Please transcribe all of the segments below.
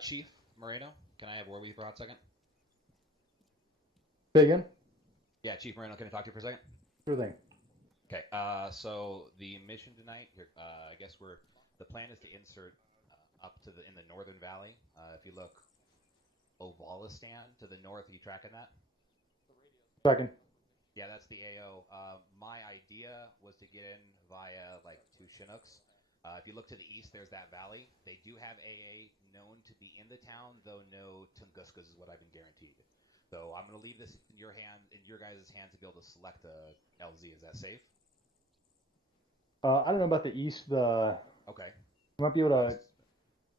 Chief Moreno, can I have a word with you for a hot second? Say again? Yeah, Chief Moreno, can I talk to you for a second? Sure thing. Okay, so the mission tonight, I guess the plan is to insert up to in the northern valley. If you look Ovalistan to the north, are you tracking that? Second. Yeah, that's the AO. My idea was to get in via like two Chinooks. If you look to the east, there's that valley. They do have AA known to be in the town, though no Tunguskas is what I've been guaranteed. So I'm going to leave this in your guys' hands to be able to select a LZ. Is that safe? I don't know about the east. Okay. You might be able to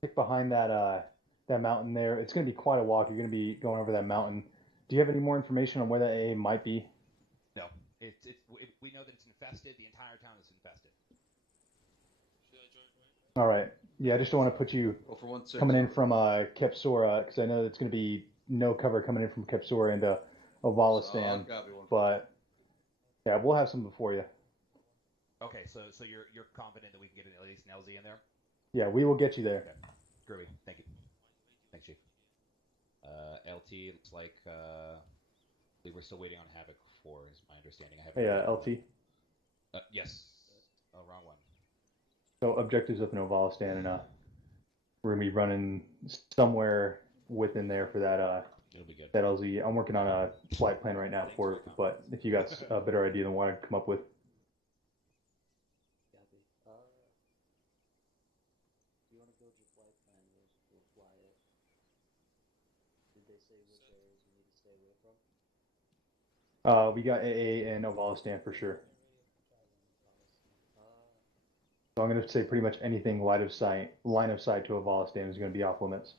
pick behind that mountain there. It's going to be quite a walk. You're going to be going over that mountain. Do you have any more information on where that AA might be? No, we know that it's infested. The entire town is infested. All right. Yeah, I just don't want to put you coming in from Kepsora, because I know it's going to be no cover coming in from Kepsora into Ovalistan. But yeah, we'll have some before you. Okay, so you're confident that we can get at least an LZ in there? Yeah, we will get you there. Okay. Groovy. Thank you. Thanks, Chief. LT looks like we're still waiting on Havoc 4, is my understanding. I have Hey, LT. Yes. Oh, wrong one. So objectives up in Ovalistan, and we're gonna be running somewhere within there for that It'll be good. that LZ. I'm working on a flight plan right now for it, but if you got a better idea than what I come up with. You want to build your flight plan, we'll fly it. Did they say which areas we need to stay away from? We got AA and Ovalistan for sure. So I'm going to say pretty much anything line of sight to Ovalistan is going to be off limits.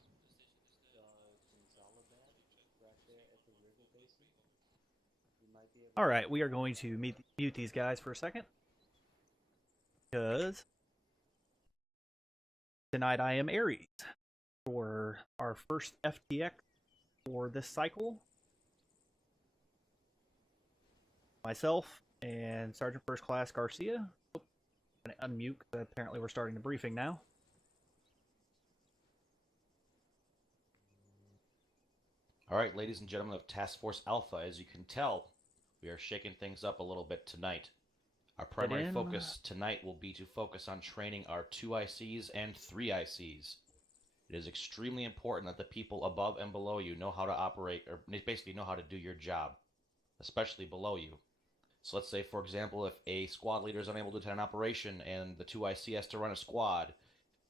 All right, we are going to mute these guys for a second, because tonight I am Ares for our first FTX for this cycle. Myself and Sergeant First Class Garcia. Oh, I'm going to unmute, because apparently we're starting the briefing now. All right, ladies and gentlemen of Task Force Alpha, as you can tell, we are shaking things up a little bit tonight. Our primary focus tonight will be to focus on training our 2 ICs and 3 ICs. It is extremely important that the people above and below you know how to operate, or basically know how to do your job, especially below you. So let's say, for example, if a squad leader is unable to attend an operation and the 2 IC has to run a squad,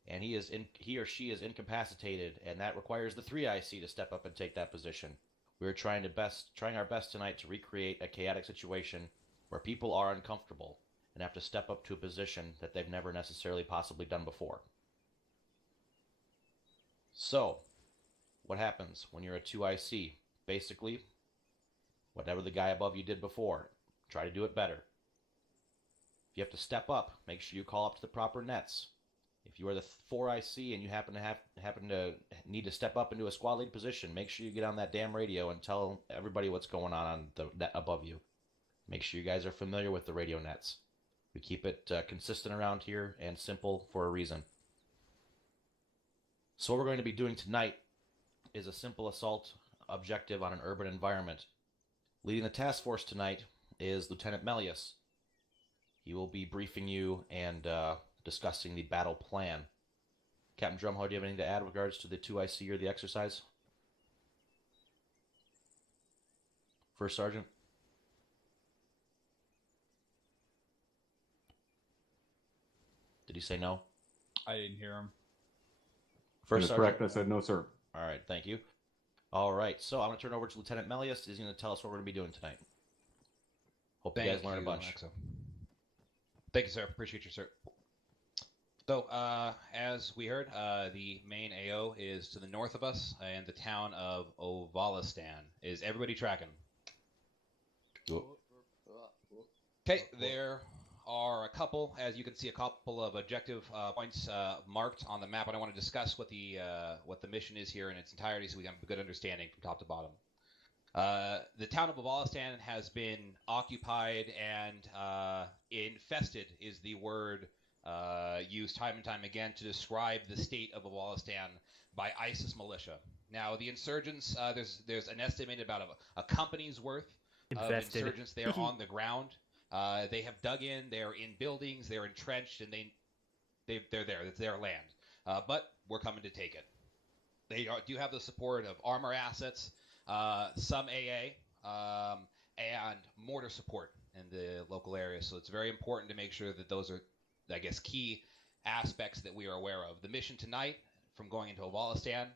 and he or she is incapacitated, and that requires the 3 IC to step up and take that position. We're trying our best tonight to recreate a chaotic situation where people are uncomfortable and have to step up to a position that they've never necessarily possibly done before. So, what happens when you're a 2 IC? Basically, whatever the guy above you did before, try to do it better. If you have to step up, make sure you call up to the proper nets. If you are the 4 IC and you happen to need to step up into a squad lead position, make sure you get on that damn radio and tell everybody what's going on the net above you. Make sure you guys are familiar with the radio nets. We keep it consistent around here and simple for a reason. So what we're going to be doing tonight is a simple assault objective on an urban environment. Leading the task force tonight is Lieutenant Melius. He will be briefing you and discussing the battle plan. Captain Drumho, do you have anything to add with regards to the 2 IC or the exercise? First Sergeant? Did he say no? I didn't hear him. First Sergeant? Correct, I said no, sir. All right, thank you. All right, so I'm going to turn over to Lieutenant Melius. He's going to tell us what we're going to be doing tonight. Hope you guys learn a bunch. Thank you, sir. Appreciate you, sir. So, as we heard, the main AO is to the north of us, and the town of Ovalistan. Is everybody tracking? Okay, there are a couple, as you can see, a couple of objective points marked on the map, and I want to discuss what the mission is here in its entirety, so we have a good understanding from top to bottom. The town of Ovalistan has been occupied and infested is the word used time and time again to describe the state of Afghanistan by ISIS militia. Now, the insurgents, there's an estimated about a company's worth of insurgents there on the ground. They have dug in, they're in buildings, they're entrenched, and they're there. It's their land. But we're coming to take it. They do have the support of armor assets, some AA, and mortar support in the local area. So it's very important to make sure that those are, I guess, key aspects that we are aware of. The mission tonight from going into Afghanistan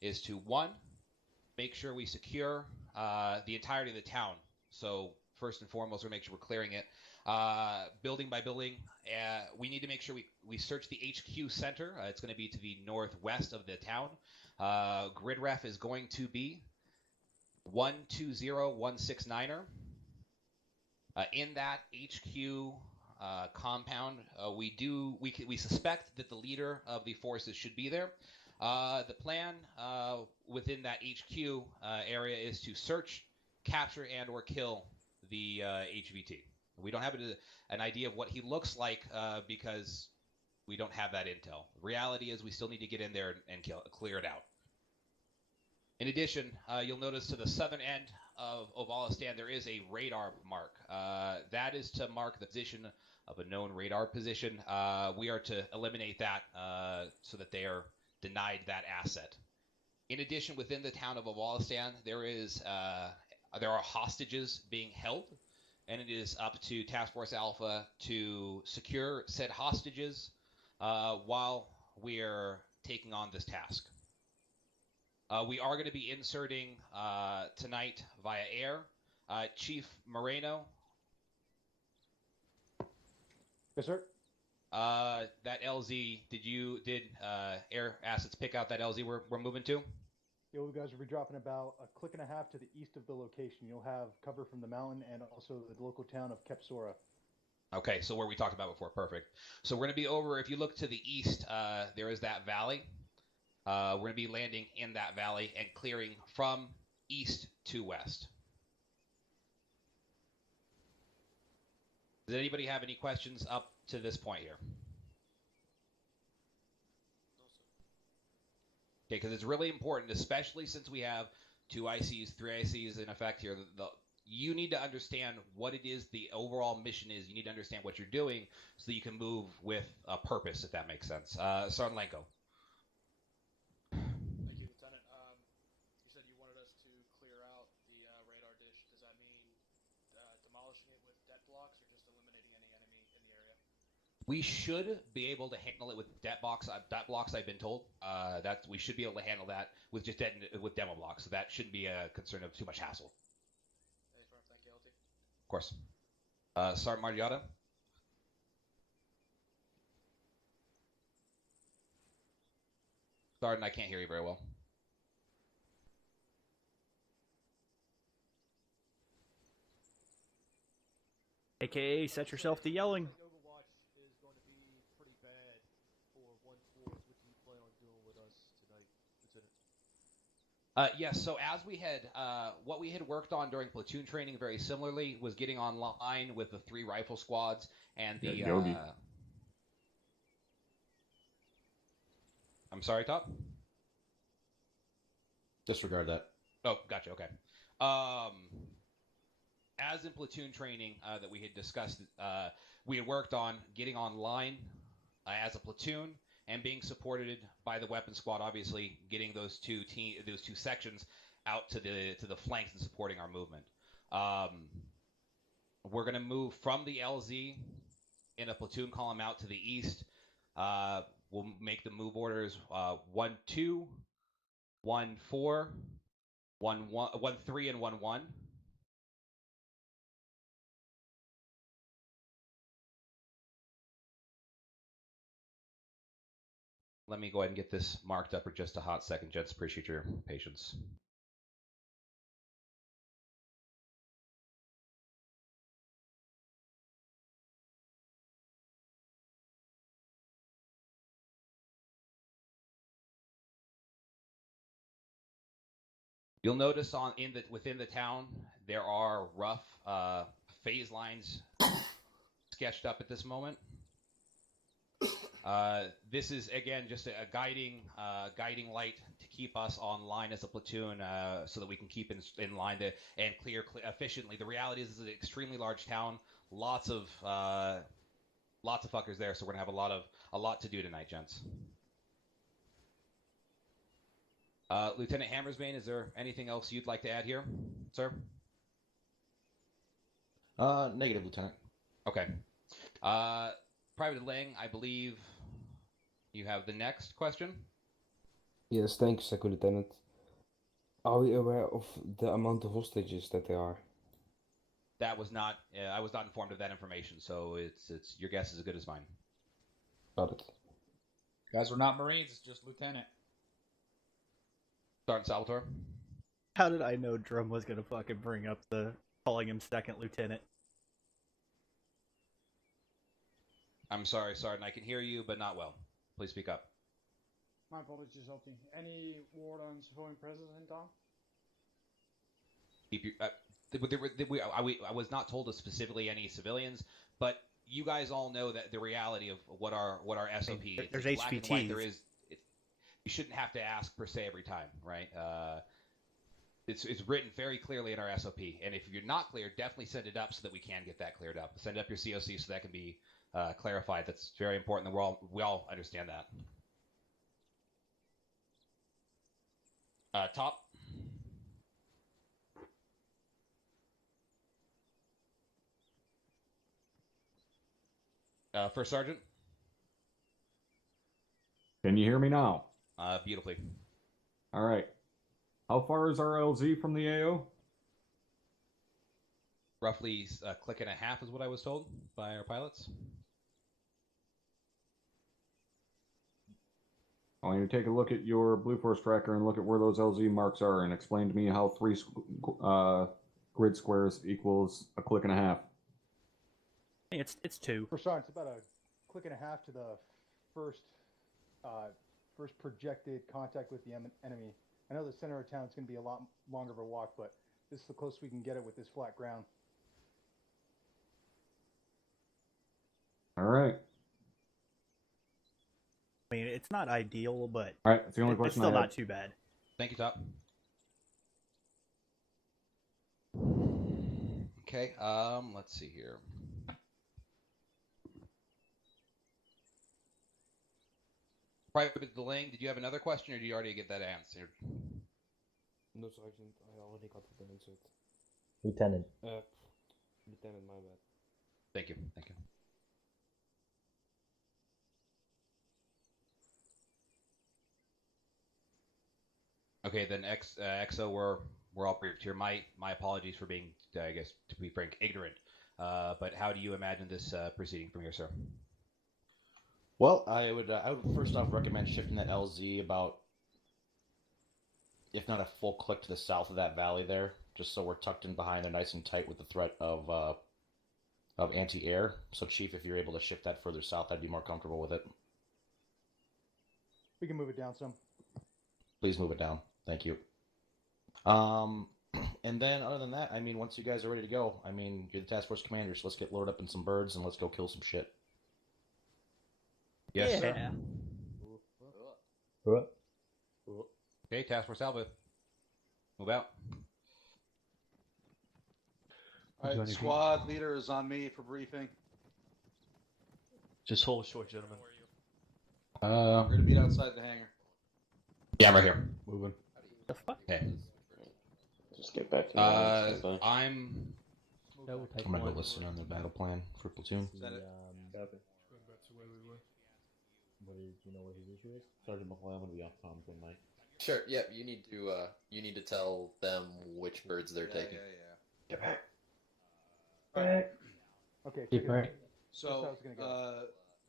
is to, one, make sure we secure the entirety of the town. So first and foremost, we're make sure we're clearing it. Building by building, we need to make sure we search the HQ center. It's going to be to the northwest of the town. Grid ref is going to be 120169er. In that HQ compound, we suspect that the leader of the forces should be there. The plan within that HQ area is to search, capture, and/or kill the HVT. We don't have an idea of what he looks like because we don't have that intel. Reality is we still need to get in there and clear it out. In addition, you'll notice to the southern end of Afghanistan there is a radar mark. That is to mark the position of a known radar position. We are to eliminate that so that they are denied that asset. In addition, within the town of Afghanistan, there are hostages being held, and it is up to Task Force Alpha to secure said hostages while we're taking on this task. We are going to be inserting tonight via air. Chief Moreno. Yes, sir. That LZ, did air assets pick out that LZ we're moving to? You guys will be dropping about a click and a half to the east of the location. You'll have cover from the mountain and also the local town of Kepsora. Okay, so where we talked about before, perfect. So we're going to be over, if you look to the east, there is that valley. We're going to be landing in that valley and clearing from east to west. Does anybody have any questions up to this point here? Okay, because it's really important, especially since we have 2 ICs, 3 ICs in effect here. You need to understand what it is the overall mission is. You need to understand what you're doing so that you can move with a purpose, if that makes sense. Sergeant Lenko. Thank you, Lieutenant. You said you wanted us to clear out the radar dish. Does that mean demolishing it with det blocks or just eliminating any enemy in the area? We should be able to handle it with det blocks. I've been told that we should be able to handle that with just with demo blocks. So that shouldn't be a concern of too much hassle. Thank you, LT. Of course. Sergeant Margiotta. Sergeant, I can't hear you very well. AKA, set yourself to yelling. Overwatch is going to be pretty bad for 1-4. What do you plan on doing with us tonight, Lieutenant? Yes, so as we had, what we had worked on during platoon training very similarly was getting online with the 3 rifle squads and the... I'm sorry, Top? Disregard that. Oh, gotcha, okay. As in platoon training that we had discussed, we had worked on getting online as a platoon and being supported by the weapon squad, obviously getting those two sections out to the flanks and supporting our movement. We're going to move from the LZ in a platoon column out to the east. We'll make the move orders 1-2, 1-4, 1-3, and 1-1. Let me go ahead and get this marked up for just a hot second, gents. Appreciate your patience. You'll notice within the town there are rough phase lines sketched up at this moment. This is again just a guiding light to keep us online as a platoon, so that we can keep in line and clear efficiently. The reality is, this is an extremely large town, lots of fuckers there, so we're gonna have a lot to do tonight, gents. Lieutenant Hammersbane, is there anything else you'd like to add here, sir? Negative, Lieutenant. Okay. Private Lang, I believe you have the next question. Yes, thank you, Second Lieutenant. Are we aware of the amount of hostages that there are? That was not. I was not informed of that information, so it's your guess is as good as mine. Got it. Guys, we're not Marines. It's just Lieutenant. Sergeant Salvatore. How did I know Drum was gonna fucking bring up the calling him second lieutenant? I'm sorry, Sergeant. I can hear you, but not well. Please speak up. My apologies, Opti. Any word on civilian presence in town? Keep your. I was not told of specifically any civilians, but you guys all know that the reality of what our SOP. There's black and white. HVTs. There is. You shouldn't have to ask per se every time, right? It's written very clearly in our SOP, and if you're not clear, definitely send it up so that we can get that cleared up. Send up your COC so that can be clarified. That's very important. That we all understand that. Top. First Sergeant. Can you hear me now? Beautifully. All right. How far is our LZ from the AO? Roughly a click and a half is what I was told by our pilots. I want you to take a look at your Blue Force tracker and look at where those LZ marks are and explain to me how 3 grid squares equals a click and a half. It's 2. For Sergeant, it's about a click and a half to the first projected contact with the enemy. I know the center of town is going to be a lot longer of a walk, but this is the closest we can get it with this flat ground. All right. I mean, it's not ideal, but All right, that's the only it's question still I had. not too bad. Thank you, Top. Okay, let's see here. Private Delang, did you have another question, or did you already get that answered? No, Sergeant, I already got it answered. Lieutenant. Lieutenant, my bad. Thank you. Thank you. Okay, then XO, we're all briefed here. My apologies for being, I guess, to be frank, ignorant. But how do you imagine this proceeding from here, sir? Well, I would first off recommend shifting that LZ about, if not a full click to the south of that valley there, just so we're tucked in behind there nice and tight with the threat of anti-air. So, Chief, if you're able to shift that further south, I'd be more comfortable with it. We can move it down some. Please move it down. Thank you. And then, other than that, I mean, once you guys are ready to go, I mean, you're the task force commanders, so let's get loaded up in some birds and let's go kill some shit. Yes, Yeah. sir. Okay, Task Force Alpha. Move out. All right, squad leader is on me for briefing. Just hold short, gentlemen. We're gonna meet outside the hangar. Yeah, I'm right here. Moving. The fuck? Okay. Just get back to I'm gonna go listen on the battle plan for platoon. You know what his issue is? Sergeant McCoy, I'm gonna be off comms one night. Sure. Yeah. You need to tell them which birds they're taking. Get back. Okay. Keep right. So,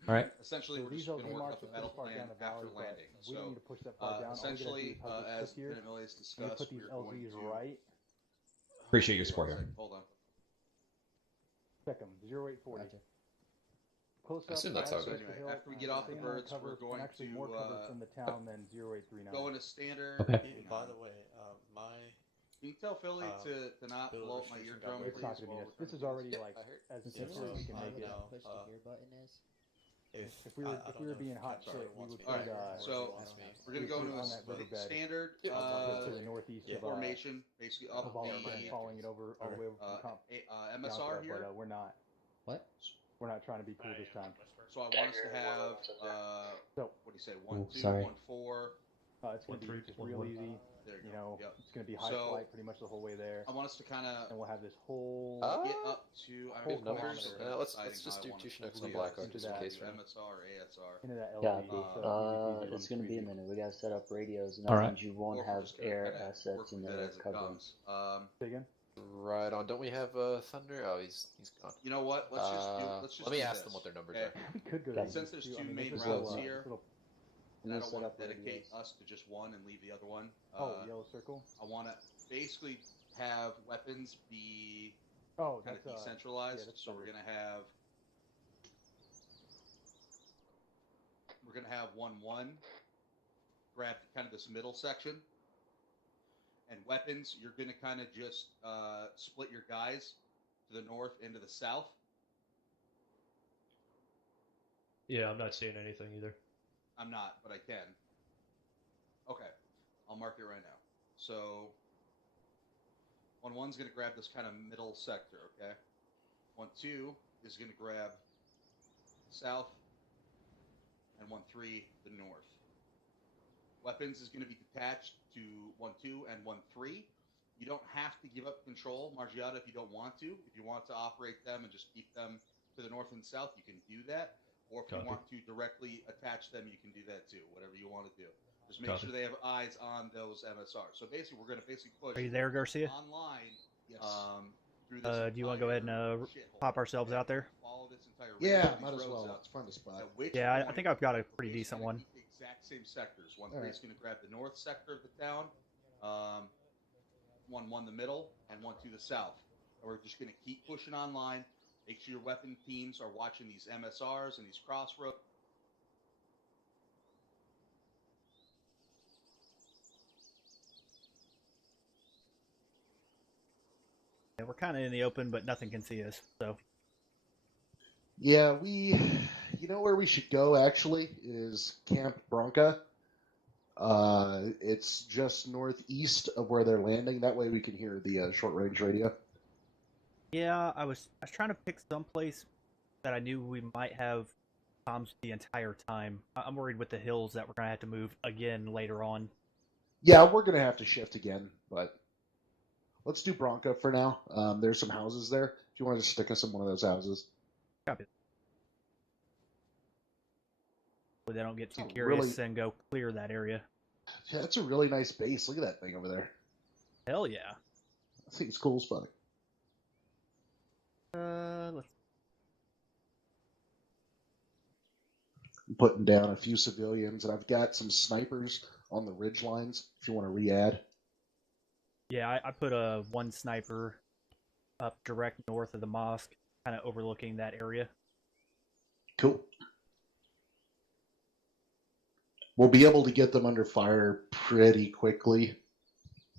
All right. essentially, we're just going to work up a battle plan after landing. We don't need to push that far down. Essentially, as here, Lieutenant Millies we discussed, put these we're going LZs to... right. appreciate your support here. Hold on. Check them. 0840. Gotcha. Close I up. assume that's how it So goes. anyway, after we get off the stay in birds, cover, we're going and actually to more cover from the town than 0839. go into standard. Okay. By the way, can you tell Philly to not blow up my eardrum, It's please? not going to be this. This is already like as I hear. simple as we can make it. Push the gear button is. If we were being hot shit, we would put so we're gonna go into on that a riverbed standard to the northeast of formation, basically up and following it over all the way over from MSR here. But we're not. What? We're not trying to be cool this time. So I want us to have so what do you say? 1 2 sorry. 1 4. It's gonna be just real easy. There You go. know, Yep. it's gonna be high flight pretty much the whole way there. I want us to kind of And we'll have this whole get up to Whole numbers. Let's just do 2 Chinooks and Blackhawk just in case. MSR, ASR. into that Copy. LV. It's gonna be a minute. We gotta set up radios, and All that right. means you won't have air assets in there covering. Say again? Right on. Don't we have Thunder? Oh, he's gone. You know what? Let's just let me do ask this, them what their numbers okay? are. We could go Okay. Since there's two main this routes little, here, I'm and I gonna don't set want up to dedicate radios. us to just one and leave the other one. yellow circle. I want to basically have weapons be Oh, kind of that's decentralized. that's So we're better. gonna have 1-1 grab kind of this middle section, and weapons you're gonna kind of just split your guys to the north and to the south. Yeah, I'm not seeing anything either. I'm not, but I can. Okay, I'll mark it right now. So 1-1's gonna grab this kind of middle sector, okay? 1-2 is gonna grab the south, and 1-3 the north. Weapons is gonna be detached to 1-2 and 1-3. You don't have to give up control, Margiata, if you don't want to. If you want to operate them and just keep them to the north and south, you can do that. Or if you want to directly attach them, you can do that too. Whatever you want to do. Just make sure they have eyes on those MSRs. So basically, we're going to push. Are you there, Garcia? Online. Yes. Through Do this you want to go ahead and pop ourselves out there? Follow this entire Yeah, might as well. Let's find a spot. Yeah, I think I've got a pretty decent one. The exact same sectors. 1-3 is going to grab the north sector of the town. 1-1 the middle, and 1-2 the south. And we're just going to keep pushing online. Make sure your weapon teams are watching these MSRs and these crossroads. Yeah, we're kind of in the open, but nothing can see us. So Yeah, you know where we should go actually is Camp Bronca. It's just northeast of where they're landing. That way we can hear the short range radio. yeah, I was trying to pick some place that I knew we might have comms the entire time. I'm worried with the hills that we're gonna have to move again later on. Yeah, we're gonna have to shift again, but let's do Bronca for now. There's some houses there. If you want to just stick us in one of those houses. Copy. So they don't get too curious and go clear that area. Yeah, that's a really nice base. Look at that thing over there. Hell yeah. I think it's cool as fuck. Let's. I'm putting down a few civilians, and I've got some snipers on the ridge lines. If you want to re-add. Yeah, I put a one sniper up direct north of the mosque, kind of overlooking that area. Cool. We'll be able to get them under fire pretty quickly,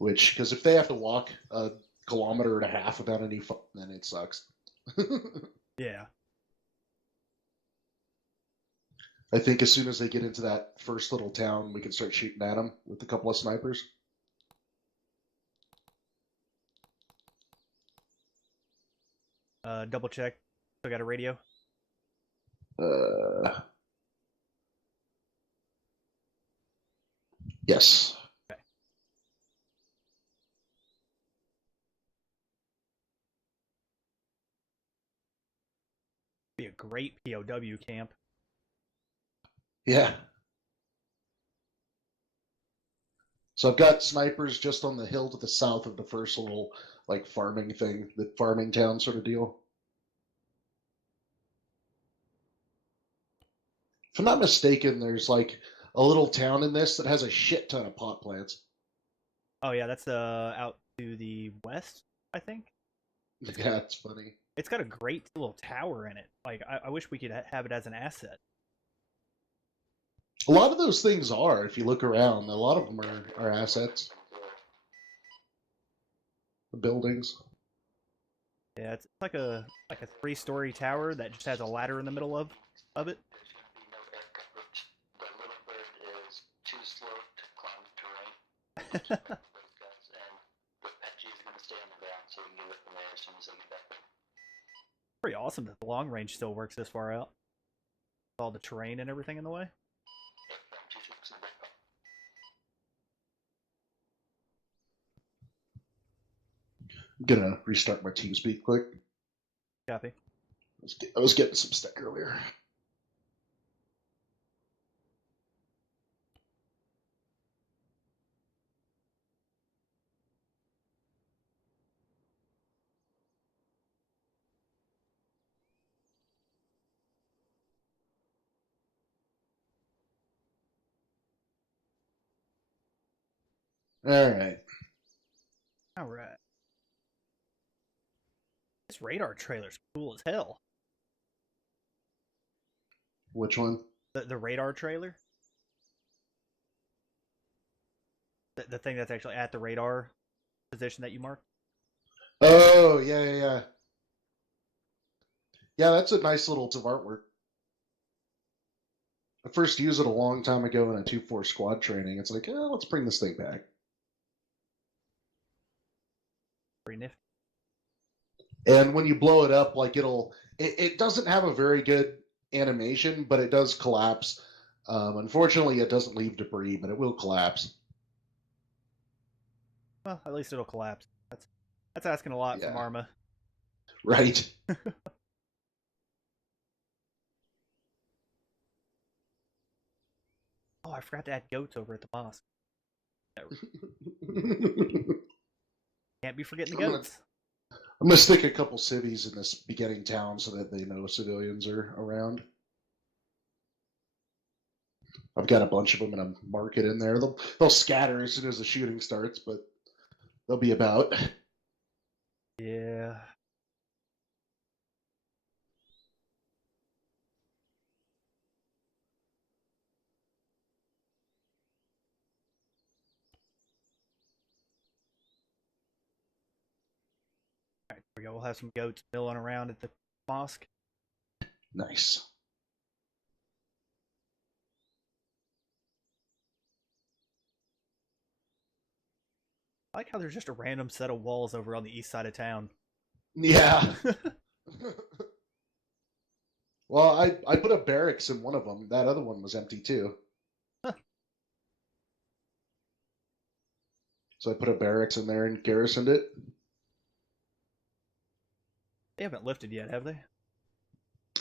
because if they have to walk a 1.5 kilometers without any fun, then it sucks. Yeah. I think as soon as they get into that first little town, we can start shooting at them with a couple of snipers. Double check. Still got a radio? Yes. Okay. Be a great POW camp. Yeah. So I've got snipers just on the hill to the south of the first little farming thing, the farming town sort of deal. If I'm not mistaken, there's a little town in this that has a shit ton of pot plants. Oh yeah, that's out to the west, I think. Yeah, it's funny. It's got a great little tower in it. I wish we could have it as an asset. A lot of those things are, if you look around. A lot of them are assets. The buildings. Yeah, it's like a 3-story tower that just has a ladder in the middle of it. those guys, and the Apaches are gonna stay on the ground, so we can get with them there as soon as they get back there. Pretty awesome that the long range still works this far out. All the terrain and everything in the way. I'm gonna restart my TeamSpeak quick. Copy. I was getting some stack earlier. All right. All right. This radar trailer's cool as hell. Which one? The radar trailer. The thing that's actually at the radar position that you marked. Oh, yeah. Yeah, that's a nice little bit of artwork. I first used it a long time ago in a 2-4 squad training. It's like, let's bring this thing back. Pretty nifty. And when you blow it up, like it doesn't have a very good animation, but it does collapse. Unfortunately, it doesn't leave debris, but it will collapse. Well, at least it'll collapse. That's asking a lot from Arma. Right. Oh, I forgot to add goats over at the mosque. Can't be forgetting the goats. I'm going to stick a couple civvies in this beginning town so that they know civilians are around. I've got a bunch of them in a market in there. They'll scatter as soon as the shooting starts, but they'll be about. Yeah. Alright, here we go. We'll have some goats milling around at the mosque. Nice. I like how there's just a random set of walls over on the east side of town. Yeah. Well, I put a barracks in one of them. That other one was empty too. Huh. So I put a barracks in there and garrisoned it. They haven't lifted yet, have they?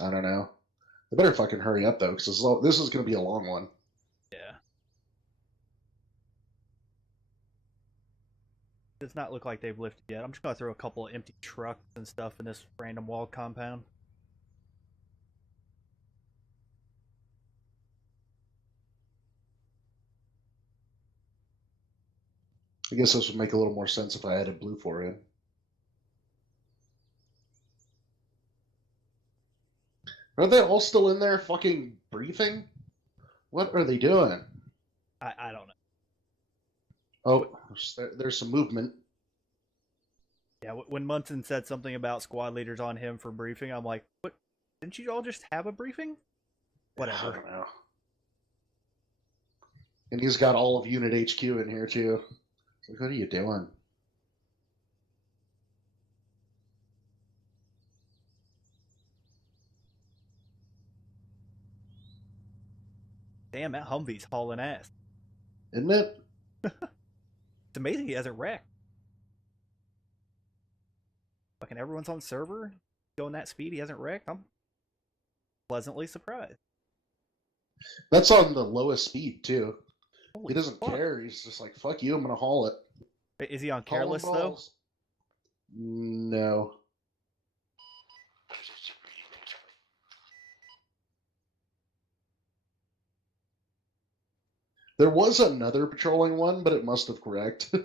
I don't know. They better fucking hurry up though, because this is going to be a long one. Yeah. Does not look like they've lifted yet. I'm just going to throw a couple of empty trucks and stuff in this random wall compound. I guess this would make a little more sense if I added blue for in. Are they all still in there fucking briefing? What are they doing? I don't know. Oh, there's some movement. Yeah, when Munson said something about squad leaders on him for briefing, I'm like, what? Didn't you all just have a briefing? Whatever. I don't know. And he's got all of Unit HQ in here too. Like, what are you doing? Damn, that Humvee's hauling ass. Isn't it? It's amazing he hasn't wrecked. Fucking everyone's on server, going that speed, he hasn't wrecked. I'm pleasantly surprised. That's on the lowest speed too. Holy he doesn't fuck. care. He's just like, fuck you, I'm gonna haul it. Is he on careless though? No. There was another patrolling one, but it must have wrecked. I'm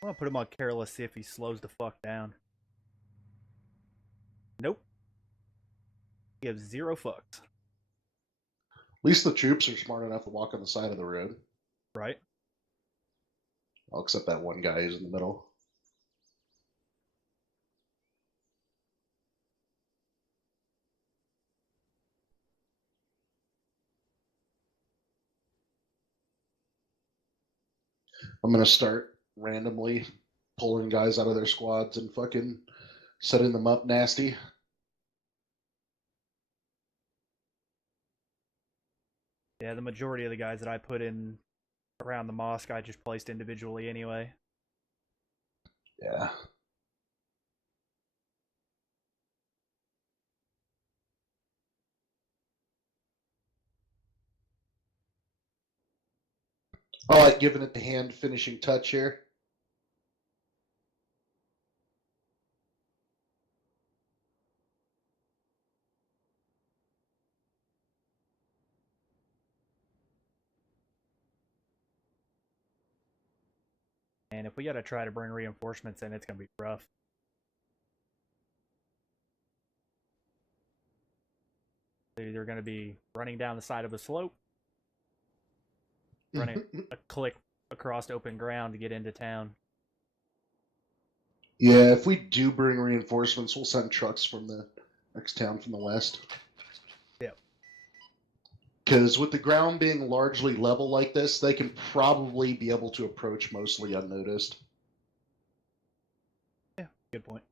gonna put him on careless, see if he slows the fuck down. Nope. He gives 0 fucks. At least the troops are smart enough to walk on the side of the road. Right. Well, except that one guy who's in the middle. I'm gonna start randomly pulling guys out of their squads and fucking setting them up nasty. Yeah, the majority of the guys that I put in around the mosque, I just placed individually anyway. Yeah. I like giving it the hand finishing touch here. And if we gotta try to bring reinforcements in, it's gonna be rough. They're either gonna be running down the side of a slope, running a click across open ground to get into town. Yeah, if we do bring reinforcements, we'll send trucks from the next town from the west. Yep. Because with the ground being largely level like this, they can probably be able to approach mostly unnoticed. Yeah, good point.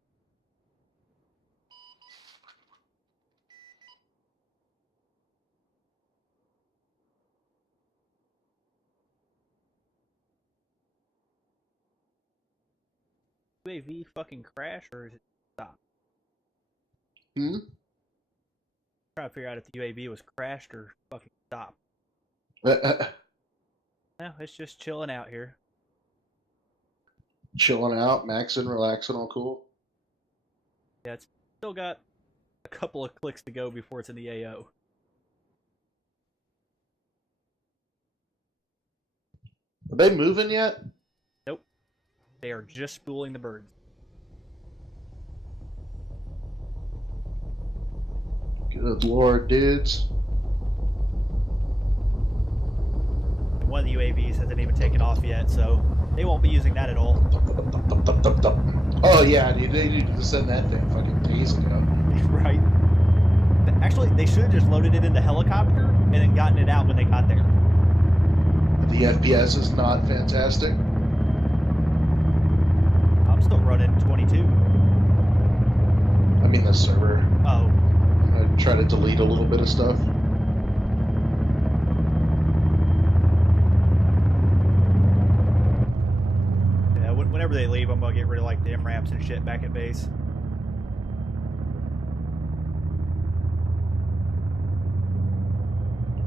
UAV fucking crash or is it stop? Hmm? Trying to figure out if the UAV was crashed or fucking stopped. No, it's just chilling out here. Chilling out, maxing, relaxing, all cool. Yeah, it's still got a couple of clicks to go before it's in the AO. Are they moving yet? Nope. They are just spooling the birds. Good lord, dudes. One of the UAVs hasn't even taken off yet, so they won't be using that at all. Oh yeah, dude, they needed to send that thing fucking days ago. Right. Actually, they should have just loaded it in the helicopter and then gotten it out when they got there. The FPS is not fantastic. I'm still running 22. I mean the server. Oh. I try to delete a little bit of stuff. Yeah, whenever they leave, I'm gonna get rid of like the MRAPs and shit back at base.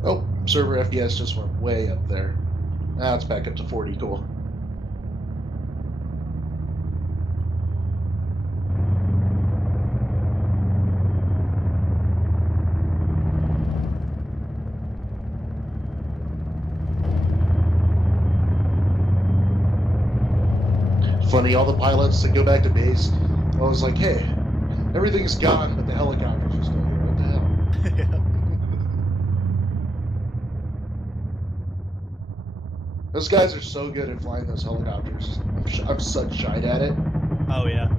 Oh, server FPS just went way up there. Now it's back up to 40, cool. Funny, all the pilots that go back to base, I was like, hey, everything's gone, but the helicopters are still here. What the hell? Yeah. Those guys are so good at flying those helicopters. I'm such shite at it. Oh, yeah.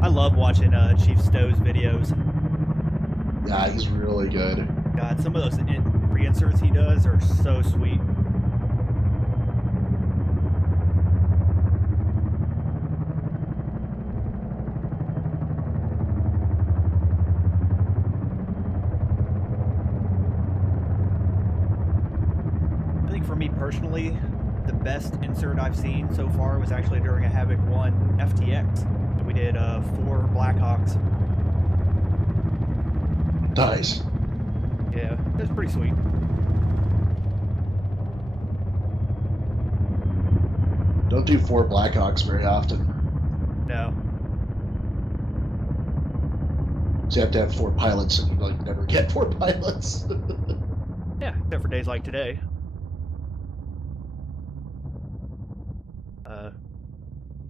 I love watching Chief Stowe's videos. Yeah, he's really good. God, some of those reinserts he does are so sweet. For me personally, the best insert I've seen so far was actually during a Havoc 1 FTX. We did 4 Blackhawks. Nice. Yeah, it was pretty sweet. Don't do 4 Blackhawks very often. No. So you have to have 4 pilots, and you like never get 4 pilots. Yeah, except for days like today.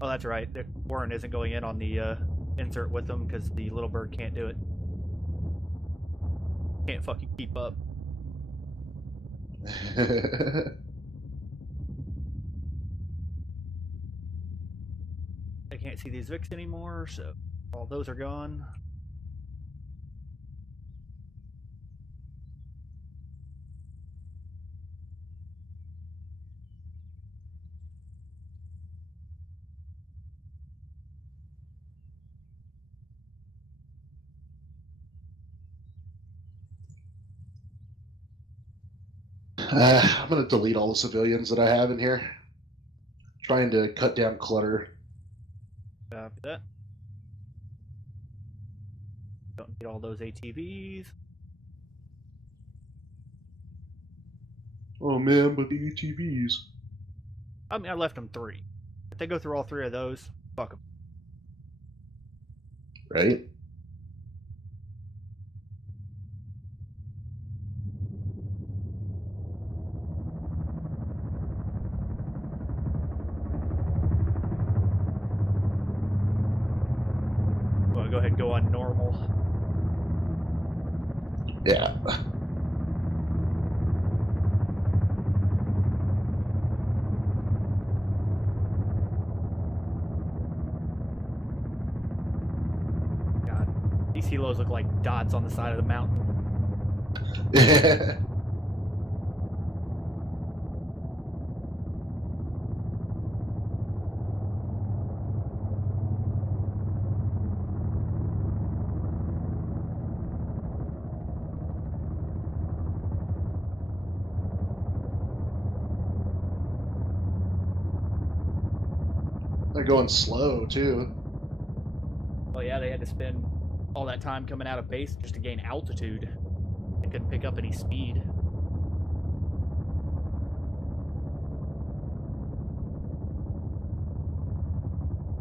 Oh, that's right. Warren isn't going in on the insert with them because the little bird can't do it. Can't fucking keep up. I can't see these Vics anymore, so all those are gone. I'm going to delete all the civilians that I have in here. Trying to cut down clutter. Copy that. Don't need all those ATVs. Oh man, but the ATVs. I mean, I left them 3. If they go through all 3 of those, fuck them. Right? Well, go ahead and go on normal. Yeah. God, these helos look like dots on the side of the mountain. They're going slow too. Well, yeah, they had to spend all that time coming out of base just to gain altitude. They couldn't pick up any speed.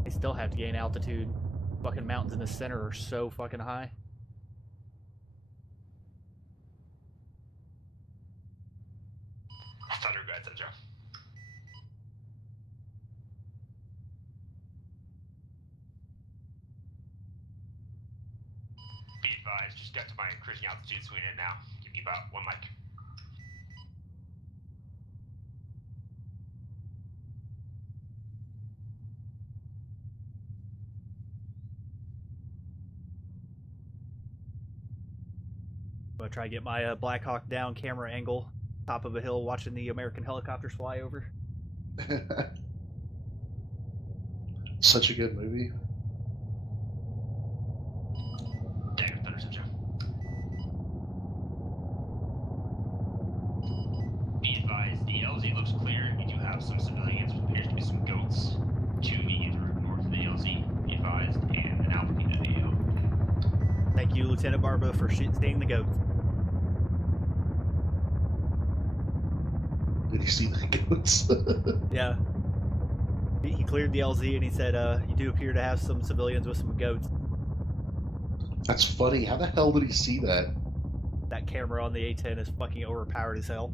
They still have to gain altitude. Fucking mountains in the center are so fucking high. Thunder, go ahead, Joe. Be advised, just got to my cruising altitude swing in now. Give me about 1 mic. I'm gonna try to get my Black Hawk down camera angle, top of a hill, watching the American helicopters fly over. Such a good movie. Dagger, Thunder, Joe. Be advised, the LZ looks clear. You do have some civilians, which appears to be some goats. 2 vegans are north of the LZ, be advised, and an Alpine to the AO. Thank you, Lieutenant Barba, for seeing the goats. Did you see the goats? Yeah. He cleared the LZ and he said, you do appear to have some civilians with some goats. That's funny. How the hell did he see that? That camera on the A-10 is fucking overpowered as hell.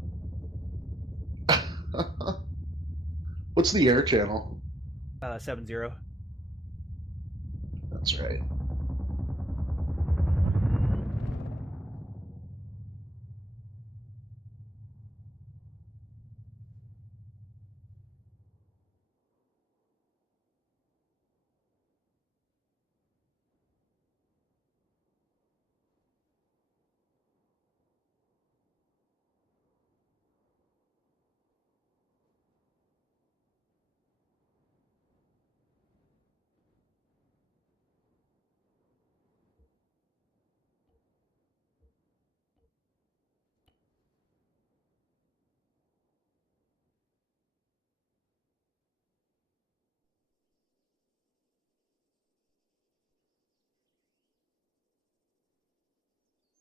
What's the air channel? 7-0. That's right.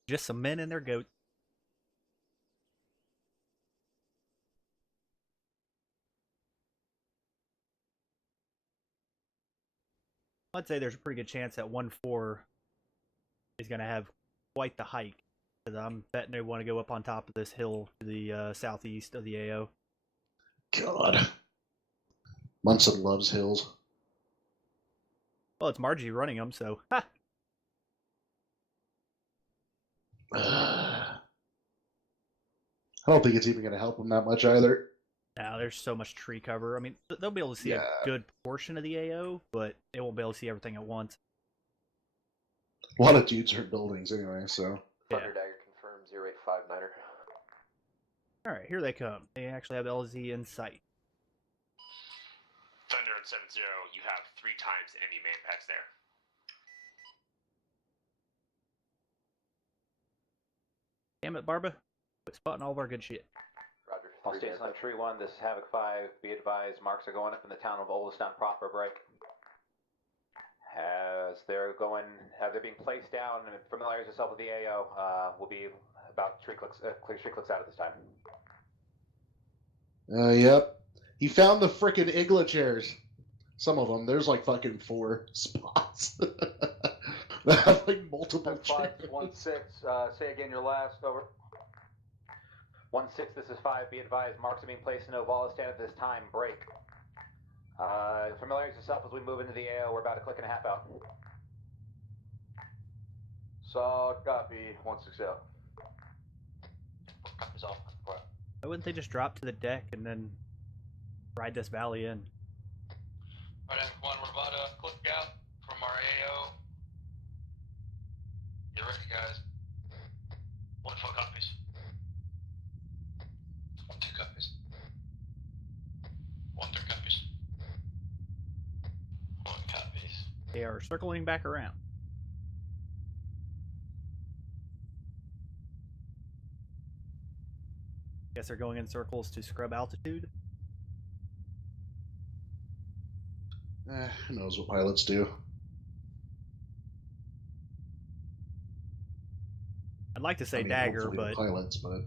Just some men and their goats. I'd say there's a pretty good chance that 1-4 is going to have quite the hike. Because I'm betting they want to go up on top of this hill to the southeast of the AO. God. Munson loves hills. Well, it's Margie running them, so... Ha! I don't think it's even going to help him that much either. Now, there's so much tree cover. I mean, they'll be able to see a good portion of the AO, but they won't be able to see everything at once. A lot of dudes are in buildings anyway, so... Thunder Dagger confirmed 0859er. Alright, here they come. They actually have LZ in sight. Thunder on 7-0, you have 3 times the enemy man packs there. Damn it, Barba. Quit spotting all of our good shit. All stations on Tree 1, this is Havoc 5. Be advised, marks are going up in the town of Oleston proper. Break. As they're being placed down, and familiarize yourself with the AO. Will be about clear 3 clicks out at this time. Yep. He found the frickin' Igla chairs. Some of them. There's like fucking 4 spots. They have like multiple chairs. 516, say again your last, over. 16, this is 5, be advised, marks are being placed in Ovalistan at this time, break. Familiarize yourself as we move into the AO, we're about a click and a half out. Solid copy, 16 out. Copies off. Why wouldn't they just drop to the deck and then ride this valley in? Alright, everyone, we're about to click out from our AO. Get ready, guys. 1 full copies. 1 2 copies. 1 3 copies. 1 copies. They are circling back around. Guess they're going in circles to scrub altitude. Who knows what pilots do? I'd like to say I mean, dagger, hopefully but the pilots, but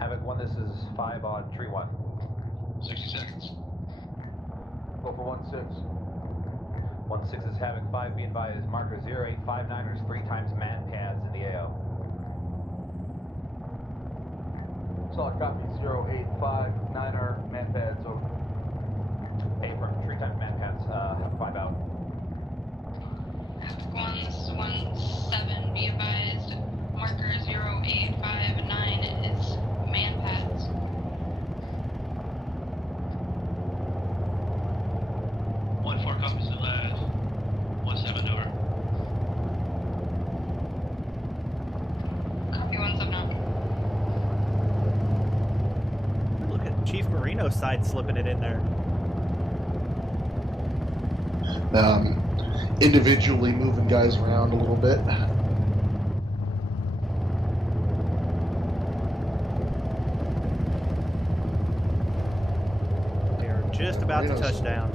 Havoc 1, this is 5 on Tree 1. 60 seconds. Go for 16. 16 is Havoc 5, be advised, marker 0859ers 3 times man pads in the AO. Solid copy, 0859er man pads, over. Hey, from 3 times man pads, 5 out. Havoc 1, this is 17, be advised, marker 0859 is man pads. One 4 copies to last. 17 over. Copy 17 out. look at Chief Marino's side slipping it in there. Individually moving guys around a little bit. They are just about to touch down.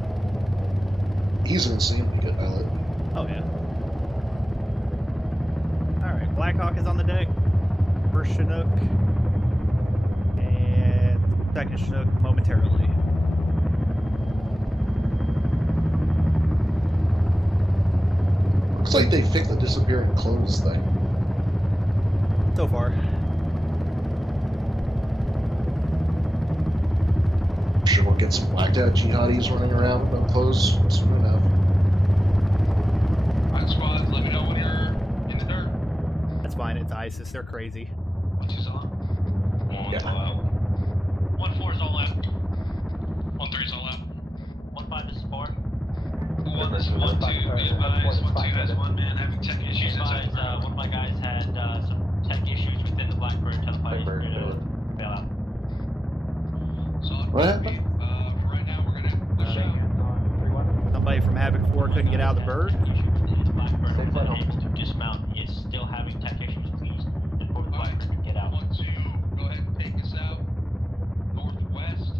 He's an insanely good pilot. Oh yeah. Alright, Blackhawk is on the deck. First Chinook. And second Chinook momentarily. Looks like they fixed the disappearing clothes thing. So far. I'm sure we'll get some blacked out jihadis running around with no clothes soon enough. Alright, squads, let me know when you're in the dirt. That's fine, it's ISIS, they're crazy. 1 2's on. 1 all out. 1 4 is all out. 1 3 is all out. 1 5, this is 4. 1 this is 1 2, be advised. 1 2 has 1 man having tech issues inside. One of my guys had some tech issues within the Blackbird telepies. Bail out. Solid What copy. For right now, we're gonna push out. Somebody from Havoc 4 couldn't get out of the bird. The Blackbird was unable to dismount. He is still having tech issues. Please report the Blackbird and get out. 1 2, go ahead and take us out. Northwest.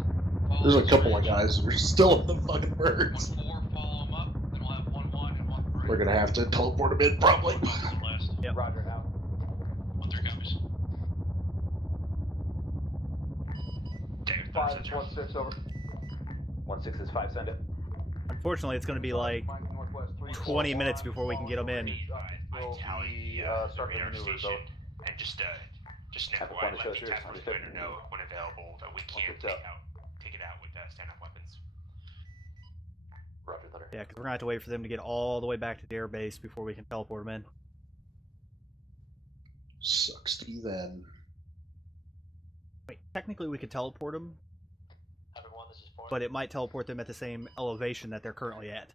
There's a couple of guys that are still in the fucking birds. 1 4, follow them up. Then we'll have 1 1 and 1 3. We're gonna have to teleport them in probably. Last. Yep. Roger, now. 1 3 copies. 5 16 over. 16 is 5, send it. Unfortunately, it's going to be like 20 minutes before we can get them in. Start the radar station and just FYI, let the task force commander know when available that we can't take it out with stand-up weapons. Roger, letter. Yeah, because we're going to have to wait for them to get all the way back to the air base before we can teleport them in. Sucks to be then. Wait, technically we could teleport them, but it might teleport them at the same elevation that they're currently at.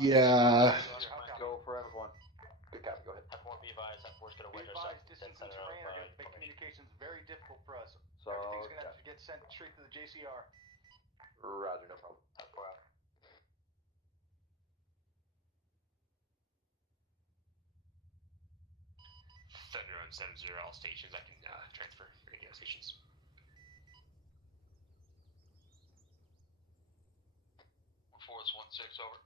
Yeah. Go for everyone. Good copy, go ahead. F4 be advised, F4's going to wedge ourselves to the center of make communications very difficult for us. So, everything's gonna have to get sent straight to the JCR. Roger, no problem. F4 out. around 7-0 all stations. I can transfer radio stations. 1-4, it's 1-6, over.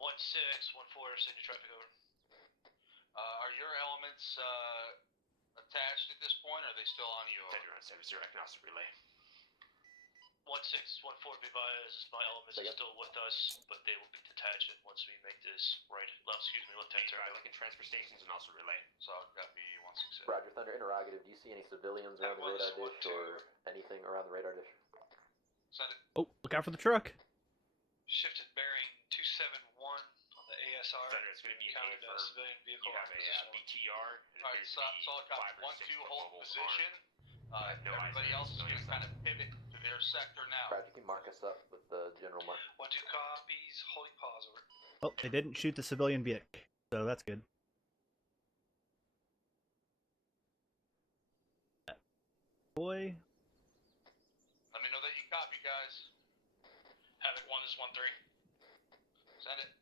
1-6, 1-4, send your traffic over. Are your elements attached at this point, or are they still on you? Fed around 7-0, I can also relay. 1-6, 1-4, be advised, my elements are still with us, but they will be detached once we make this left-hand turn. I can transfer stations and also relay. So copy 1-6. Roger, Thunder. Interrogative. Do you see any civilians around the radar dish or anything around the radar dish? Send it. Oh, look out for the truck. Shifted bearing 271 on the ASR. Thunder, it's going to be an A firm. Civilian vehicle. You have a BTR. Alright, solid copy. 1-2, hold position. Everybody else is going to kind of pivot to their sector now. Roger, you can mark us up with the general mark. 1-2 copies, holding pause, over. Oh, they didn't shoot the civilian vehicle, so that's good. Boy. Let me know that you copy, guys. Havoc 1 is 1-3. Send it.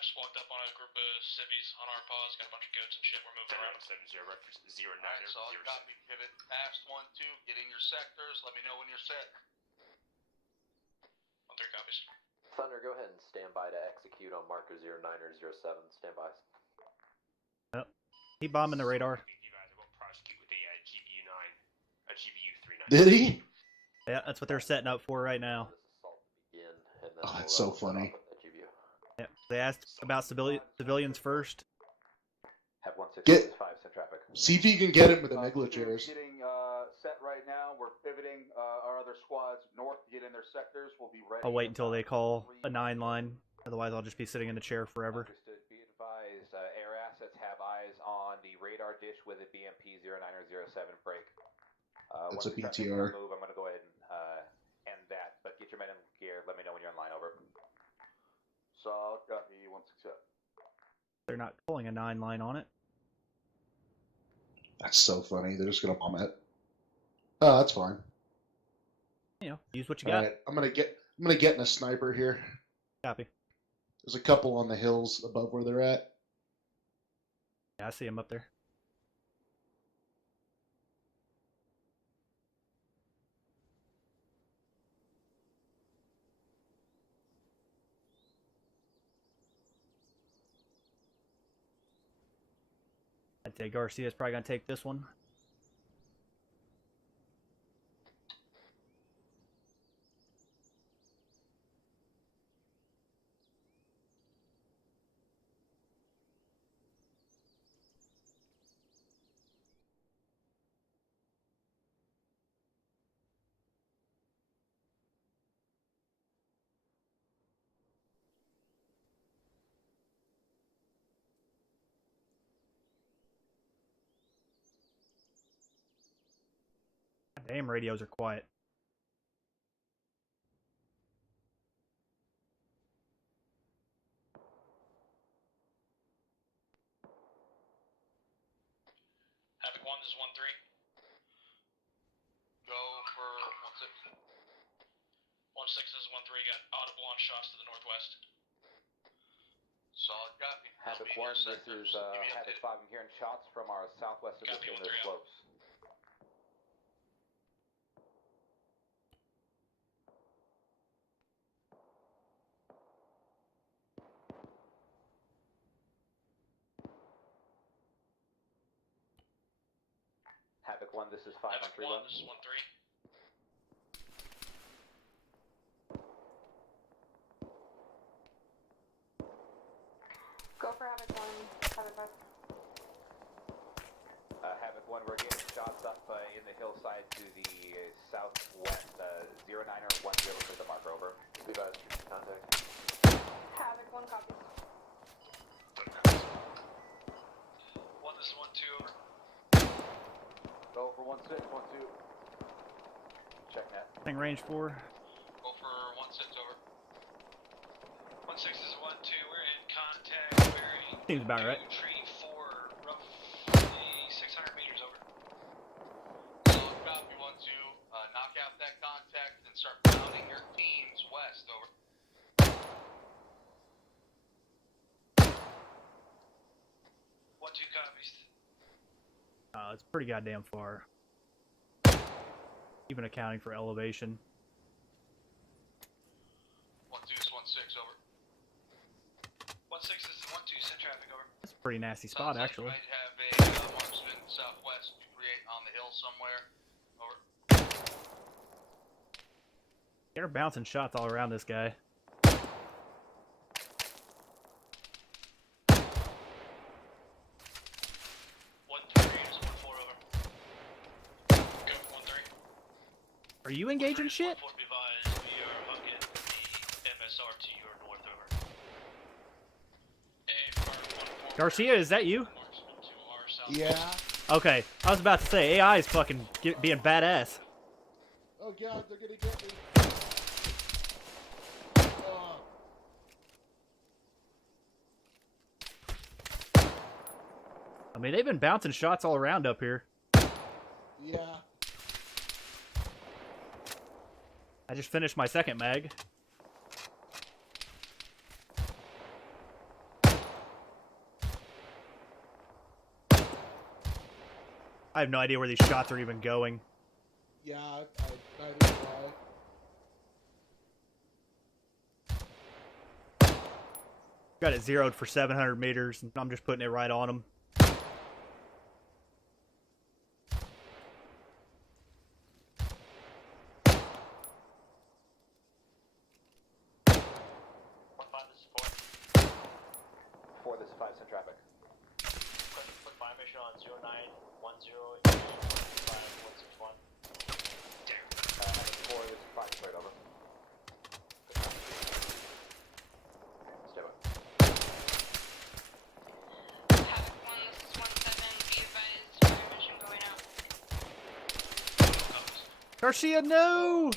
Just walked up on a group of civvies on our pause, got a bunch of goats and shit, we're moving around. 7-0, 0-9. Alright, solid copy. Pivot past 1-2, get in your sectors, let me know when you're set. 1-3 copies. Thunder, go ahead and stand by to execute on marker 09 or 07. Stand by. Oh, he bombing the radar. I won't prosecute with a GBU-9, a GBU-39. Did he? Yeah, that's what they're setting up for right now. Oh, that's so funny. Yeah, they asked about civilians first. Have 1-6 Get 5 send traffic. see if you can get him with the negligers. Getting set right now. We're pivoting our other squads north to get in their sectors. We'll be ready. I'll wait until they call a 9 line. Otherwise, I'll just be sitting in the chair forever. Understood. Be advised, air assets have eyes on the radar dish with a BMP 09 or 07 break. That's once a we start BTR. making a move, I'm going to go ahead and end that. But get your men in gear. Let me know when you're in line. Over. Solid copy. 1-6. They're not pulling a 9 line on it. That's so funny. They're just gonna bomb it. Oh, that's fine. You know, use what you got. Alright, I'm gonna get in a sniper here. Copy. There's a couple on the hills above where they're at. Yeah, I see him up there. I'd say Garcia's probably going to take this one. Damn, radios are quiet. Havoc 1 is 1-3. Go for 1-6. 1-6 is 1-3. Got audible on shots to the northwest. Solid copy. Havoc 1, this is Havoc 5. I'm hearing shots from our southwest of the Timber slopes. Havoc 1, this is 5 on 3-1. This is 1-3. Go for Havoc 1, Havoc 5. Havoc 1, we're getting shots up in the hillside to the southwest. 09 or 10 to the marker. Over. Be advised, contact. Havoc 1 copy. 1, this is 1-2, over. Go for 1-6, 1-2. Check net. Thing range 4. Go for 1-6, over. 1-6 is 1-2. We're in contact. Bearing. Seems about right. Tree 4, roughly 600 meters, over. Solid copy. 1-2. Knock out that contact and start pounding your teams west. Over. 1-2 copies. It's pretty goddamn far. Even accounting for elevation. 1-2 is 1-6, over. 1-6 is 1-2, send traffic, over. That's a pretty nasty spot, Sounds like actually. you might have a marksman southwest 238 on the hill somewhere. Over. They're bouncing shots all around this guy. 1-3 is 1-4, over. Go, 1-3. Are you engaging shit? 1-4 be advised, we are hooking the MSR to your north, over. Garcia, is that you? Yeah. Okay, I was about to say, AI is fucking being badass. Oh god, they're gonna get me. I mean, they've been bouncing shots all around up here. Yeah. I just finished my second mag. I have no idea where these shots are even going. Yeah, neither do I. Got it zeroed for 700 meters, and I'm just putting it right on them. This is 5, send traffic. Quick fire mission on 0910 5161. Evan 4, this is 5, straight over. Stay away. Havoc 1, this is 1-7, be advised, fire mission going out. Garcia, no!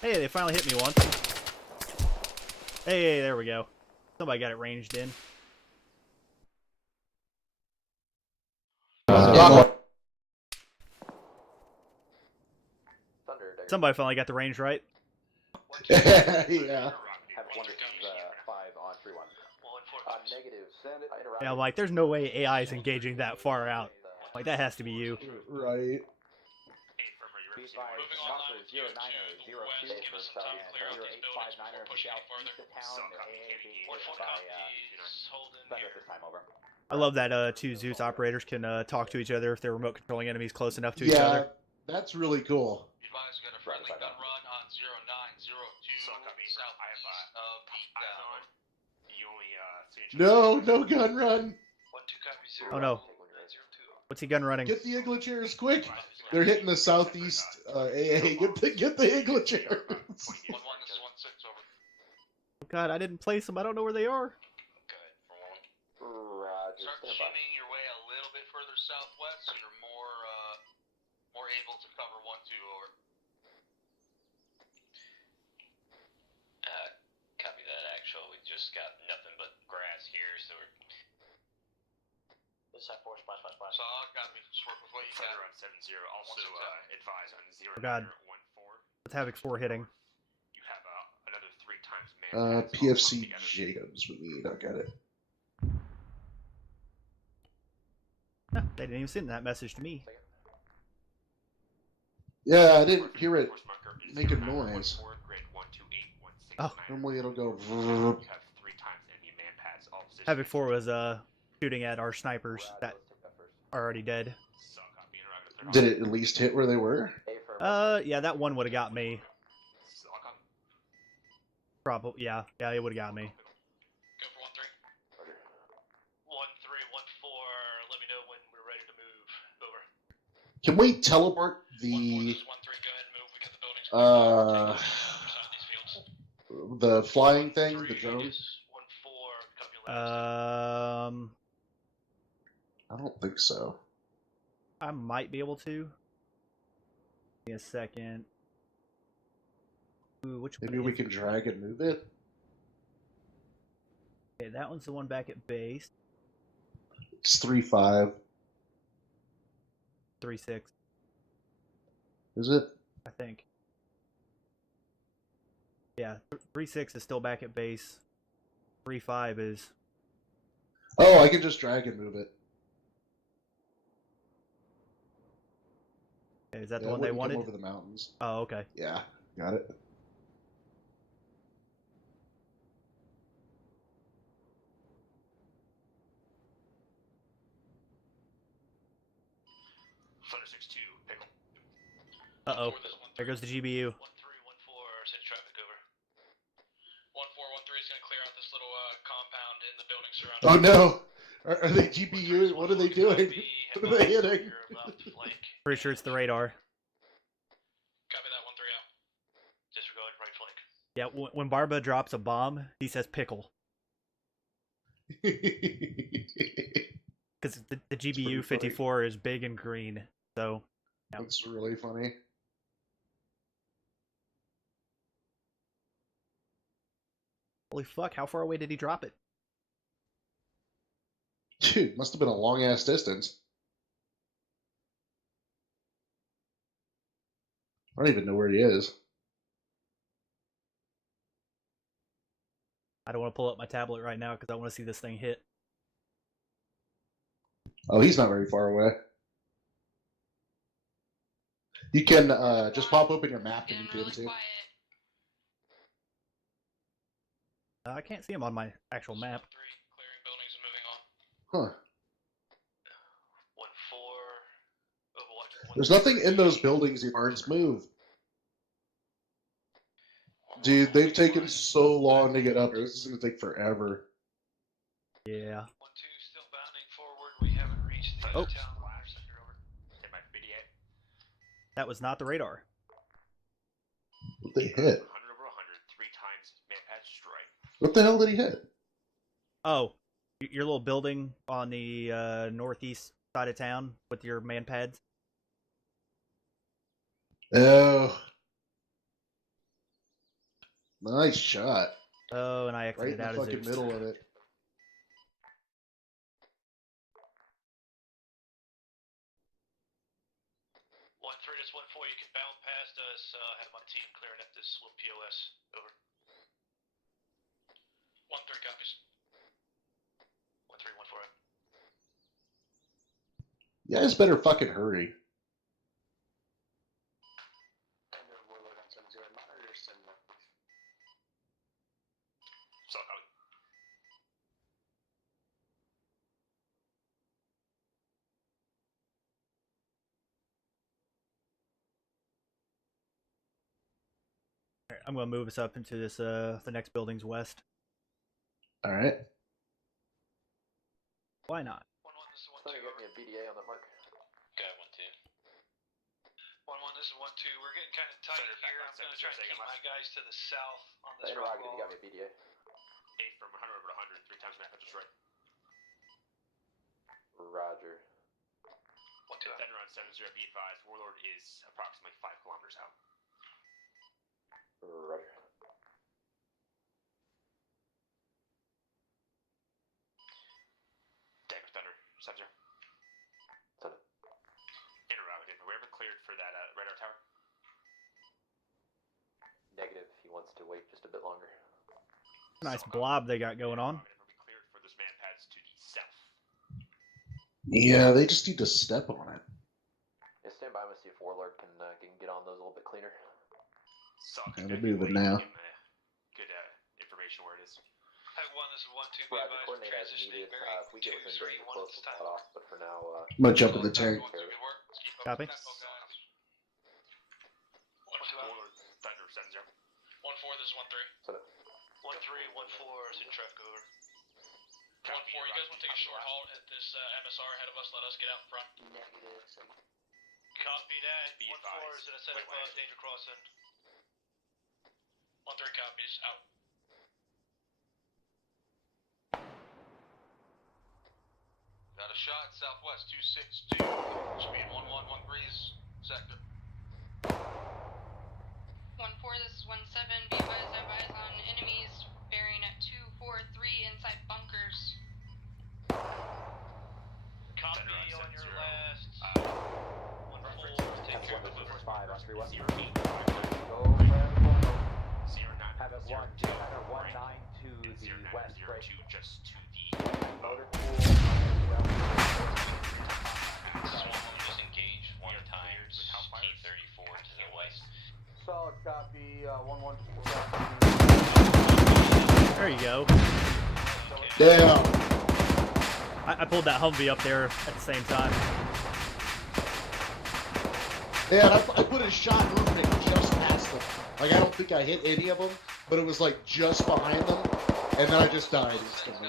Hey, they finally hit me once. Hey, there we go. Somebody got it ranged in. Somebody finally got the range right. Yeah. Have 1, this is 5 on 3-1. Negative, send it. Yeah, I'm like, there's no way AI is engaging that far out. Like, that has to be you. Right. Marker 0902 for southeast, 0859er southeast of town. Better this time, over. I love that two Zeus operators can talk to each other if they're remote controlling enemies close enough to each other. That's really cool. Advised, got a friendly gun run on 0902 southeast of No gun run. 1-2 copies, 0. Oh no. What's he gun running? Get the Englichers quick. They're hitting the southeast AA. Get the Englichers. 1-1, this is 1-6, over. Oh god, I didn't place them. I don't know where they are. Start shimmying your way a little bit further southwest, so you're more able to cover 1-2, over. Copy that, actual. We just got nothing but grass here, so we're... This is 4, splash. So I'll copy. Just work with what you got. Around 7-0. Also, advise on 0 Oh god. What's Havoc 4 hitting? You have another 3 times man. PFC Jacobs we need. I got it. Huh, they didn't even send that message to me. Yeah, I didn't hear it make a noise. Oh. Normally it'll go. Havoc 4 was shooting at our snipers that are already dead. Did it at least hit where they were? Yeah, that one would have got me. Probably, yeah, it would have got me. Go for 1-3. 1-3, 1-4. Let me know when we're ready to move. Over. Can we teleport the the flying thing, the drone? I don't think so. I might be able to. Give me a second. Ooh, which Maybe one we is can it? drag and move it. Okay, that one's the one back at base. It's 3-5. 3-6. Is it? I think. Yeah, 3-6 is still back at base. 3-5 is. Oh, I can just drag and move it. Okay, is that the one they wanted? Over the mountains. Oh, okay. Yeah, got it. Thunder 6-2, pickle. Uh-oh. There goes the GBU. 1314, send traffic over. 1413 is going to clear out this little compound in the building surrounding. Oh no! Are they GPU? What are they doing? What are they hitting? Pretty sure it's the radar. Copy that, 1-3 out. Disregard right flank. Yeah, when Barba drops a bomb, he says pickle. Because the GBU 54 is big and green, so. Yeah. That's really funny. Holy fuck, how far away did he drop it? Dude, must have been a long-ass distance. I don't even know where he is. I don't want to pull up my tablet right now because I want to see this thing hit. Oh, he's not very far away. You can just pop open your map and you can too. I can't see him on my actual map. Clearing buildings and moving on. Huh. 1-4, Overwatch. There's nothing in those buildings, Yards. Move. Dude, they've taken so long to get up. This is going to take forever. Yeah. 1-2 still bounding forward. We haven't reached the Oh. town wire sector over. Stand by for BDA. That was not the radar. What they hit? 100 over 100, 3 times manpad strike. What the hell did he hit? Oh, your little building on the northeast side of town with your man pads. Oh. Nice shot. Oh, and I Right in exited the out of fucking Zeus. middle of it. This 1-4, you can bound past us. Have my team clearing up this little POS. Over. 1-3 copies. 1-3, 1-4. You guys better fucking hurry. So, copy. Alright, I'm gonna move us up into this the next building's west. Alright. Why not? 1-1, this is 1-2. Trying to get me a BDA on that mark. Okay, 1-2. 1-1, this is 1-2. We're getting kind of tight here. I'm going to try and keep my guys to the south on this rock wall. You got me a BDA. 8 from 100 over 100, 3 times manpad destroyed. Roger. 1-2. Thunder on 7-0, be advised. Warlord is approximately 5 kilometers out. Roger. Dagger Thunder, 7-0. Thunder. Interrogative. Are we ever cleared for that radar tower? Negative. He wants to wait just a bit longer. Nice blob they got going on. Are we cleared for those manpads to the south? Yeah, they just need to step on it. Yeah, stand by. I'm gonna see if Warlord can get on those a little bit cleaner. And they're moving now. Good information where it is. Hey, 1, this is 1-2. Be Roger, advised. coordinate as needed. If we get within range, close, we'll cut off. But for now, I'm gonna jump in the tank. Copy. 1-2 out. Thunder, 7-0. 1-4, this is 1-3. 1-3, 1-4, send traffic over. 1-4, you guys want to take a short halt at this MSR ahead of us? Let us get out in front. Negative. Copy that. 1-4 is in a set of danger crossing. 1-3 copies. Out. Got a shot southwest 262. Speed 11 breeze sector. 1-4, this is 1-7. Be advised, I have eyes on enemies bearing at 243 inside bunkers. Copy on your last. 1-4, take care of the movers. 5 on 3-1. 08. Go have it 119 to the west, break. 02 just to the Motor pool. disengage one time T-34 to the west. Solid copy, 114. There you go. Damn. I pulled that Humvee up there at the same time. Yeah, I put a shot movement just past them. Like, I don't think I hit any of them, but it was like just behind them, and then I just died instantly.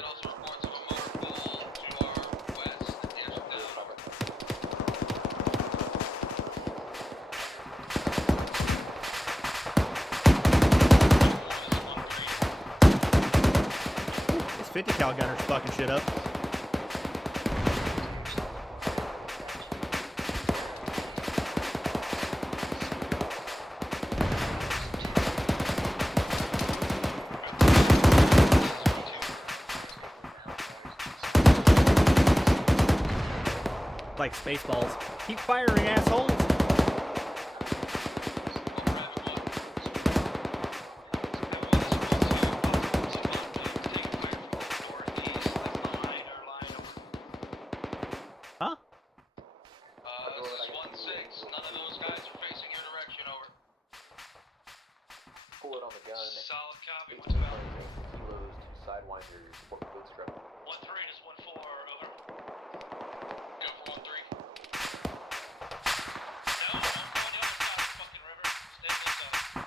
This 50 cal gunner's fucking shit up. Like Spaceballs. Keep firing, assholes! Huh? This is 1-6. None of those guys are facing your direction, over. Pull it on the gun. Solid copy, what's about? Kilos to Sidewinder, support boot strip. 1-3, just 1-4, over. Go for 1-3. No, I'm going the other side of the fucking river. Stay this side.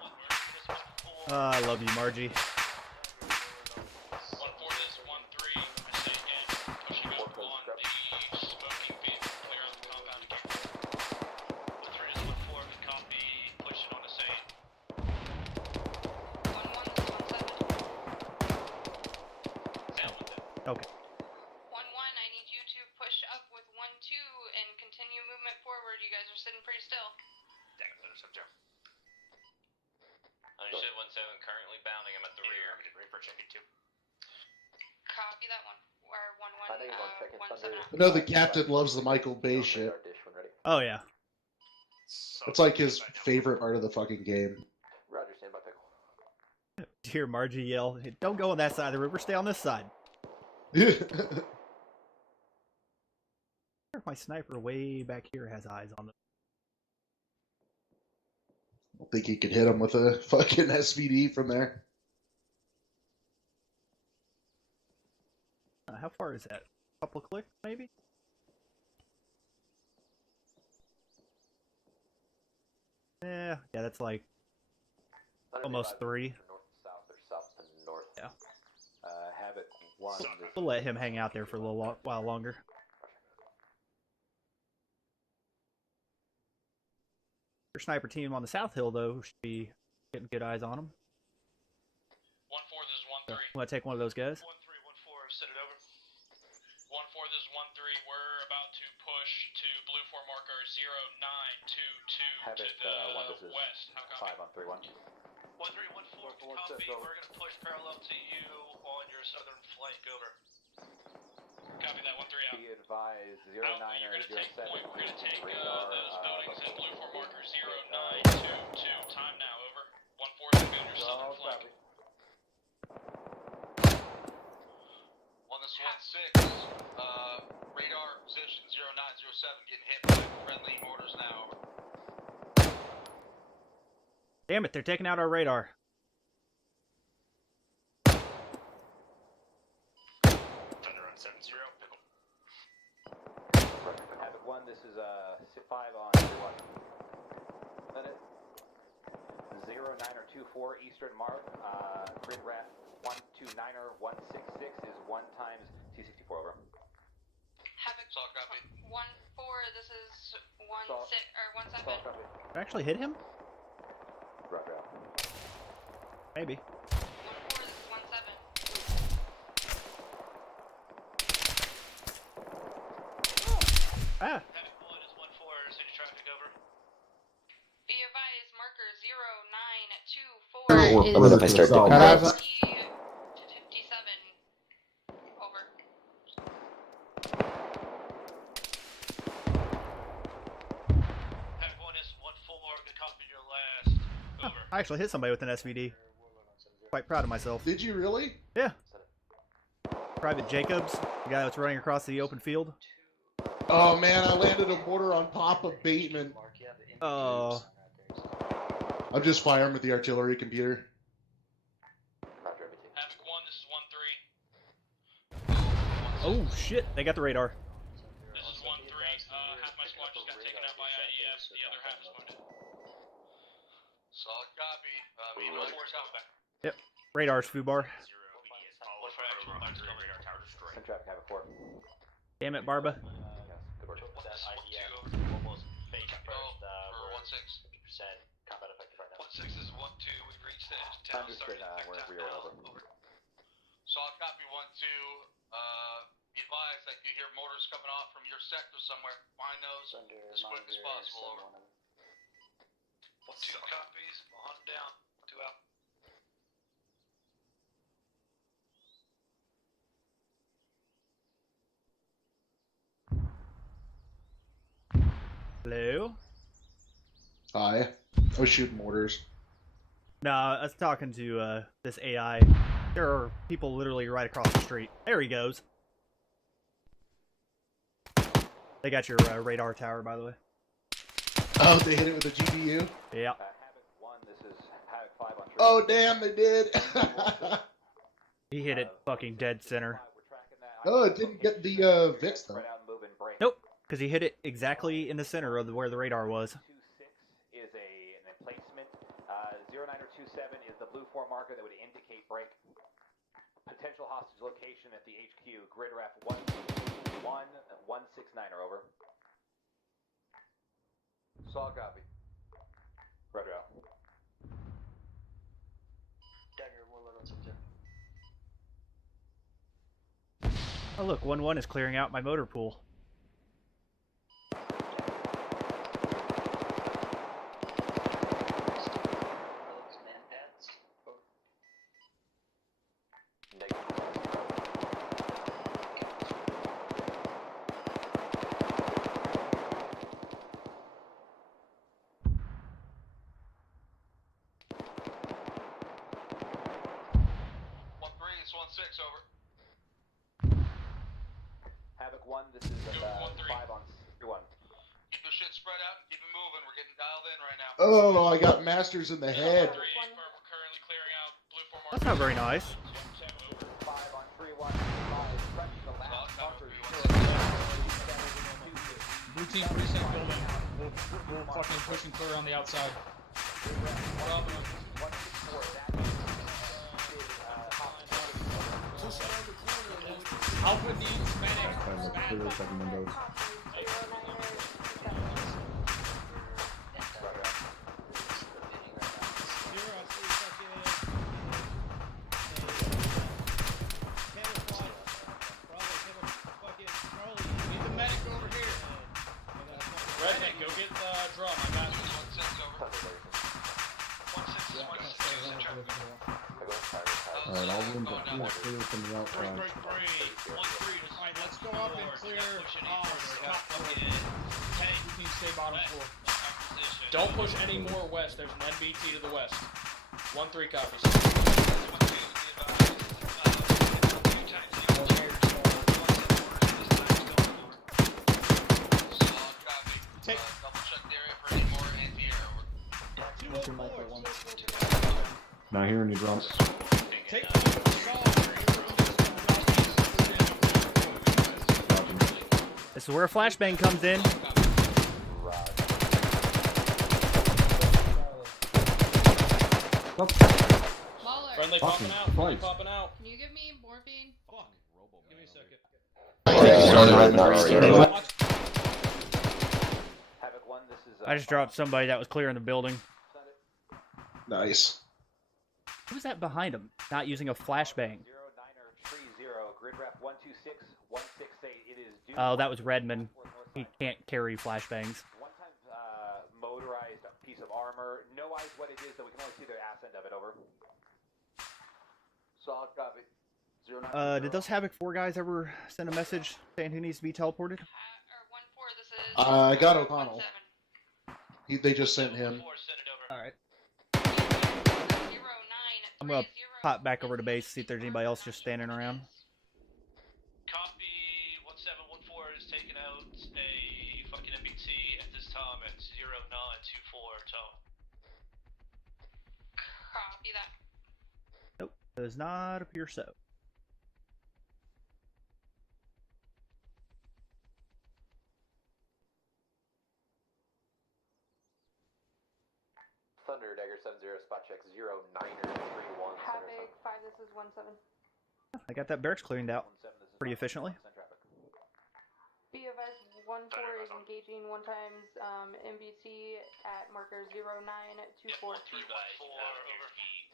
1-3, just 1-4. I love you, Margie. 1-4, this 1-3. I say again, pushing up on the smoking vehicle, clear on the compound again. 1-3, just 1-4, good copy, pushing on the same. 1-1, this 1-7. Okay. 1-1, I need you to push up with 1-2 and continue movement forward. You guys are sitting pretty still. Understood 1-7, currently bounding. I'm at the rear. Reaper checking 2. Copy that one. Or 1-1, I think it's on second 1-7. thunder. I know the captain loves the Michael Bay shit. Oh, yeah. It's like his favorite part of the fucking game. Roger, stand by pickle. Dear Margie yell, don't go on that side of the river, stay on this side. My sniper way back here has eyes on them. I don't think he could hit him with a fucking SVD from there. How far is that? A couple of clicks, maybe? Yeah, that's like almost 3. North to south or south to north. Yeah. Have it 1. We'll let him hang out there for a little while longer. Your sniper team on the South Hill, though, should be getting good eyes on him. 1-4, this is 1-3. I'm going to take one of those guys. 1-3, 1-4, set it over. 1-4, this is 1-3. We're about to push to blue 4 marker 0922 Have to it, the 1, this is west. How copy? 5 on 3-1. 1-3, 1-4, copy. We're going to push parallel to you on your southern flank, over. Copy that, 1-3 out. Be advised, 09 or 07. We're going to take those buildings in blue 4 marker 0922. Time now, over. 1-4 is going to be on your southern flank. 1, this is 1-6. Radar position 0907 getting hit by friendly mortars now, over. Damn it, they're taking out our radar. Thunder on 7-0, pickle. Have it 1, this is 5 on 1. Minute. 0924 Eastern Mark. Grid ref 129er 166 is 1 times T64, over. Havoc. Solid copy. 1-4, this is 1-6 or 1-7. Solid copy. Did I actually hit him? Roger. Maybe. 1-4, this is 1-7. Ah! Havoc 1 is 1-4, city traffic, over. Be advised, marker 0924 Or is if I start to to 57. Over. I actually hit somebody with an SVD. Quite proud of myself. Did you really? Yeah. Private Jacobs, the guy that's running across the open field. Oh man, I landed a mortar on Papa Bateman. Oh. I'm just firing with the artillery computer. Havoc 1, this is 1-3. Oh shit, they got the radar. This is 1-3. Half my squad just got taken out by IDF. The other half is wounded. Solid copy. Me and 1-4 is coming back. Yep. Radar's Fubar. Traffic, Havoc 4. Damn it, Barba. Good work. Almost face first. For 1-6. 50% combat effective right now. 1-6 is 1-2. We've reached the edge of town. Understood. We're in rear over. Solid copy. 1-2. Be advised that you hear mortars coming off from your sector somewhere. Find those as quick as possible. Over. 1-2 copies. 1 down. 2 out. Hello? Hi. I was shooting mortars. No, I was talking to this AI. There are people literally right across the street. There he goes. They got your radar tower, by the way. Oh, they hit it with a GPU? Yeah. Havoc 1, this is Havoc 5 on 3. Oh, damn, they did. He hit it fucking dead center. Oh, it didn't get the VIX, though. Nope, because he hit it exactly in the center of where the radar was. 26 is an emplacement. 0927 is the blue 4 marker that would indicate break. Potential hostage location at the HQ. Grid ref 11169 over. Solid copy. Red route. Dagger 11172. Oh look, 1-1 is clearing out my motor pool. Havoc 1, this is 5 on 1. Keep your shit spread out. Keep it moving. We're getting dialed in right now. Oh, I got Masters in the head. We're currently clearing out blue 4 marker. That's not very nice. 5 on 3-1. Blue team precinct building. We'll fucking push and clear on the outside. Alpha needs medic. Redneck, go get the drum. I got you. 1-6 is 1-6. Alright, I'll win the clear from the outside. 3-3. 1-3. Let's go up and clear tank. We can stay bottom floor. Don't push any more west. There's an NBT to the west. 1-3 copies. Take. Double check the area for any more anti-air. Not hearing you, drums. Take. This is where a flashbang comes in. Friendly popping out. Friendly popping out. Can you give me morphine? Fuck. Give me a second. Havoc 1, this is I just dropped somebody that was clearing the building. Nice. Who's that behind him? Not using a flashbang. 0930. Grid ref 126 168. It is due. Oh, that was Redmond. He can't carry flashbangs. One-time motorized piece of armor. No eyes what it is, though we can only see the ass end of it. Over. Solid copy. 0930. Did those Havoc 4 guys ever send a message saying who needs to be teleported? Or 1-4, this is. I got O'Connell. They just sent him. Alright. I'm gonna pop back over to base, see if there's anybody else just standing around. Copy. 1714 is taking out a fucking MBT at this time at 0924 tone. Copy that. Nope, does not appear so. Thunder, Dagger 70, spot check 0931. Havoc 5, this is 17. I got that barracks cleaned out pretty efficiently. Be advised, 14 is engaging 1 times MBT at marker 0924.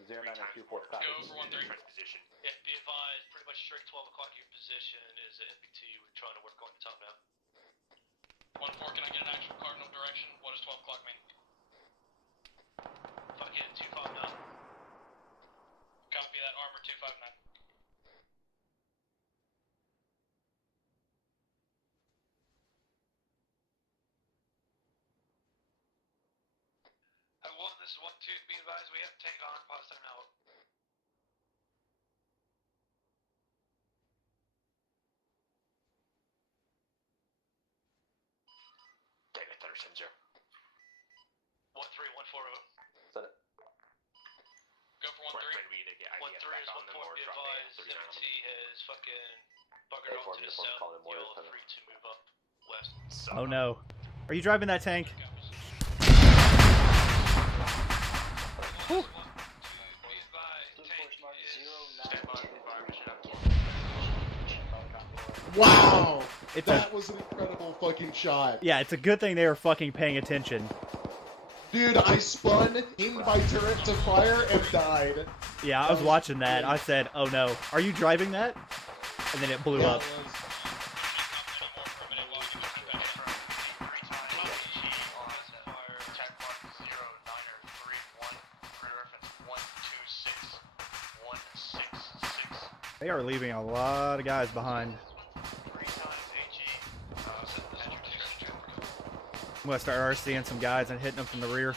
0924, copy. Go over 13. Position. Yeah, be advised, pretty much straight 12 o'clock your position is at MBT. We're trying to work on the top now. 14, can I get an actual cardinal direction? What does 12 o'clock mean? Fucking 259. Copy that, armor 259. This is 1-2, be advised, we have to take on pause time now. Take it, Thunder 70. 1314 over. Send it. Go for 13. 13 is 14, be advised, MT has fucking buggered off to the south. You're free to move up west. Oh no. Are you driving that tank? Whew. Wow! That was an incredible fucking shot. Yeah, it's a good thing they were fucking paying attention. Dude, I spun, aimed my turret to fire, and died. Yeah, I was watching that. I said, oh no. Are you driving that? And then it blew up. They are leaving a lot of guys behind. I'm gonna start RCing some guys and hitting them from the rear.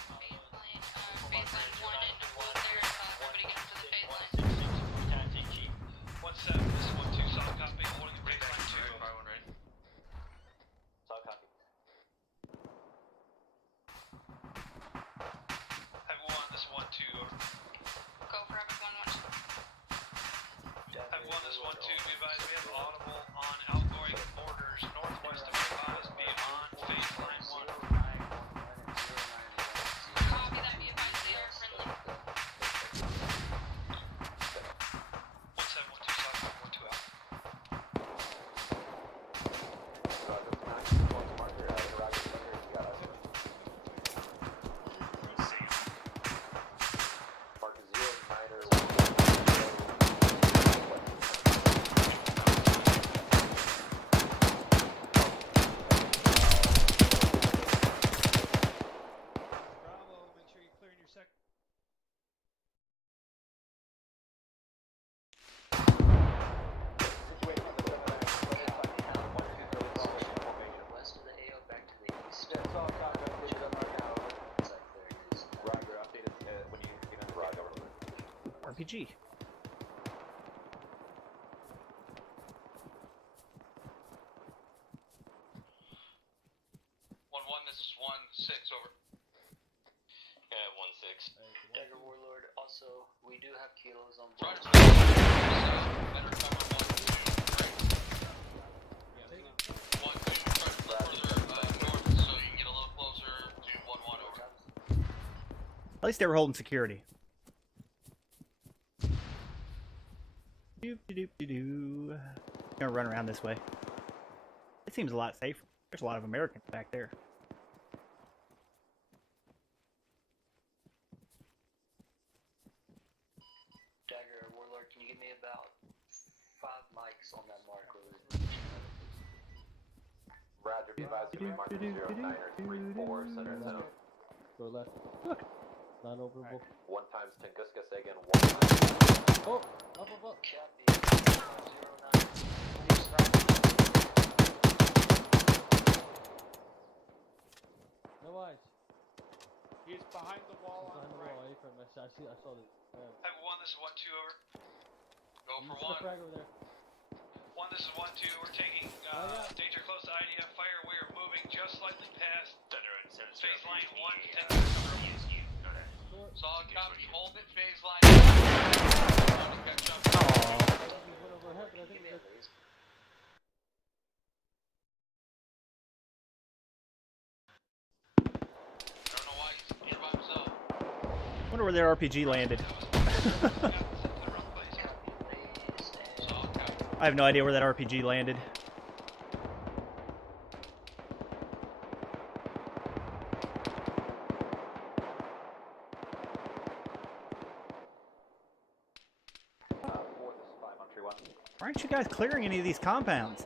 RPG. This is 1-6 over. Yeah, 1-6. Dagger Warlord, also, we do have kilos on board. Better cover 1-2, 1-2, try to flip further north so you can get a little closer to 1-1 over. At least they were holding security. Doop-de-doop-de-doo. Gonna run around this way. It seems a lot safer. There's a lot of Americans back there. Dagger Warlord, can you give me about 5 mics on that marker? Roger, be advised, to marker 0934, center zone. Go left. Look. Not overboard. 1 times Tunguska Sagan, 1 times. Oh! Up. Copy. 09. No eyes. He's behind the wall on the right. I saw the. Type 1, this is 1-2, over. Go for Step 1. right over there. 1, this is 1-2, we're taking danger close to IDF fire. We are moving just slightly past phase line 1 to 10. Solid copy, hold it, phase line. Wonder where their RPG landed. I have no idea where that RPG landed. Why aren't you guys clearing any of these compounds?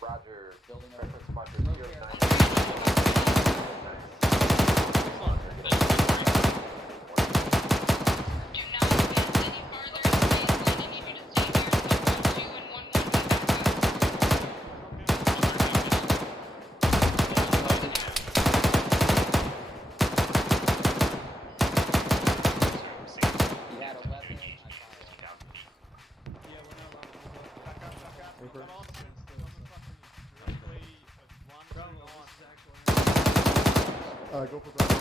Roger, building reference marker 09. Go for Bravo.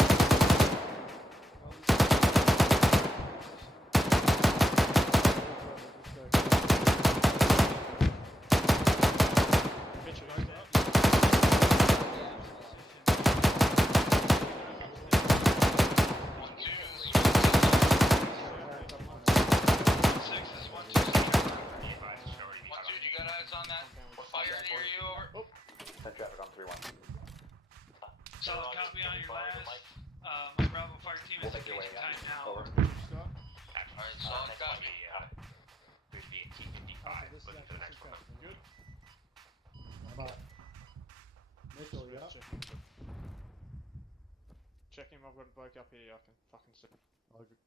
Traffic on 3-1. Solid copy on your last. My Bravo fire team is engaging time now. Over. Alright, solid copy. There's be a T55 looking for the next one. Good. Mitchell, yeah. Check him, I've got a bloke up here I can fucking see. All good.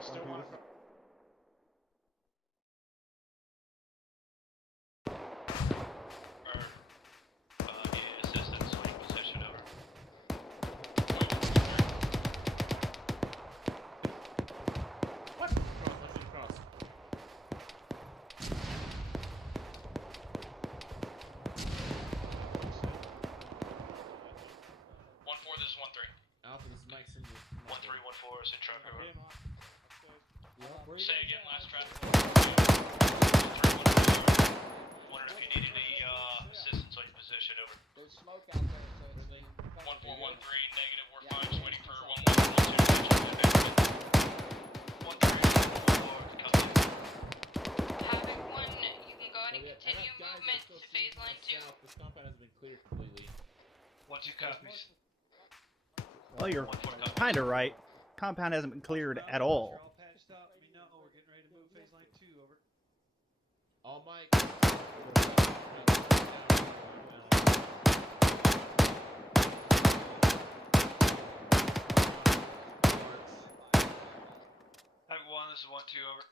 Still one. Assistance, swing position, over. What? This is 1-3. Alpha, this is Mike Cindy. 1-3-1-4 is in traffic. Here, Mark. Upstairs. Say again, last traffic. 3-1-4. Wondered if you needed any assistance on your position, over. There's smoke out there, so it's 1413, negative, we're fine, just waiting for 1112. 1-3-1-4, come in. Havoc 1, you can go ahead and continue movement to phase line 2. This compound has been cleared completely. 1-2 copies. Well, you're kind of right. Compound hasn't been cleared at all. All patched up. We know we're getting ready to move phase line 2, over. All Mike. Havoc 1, this is 1-2, over.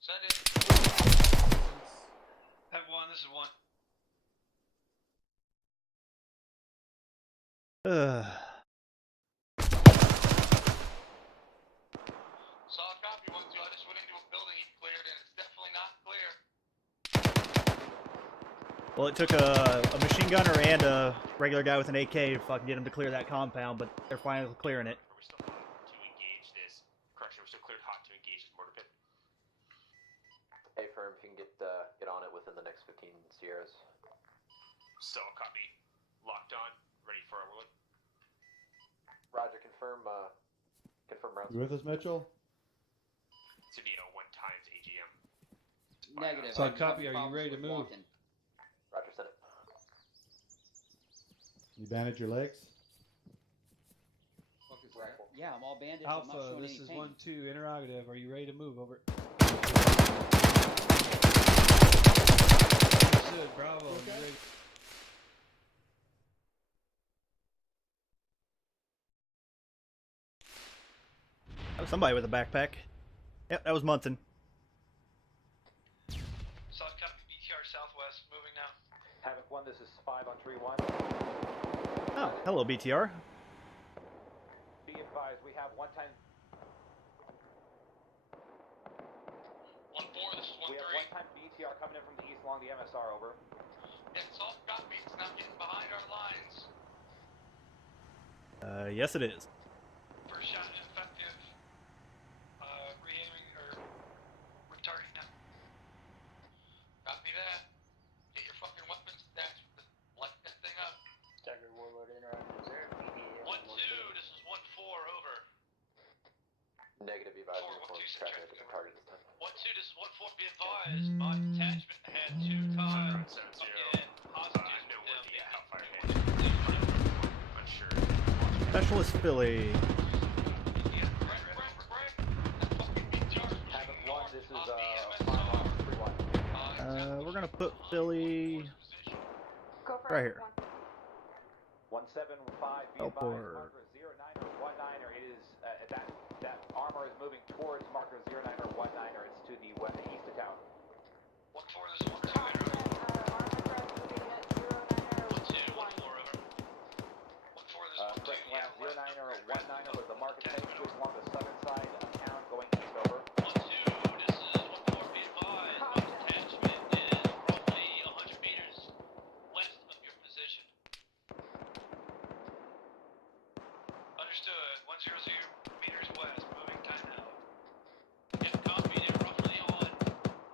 Send it. Havoc 1, this is 1. Ugh. Solid copy, 1-2. I just went into a building he cleared, and it's definitely not clear. Well, it took a machine gunner and a regular guy with an AK to fucking get him to clear that compound, but they're finally clearing it. We're still hot to engage this. Correction, we're still cleared hot to engage this mortar pit. Hey, firm, if you can get on it within the next 15 Sierras. Solid copy. Locked on. Ready for our rolling. Roger, confirm rounds. You with us, Mitchell? Studio 1 times AGM. Negative. Solid copy, are you ready to move? Roger, send it. You bandage your legs? Yeah, I'm all bandaged. I'm not Alpha, showing this any is pain. 1-2, interrogative. Are you ready to move, over? Good, Bravo, are you ready? Somebody with a backpack. Yep, that was Munson. Solid copy, BTR southwest, moving now. Havoc 1, this is 5 on 3-1. Oh, hello, BTR. Be advised, we have 1-time... 1-4, this is 1-3. We have 1-time BTR coming in from the east along the MSR, over. Yes, solid copy, it's not getting behind our lines. Yes it is. First shot effective. Re-aiming or retargeting now. Copy that. Get your fucking weapons attached. Light that thing up. Tiger Warlord interactive. Is there a PDA? 1-2, this is 1-4, over. Negative, be advised, uniforms tracking a different target this time. 1-2, this is 1-4, be advised. My detachment had 2 times. Fucking hostages with them. Unsure. Specialist Philly. Havoc 1, this is 5 on 3-1. We're gonna put Philly right here. 175, be Oh, advised, for... marker 09er, 19er. It is, that armor is moving towards marker 09er, 19er. It's to the east of town. 1-4, this is 1-2, interrupt. 1-2, 1-4, over. 1-4, this is 1-2, yeah, 09er, 19er was the marketplace just along the southern side of town going east, over. 1-2, this is 1-4, be advised. My detachment is roughly 100 meters west of your position. Understood. 100 meters west, moving time now. Yep, copy. They're roughly on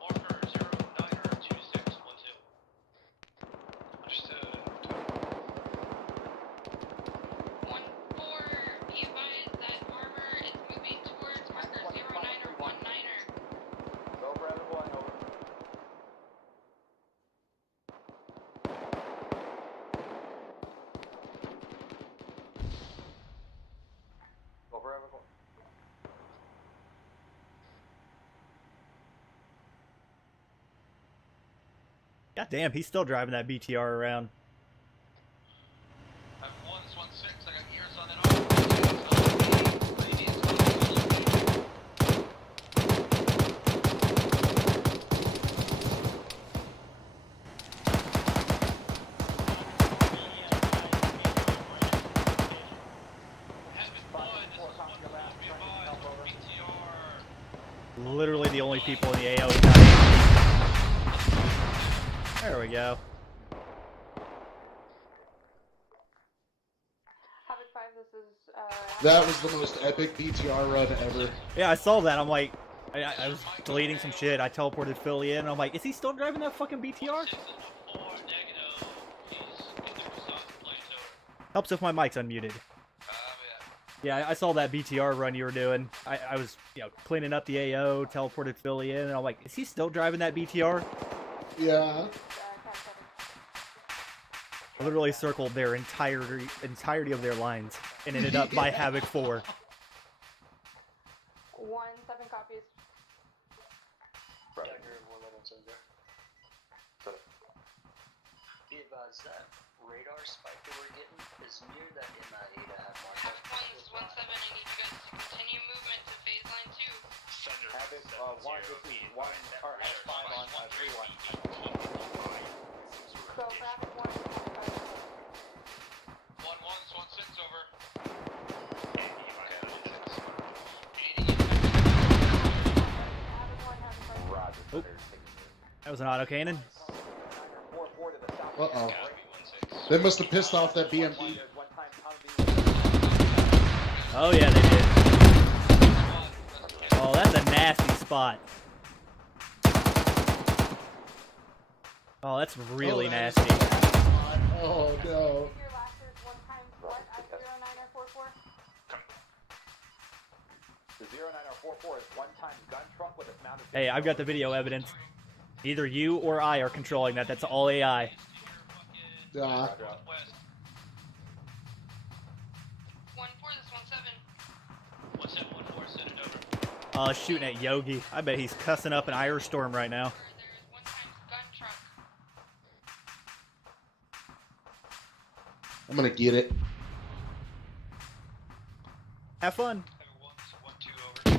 marker 09er2612. Understood. 1-4, be advised that armor is moving towards marker 09er, 19er. Over, everyone, over. Over, everyone. God damn, he's still driving that BTR around. I'm 1-6. I got ears on that Literally the only people in the AO who got it. There we go. Havoc 5, this is, That was the most epic BTR run ever. Yeah, I saw that. I'm like, I was deleting some shit. I teleported Philly in. And I'm like, is he still driving that fucking BTR? Helps if my mic's unmuted. Yeah, I saw that BTR run you were doing. I was, cleaning up the AO, teleported Philly in, and I'm like, is he still driving that BTR? Yeah. I literally circled their entirety of their lines and ended up by Havoc 4. 1-7 copies. Tiger Warlord on center. Be advised that radar spike that we're getting is near that MIA that have marked. Havoc 1, this is 1-7, I need you guys to continue movement to phase line 2. Havoc 1, this is 1, or Havoc 5 on 3-1. Go for Havoc 1, 1-1, 1-6, over. Oh, that was an auto cannon. Uh-oh. They must have pissed off that BMP. Oh yeah, they did. Oh, that's a nasty spot. Oh, that's really nasty. Oh no. The 09R44 is one-time gun truck with a mounted... Hey, I've got the video evidence. Either you or I are controlling that. That's all AI. Yeah. 1-4, this 1-7. 1-7, 1-4, send it over. Shooting at Yogi. I bet he's cussing up an Irish Storm right now. I'm gonna get it. Have fun. 1-2, over.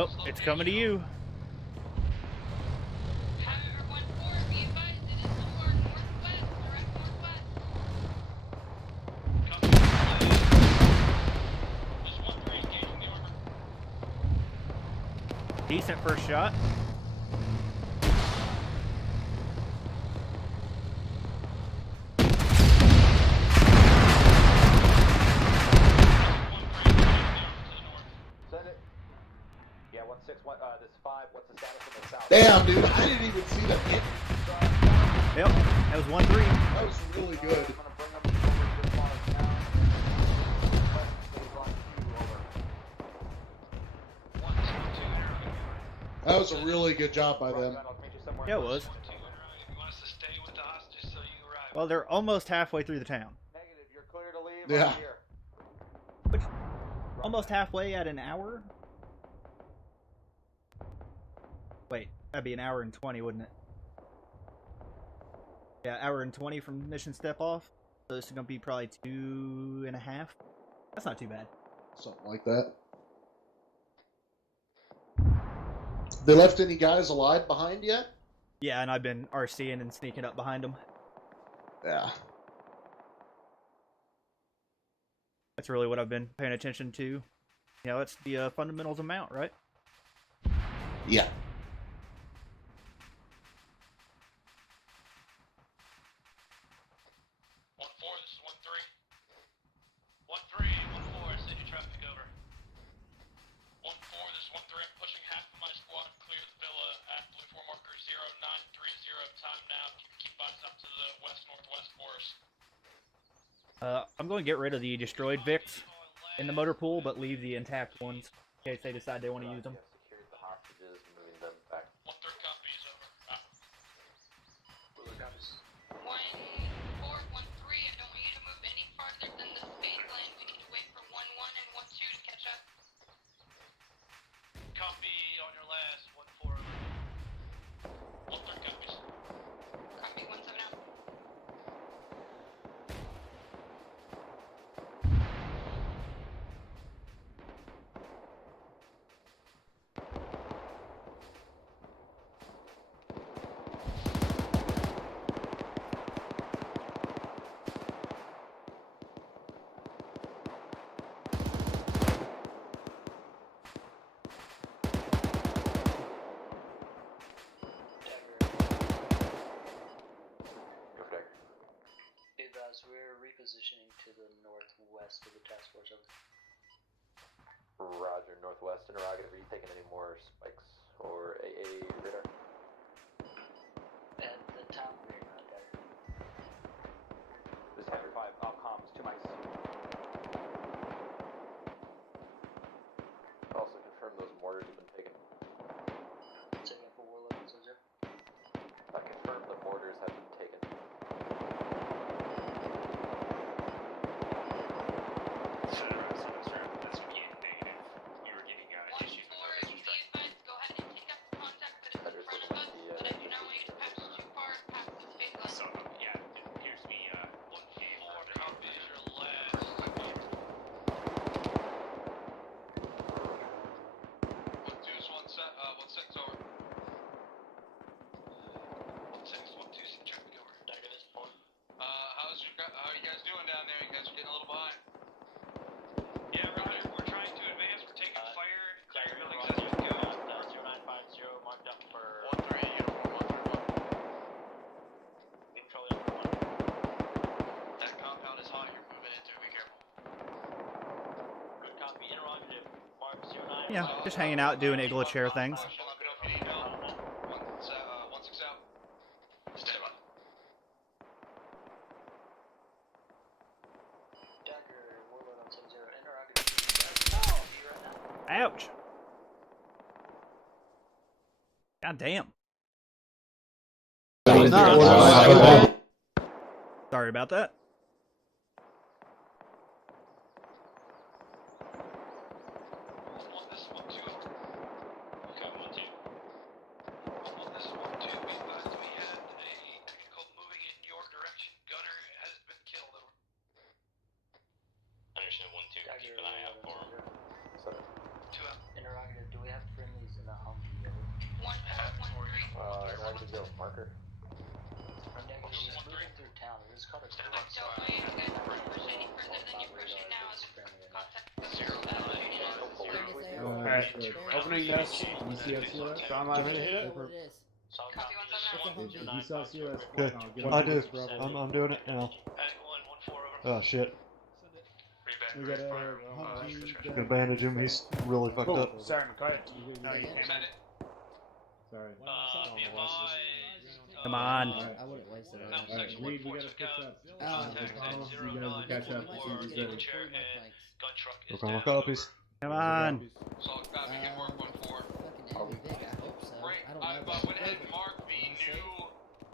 Oh, it's coming to you. Decent first shot. Send it. Yeah, 161. This 5. What's the status in the south? Damn, dude, I didn't even see that hit. Yep, that was 1-3. That was really good. That was a really good job by them. Yeah, it was. Well, they're almost halfway through the town. Negative. You're clear to leave. Yeah. Right here. Which, almost halfway at an hour? Wait, that'd be an hour and 20, wouldn't it? Yeah, hour and 20 from mission step off. So this is gonna be probably 2.5. That's not too bad. Something like that. They left any guys alive behind yet? Yeah, and I've been RCing and sneaking up behind them. Yeah. That's really what I've been paying attention to. You know, that's the fundamentals amount, right? Yeah. I'm going to get rid of the destroyed Vics in the motor pool, but leave the intact ones in case they decide they want to use them. Secured the hostages, moving them back. 1-3 copies over. 1-4, 1-3, I don't want you to move any farther than the space lane. We need to wait for 1-1 and 1-2 to catch up. Copy on your last 1-4. 1-3 copies. Copy 1-7 out. We're repositioning to the northwest of the task force. Roger, northwest interrogative. Are you taking any more spikes or AA radar? At the top rear, not there. This is Henry 5, comms, 2 mice. Also confirm those mortars have been taken. Taking up a warlock, so zero. Confirm the mortars have been taken. How are you guys doing down there? You guys are getting a little behind. Yeah, Roger. We're trying to advance. We're taking fire. Clear buildings as we go. 0950 marked up for 1-3, uniform 1-3-1. control number 1. That compound is hot. You're moving into it. Be careful. Good copy. Interrogative. Mark 09. Yeah, just hanging out, doing igloo chair things. 1-6 out. Stand by. Dagger, warlock on 7-0, interrogative. Right now. Ouch! God damn. Sorry about that. This is 1-2. Okay, 1-2. This is 1-2. We advised we had a vehicle moving in your direction. Gunner has been killed. Over. Understood 1-2. Keep an eye out for him. 2 out. Interrogative, do we have friendlies in the Humvee yet? 1-4-1-3. Interrogative, go. Marker. Negative, he's moving through town. It is called a Don't want you guys to push any further than you're pushing now as contact. Alright, opening this. You see us here? I'm gonna hit it. Copy 1-7. You saw COS. Okay, I do. I'm doing it now. Oh shit. We got a Humvee. Gonna bandage him. He's really fucked up. Sorry, McCoy. Sorry. Come on. I wouldn't waste it. Alright, Reed, we gotta fix up. You guys will catch up as soon as he's ready. Okay, copies. Come on. Solid copy, good work, 1-4. I've went ahead and marked the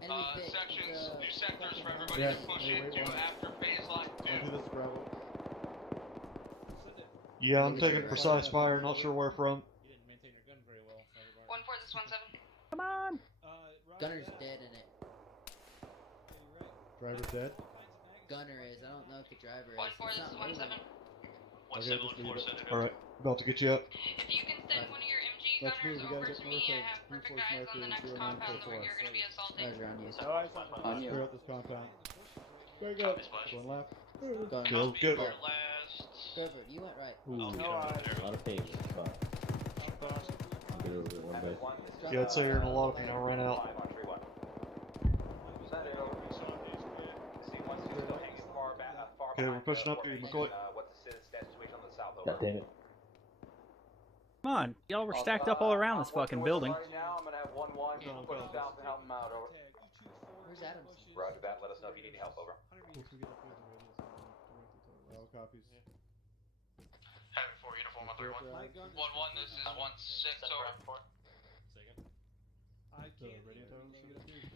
new sections, new sectors for everybody to push into after phase line 2. Yeah, I'm taking precise fire. Not sure where from. 1-4, this is 1-7. Come on. Gunner's dead in it. Driver's dead? Gunner is. I don't know if the driver is. 1-4, this is 1-7. 1-7-1-4, send it over. Alright, about to get you up. If you can send one of your MG gunners over to me, I have perfect eyes on the next compound where you're going to be assaulting. On you. Clear out this compound. Very good. Going left. Go, good. Trevor, you went right. Ooh, a lot of pain. Get over it one day. Yeah, I'd say you're in a lot of pain. I'll run out. Okay, we're pushing up here, McCoy. God damn it. Come on. Y'all were stacked up all around this fucking building. I'm gonna have 1-1. Push south and help him out. Over. Where's Adams? Roger that. Let us know if you need help. Over. All copies. Have it for uniform on 3-1. 1-1, this is 1-6 over.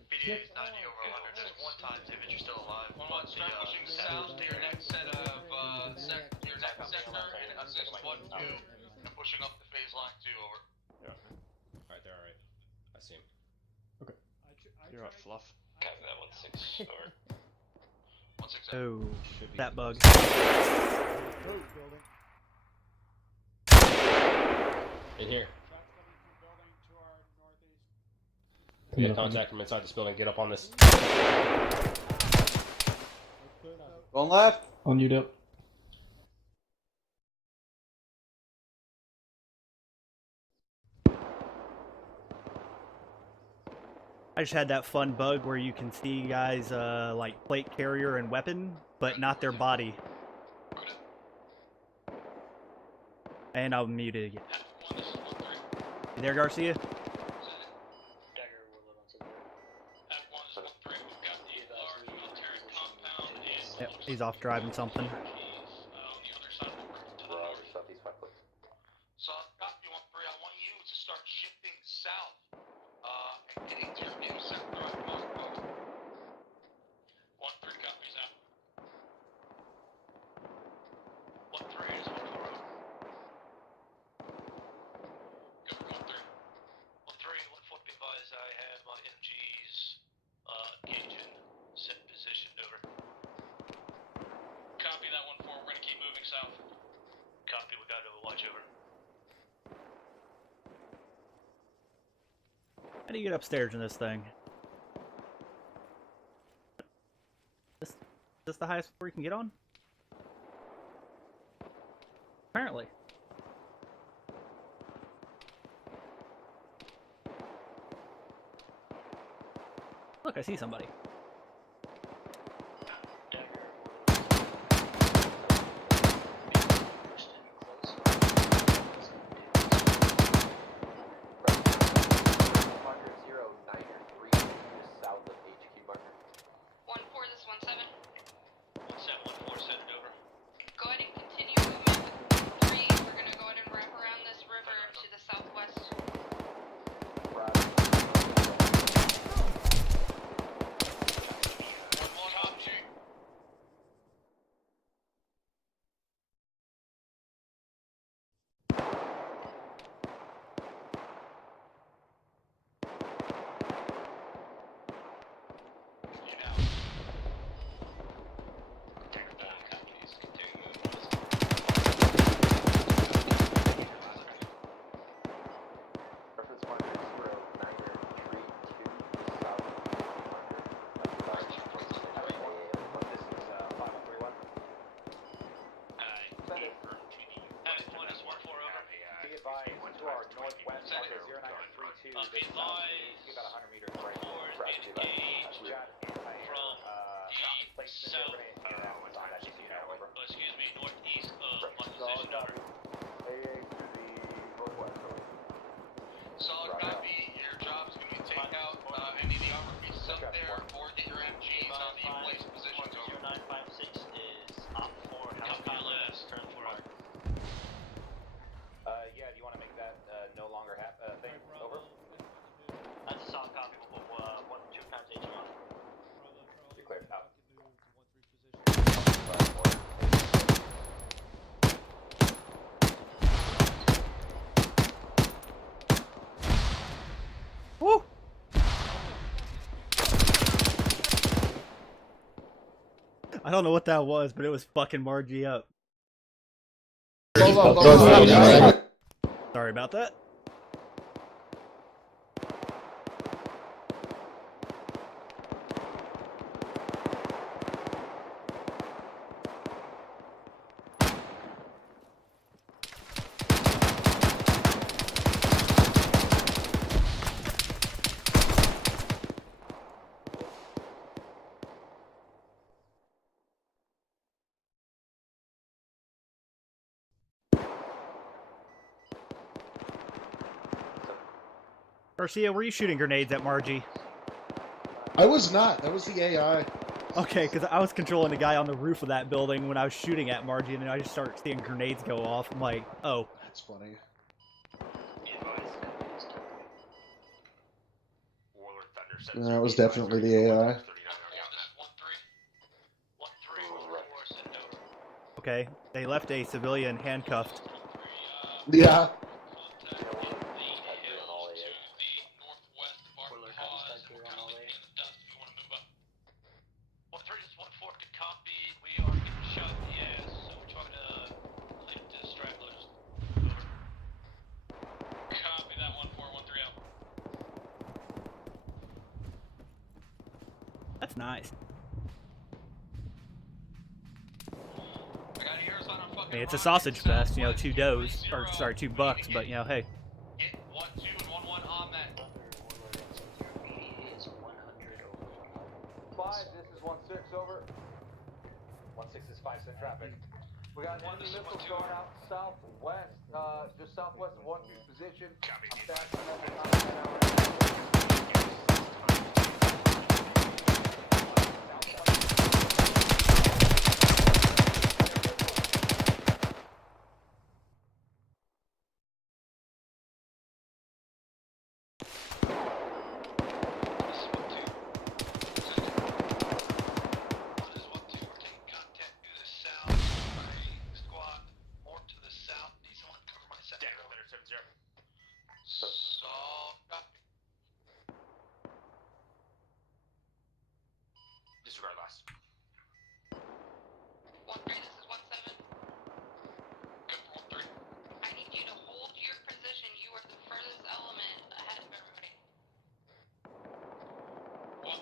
PDA is 90 over 100. There's one time if you're still alive. 1-1, start pushing south to your next set of your next sector and assist 1-2. Pushing up the phase line 2 over. Yeah. Alright, they're alright. I see him. Okay. You're up, Fluff. Copy that 1-6 over. 1-6 Oh, that bug. In here. Yeah, contact from inside this building. Get up on this. Going left. On you, Dip. I just had that fun bug where you can see guys like plate carrier and weapon, but not their body. And I'll mute it again. You there, Garcia? Yep, he's off driving something. So, copy 1-3. I want you to start shifting south and getting to your new sector on Mark Road. 1-3 copies out. 1-3 is 1-4 road. Go for 1-3. 1-3, 1-4, be advised I have my MGs engaging, set position, over. Copy that 1-4, we're gonna keep moving south. Copy, we got to watch over. How do you get upstairs in this thing? Is this the highest floor you can get on? Apparently. Look, I see somebody. Be about 100 meters right from the south, excuse me, northeast of my position, over. Solid copy. Your job is going to be to take out any of the armor pieces up there, or get your MGs on the place positions. Over. 0956 is op 4. Copy your last. Turn 4 out. Yeah, do you want to make that no longer thing? Over. That's a solid copy. We'll put 1 2 times HE on. You're clear. Out. Woo! I don't know what that was, but it was fucking Margie up. Sorry about that. Garcia, were you shooting grenades at Margie? I was not. That was the AI. Okay, because I was controlling the guy on the roof of that building when I was shooting at Margie, and then I just started seeing grenades go off. I'm like, oh. That's funny. That was definitely the AI. Okay, they left a civilian handcuffed. Yeah. That's nice. I mean, it's a sausage fest, you know, $2, or sorry, $2, but you know, hey. Get 1 2 and 1 1 on that. 5, this is 1 6 over. 1 6 is 5 cent traffic. We got enemy missiles going out southwest, just southwest of 1 2's position. Disregard last. 1-3, this is 1-7. Good for 1-3. I need you to hold your position. You are the furthest element ahead of everybody. 1-3,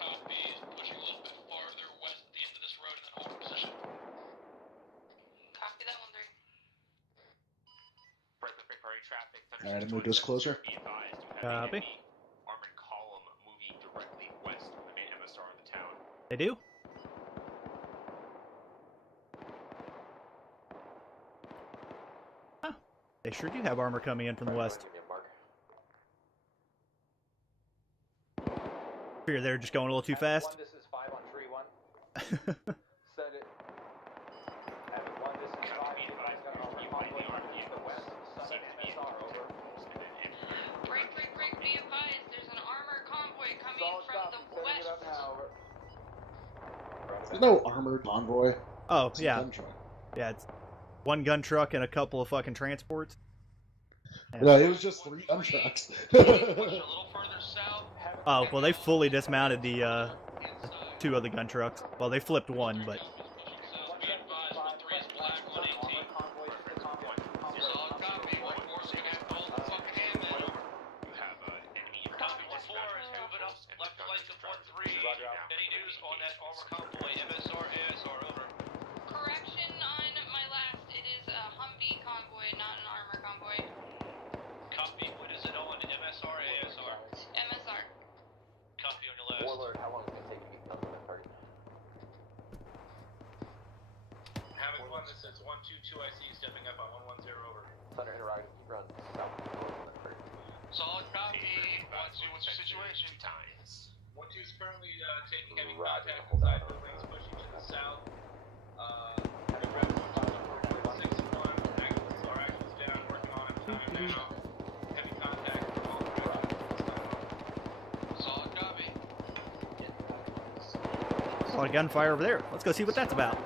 copy. Pushing a little bit farther west at the end of this road and then hold position. Copy that 1-3. Break the big party traffic. Alright, move this closer. Be advised, you have Copy. an armored column moving directly west from the main MSR in the town. They do? Huh. They sure do have armor coming in from the west. Figure they're just going a little too fast. This is 5 on tree 1. Set it. Evan 1, this is 5. You guys got an armor convoy coming in the west. Southern MSR, over. Break, be advised. There's an armor convoy coming from the west. There's no armored convoy. Oh, It's a yeah. gun truck. Yeah, it's one gun truck and a couple of fucking transports. No, it was just 3 gun trucks. Oh, well, they fully dismounted the 2 of the gun trucks. Well, they flipped one, but... Any news on that armor convoy, MSR, ASR, over. Correction on my last. It is a Humvee convoy, not an armor convoy. Copy, what is it on MSR, 1, this is 122 IC stepping up on 110 over. Thunder Horizon, run south. Solid copy. 1-2, what's your situation? 1-2 is currently taking heavy contact inside buildings, pushing to the south. The red 6-1, our actions down, working on it, time now. Heavy contact. Solid copy. A lot of gunfire over there. Let's go see what that's about.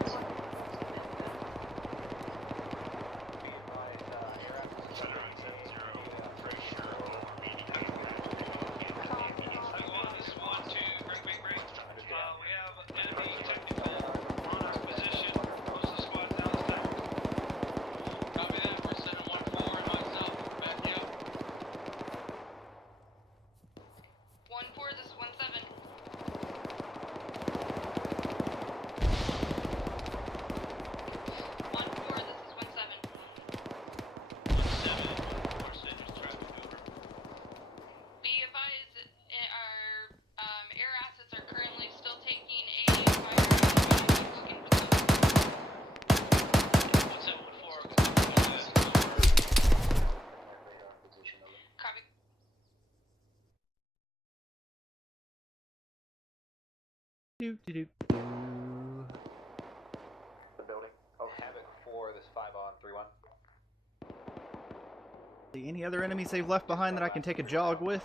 The building. Oh, Havoc 4, this 5-on 3-1. See any other enemies they've left behind that I can take a jog with?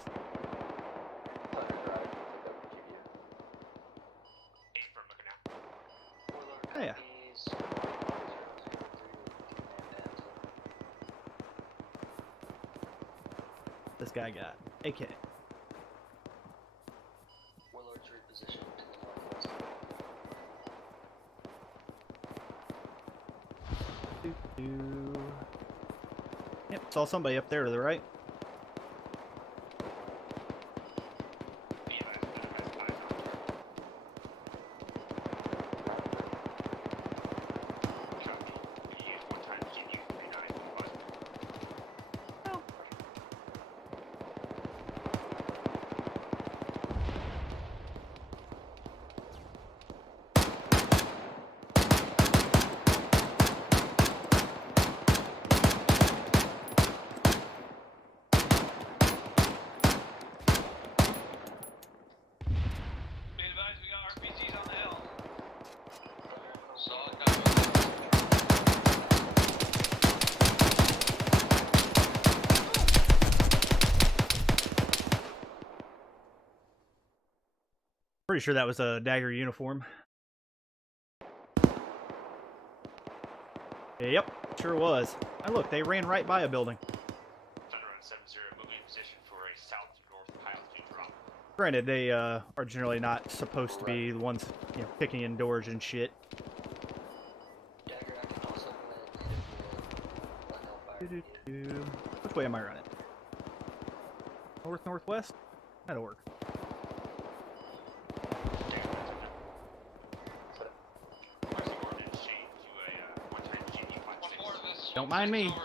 Oh, yeah. This guy got AK. Warlord's repositioned to the northwest. Yep, saw somebody up there to the right. Pretty sure that was a Dagger uniform. Yep, sure was. And look, they ran right by a building. Thunder on 7-0, moving position for a south to north high altitude drop. Granted, they are generally not supposed to be the ones, you know, picking in doors and shit. Dagger, I can also Which way am I running? North, northwest? That'll work. Don't mind me. 1-6-1-4,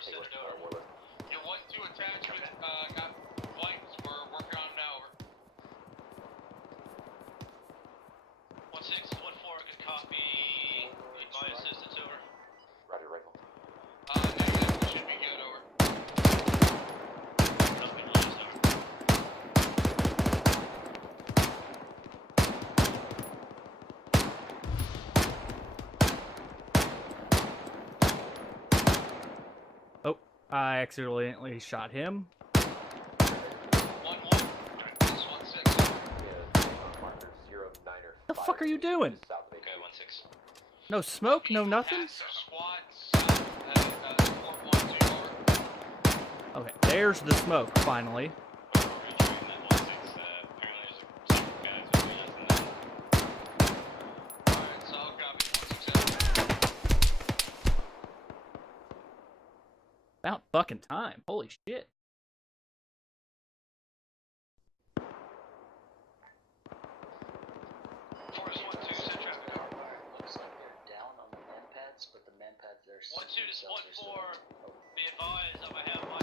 send it over. Your 1-2 attachment got blanks. We're working on it now. Over. 1-6-1-4, good copy. Need my assistance over. Roger, rifle. Negative. We should be good over. Nothing lost over. I accidentally shot him. 1-1. This 1-6. The fuck are you doing? Okay, 1-6. No smoke, no nothing? Okay, there's the smoke, finally. About fucking time. Holy shit. Looks like they're down on the man pads, but the man pads they're 1-2 to 1-4. Be advised, I'm gonna have my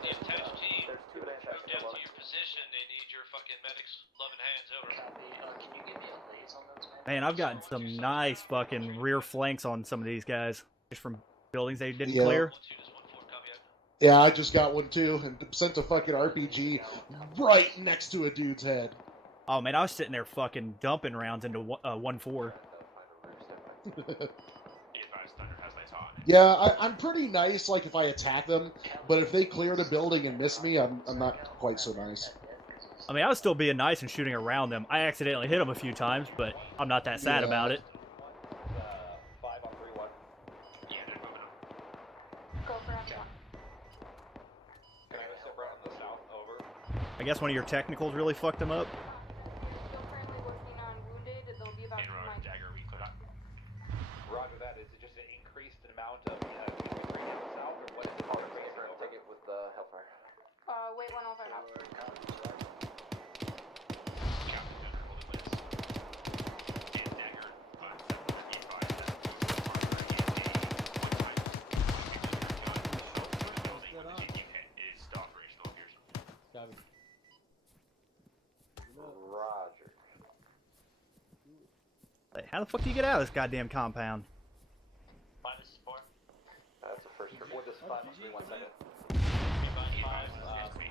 the attached team move down to your position. They need your fucking medics' loving hands over. Copy. Can you give me a laze on those man Man, I've gotten some nice fucking rear flanks on some of these guys. Just from buildings they didn't clear. Yeah, I just got one too, and sent a fucking RPG right next to a dude's head. Oh man, I was sitting there fucking dumping rounds into 1-4. Yeah, I'm pretty nice, like, if I attack them, but if they cleared a building and miss me, I'm not quite so nice. I mean, I was still being nice and shooting around them. I accidentally hit them a few times, but I'm not that sad about it. I guess one of your technicals really fucked them up. Roger that. Is it just an increased amount of green in the south, or what is the part of the ticket with the Hellfire? Wait, 105. Roger. Hey, how the fuck do you get out of this goddamn compound? That's the first. What this 5 on 3 1 second.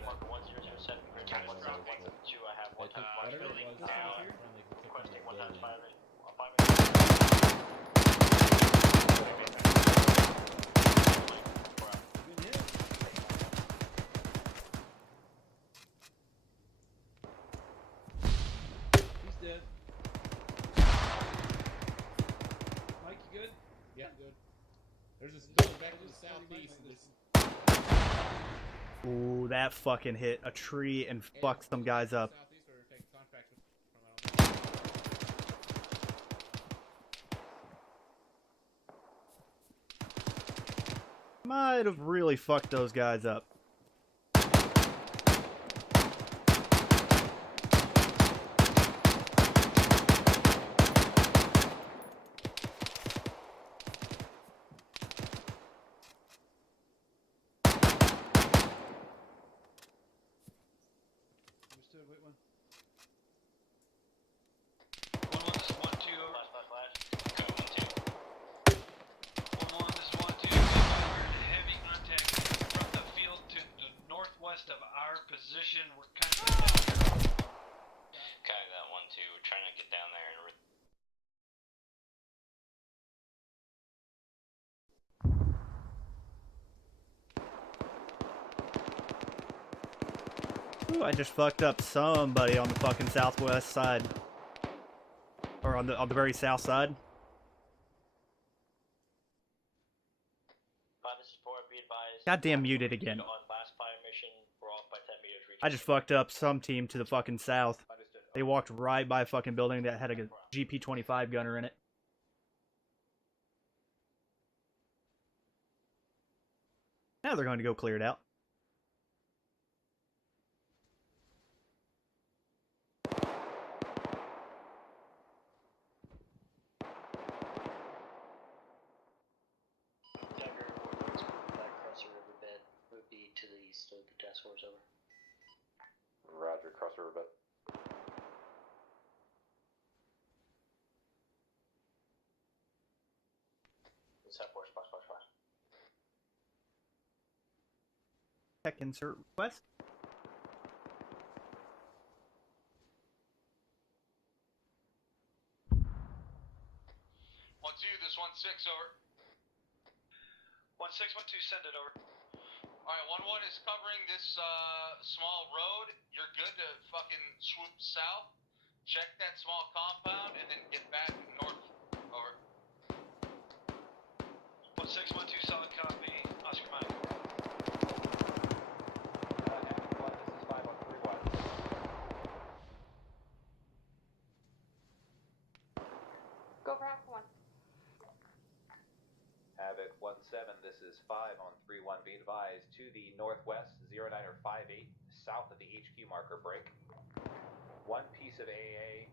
Marker 1007. I have 1 times 5 building down. Requesting 1 times 5. He's dead. Mike, you good? Yeah, I'm good. There's this building back to the southeast. Ooh, that fucking hit a tree and fucked some guys up. Might have really fucked those guys up. Understood, wait one. 1-1, this is 1-2 over. Flash. Go 1-2. 1-1, this is 1-2. Heavy contact from the field to the northwest of our position. We're kind of down. Copy that 1-2. We're trying to get down there and Ooh, I just fucked up somebody on the fucking southwest side. Or on the very south side. 5, this is 4, be advised. Goddamn muted again. On last fire mission, we're off by 10 meters. I just fucked up some team to the fucking south. They walked right by a fucking building that had a GP25 gunner in it. Now they're going to go clear it out. Would be to the east of the task force, over. Roger, cross river bit. Set force, box. Tech insert request. 1-2, this 1-6 over. 1-6, 1-2, send it over. Alright, 1-1 is covering this small road. You're good to fucking swoop south. Check that small compound and then get back north. Over. 1-6, 1-2, solid copy. Oscar Mike. This is 5 on 3 1. Go for half 1. Have it 1-7. This is 5 on 3-1. Be advised to the northwest 09er 58 south of the HQ marker break. One piece of AA,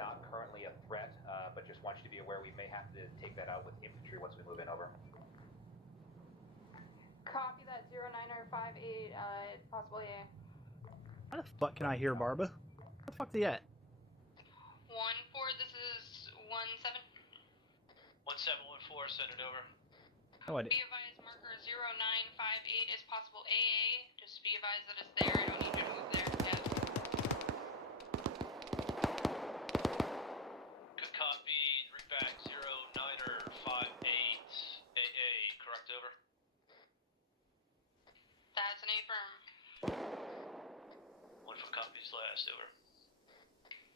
not currently a threat, but just want you to be aware we may have to take that out with infantry once we move in. Over. Copy that 09er 58, possibly AA. How the fuck can I hear Barba? Where the fuck's he at? 1-4, this is 1714, send it over. No idea. Be advised, marker 0958 is possible AA. Just be advised that it's there. I don't need you to move there yet. Good copy. Read back 0958 AA. Correct, over. That's an affirm. 1 foot copies last, over.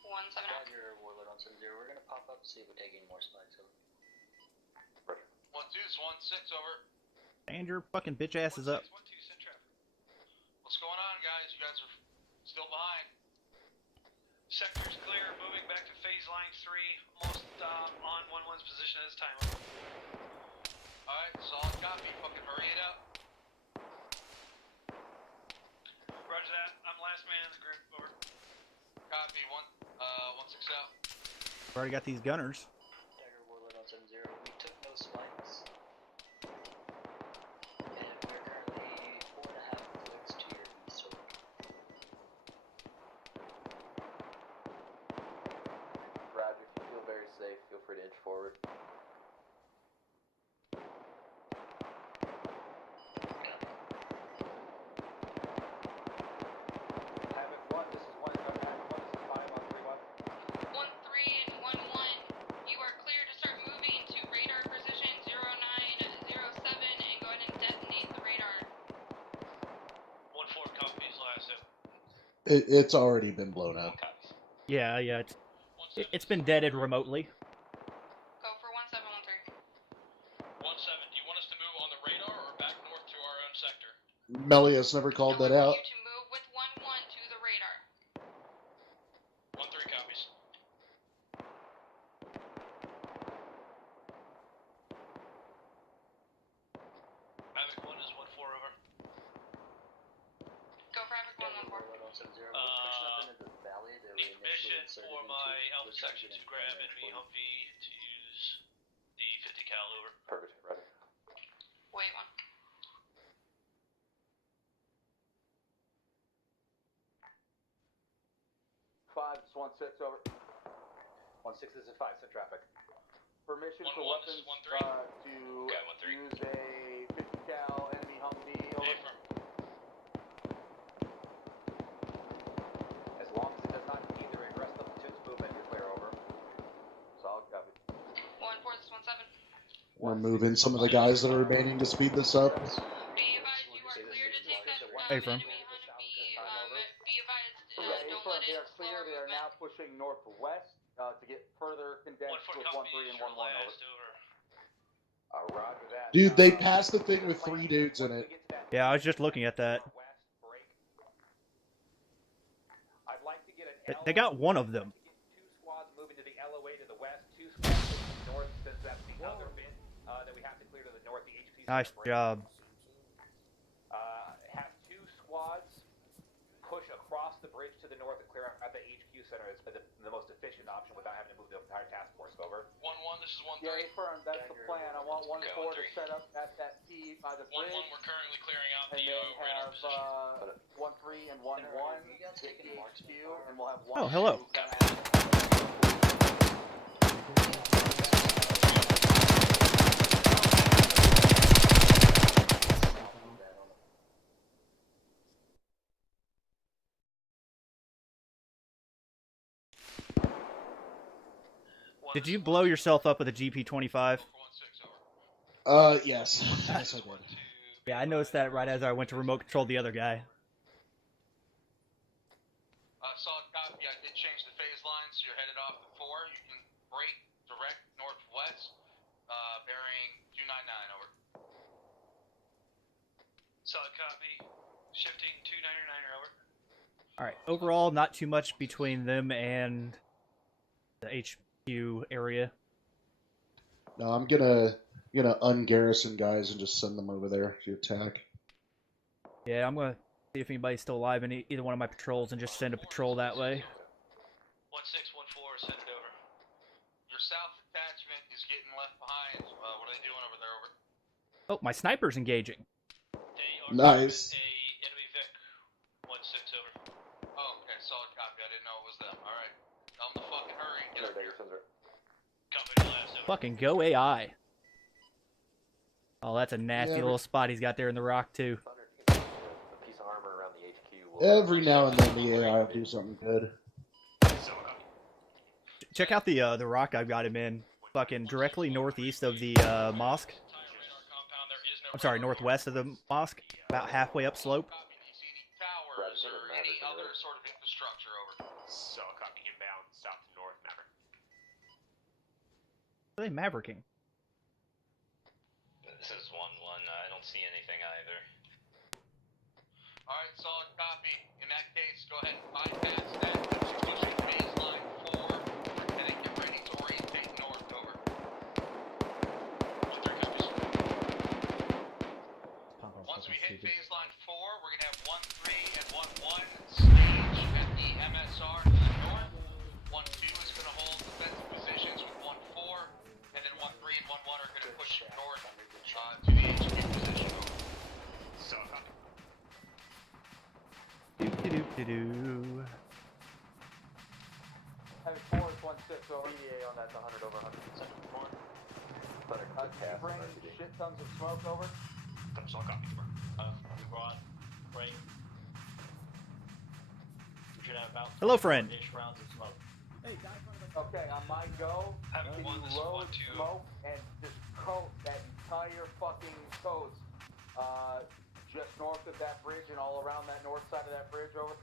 17 out. Roger, Warlord on 70. We're gonna pop up, see if we take any more spikes. Over. 12-16, over. And your fucking bitch ass is up. 12, send traffic. What's going on, guys? You guys are still behind. Sector's clear, moving back to phase line 3, almost on 1-1's position at this time. Alright, solid copy. Fucking hurry it up. Roger that. I'm last man in the group, over. Copy, 1-6 out. We've already got these gunners. Dagger Warlord on 70. We took no spikes. And we're currently 4.5 clicks to your east. Over. Roger, if you feel very safe, feel free to inch forward. Havoc 1, this is 1, Havoc 1, this is 5 on 3-1. 1-3 and 1-1. You are clear to start moving to radar position 0907 and go ahead and detonate the radar. 1-4 copies last. It's already been blown up. Yeah, it's been deaded remotely. Go for 1713. 17, do you want us to move on the radar or back north to our own sector? Melius never called that out. You to move with 1-1 to the radar. 1-3 copies. Havoc 1 is 1-4, over. Go for Havoc 1-1-4. Warlord on 70. We're pushing up into the valley that we Need initially permission inserted for into. my Alpha We're trying to section get to in grab range enemy for you. Humvee to use the 50 cal, over. Perfect, ready. Wait 1. Five, this is 1-6, over. 1-6, this is 5, send traffic. Permission for 1-1, this weapons is 1-3. to Okay, 1-3. use a 50 cal enemy Humvee, over. Affirm. As long as it does not either address the platoon's movement, you're clear, over. Solid copy. 1-4, this is 1-7. We're moving some of the guys that are remaining to speed this up. Be advised, you are clear to take that Affirm. enemy Humvee. Be advised, Yeah, don't affirm, let they it are slow clear. our They are movement. now pushing northwest to get further 1 condensed foot with copies, 1-3 and your 1-1, over. last, over. Roger that. Dude, they passed the thing with 3 dudes in it. Yeah, I was just looking at that. I'd like to get an They got one of them. 2 squads moving to the LOA to the west, 2 squads to the north, since that's the other bit that we have to clear to the north. The HP. Nice job. Have 2 squads push across the bridge to the north and clear out the HQ center. Is the most efficient option without having to move the entire task force, over. 1-1, this is 1-3. Yeah, affirm. That's the plan. I want 1-4 to set up at that T by the 1-1, bridge. we're currently clearing out And the then radar have position. 1-3 and 1-1 get the HQ, and we'll have 1. Oh, hello. Did you blow yourself up with a GP25? Yes. Yes, I did. Yeah, I noticed that right as I went to remote control the other guy. Solid copy. I did change the phase line, so you're headed off at 4. You can break direct northwest, bearing 299, over. Solid copy. Shifting 299, over. Alright, overall, not too much between them and the HQ area. No, I'm gonna ungarrison guys and just send them over there to attack. Yeah, I'm gonna see if anybody's still alive in either one of my patrols and just send a patrol that way. 1614, send it over. Your south detachment is getting left behind. What are they doing over there, over? Oh, my sniper's engaging. Nice. A enemy Vic 16, over. Oh, okay, solid copy. I didn't know it was them. Alright. Tell them to fucking hurry. Get up here. Fucking go AI. Oh, that's a nasty little spot he's got there in the rock, too. Every now and then the AI will do something good. Check out the rock I've got him in. Fucking directly northeast of the mosque. I'm sorry, northwest of the mosque. About halfway up slope. Towers or any other sort of infrastructure over. So copy inbound south to north, Maverick. What are they mavericking? This is 1-1. I don't see anything either. Alright, solid copy. In that case, go ahead and bypass that. Pushing baseline 4. And then get ready to orientate north over. 1-3 copies. Once we hit baseline 4, we're going to have 1-3 and 1-1 stage at the MSR to the north. 1-2 is going to hold defensive positions with 1-4. And then 1-3 and 1-1 are going to push north to the HQ position. So copy. Do-do-do-do-do. Having 4 is 1-6 over. EDA on that, 100 over 100. Second 4. Bring shit tons of smoke over. So copy. We brought break. We should have about Hello, friend. rounds of smoke. Okay, on my go, can you load smoke and just coat that entire fucking coast just north of that bridge and all around that north side of that bridge over?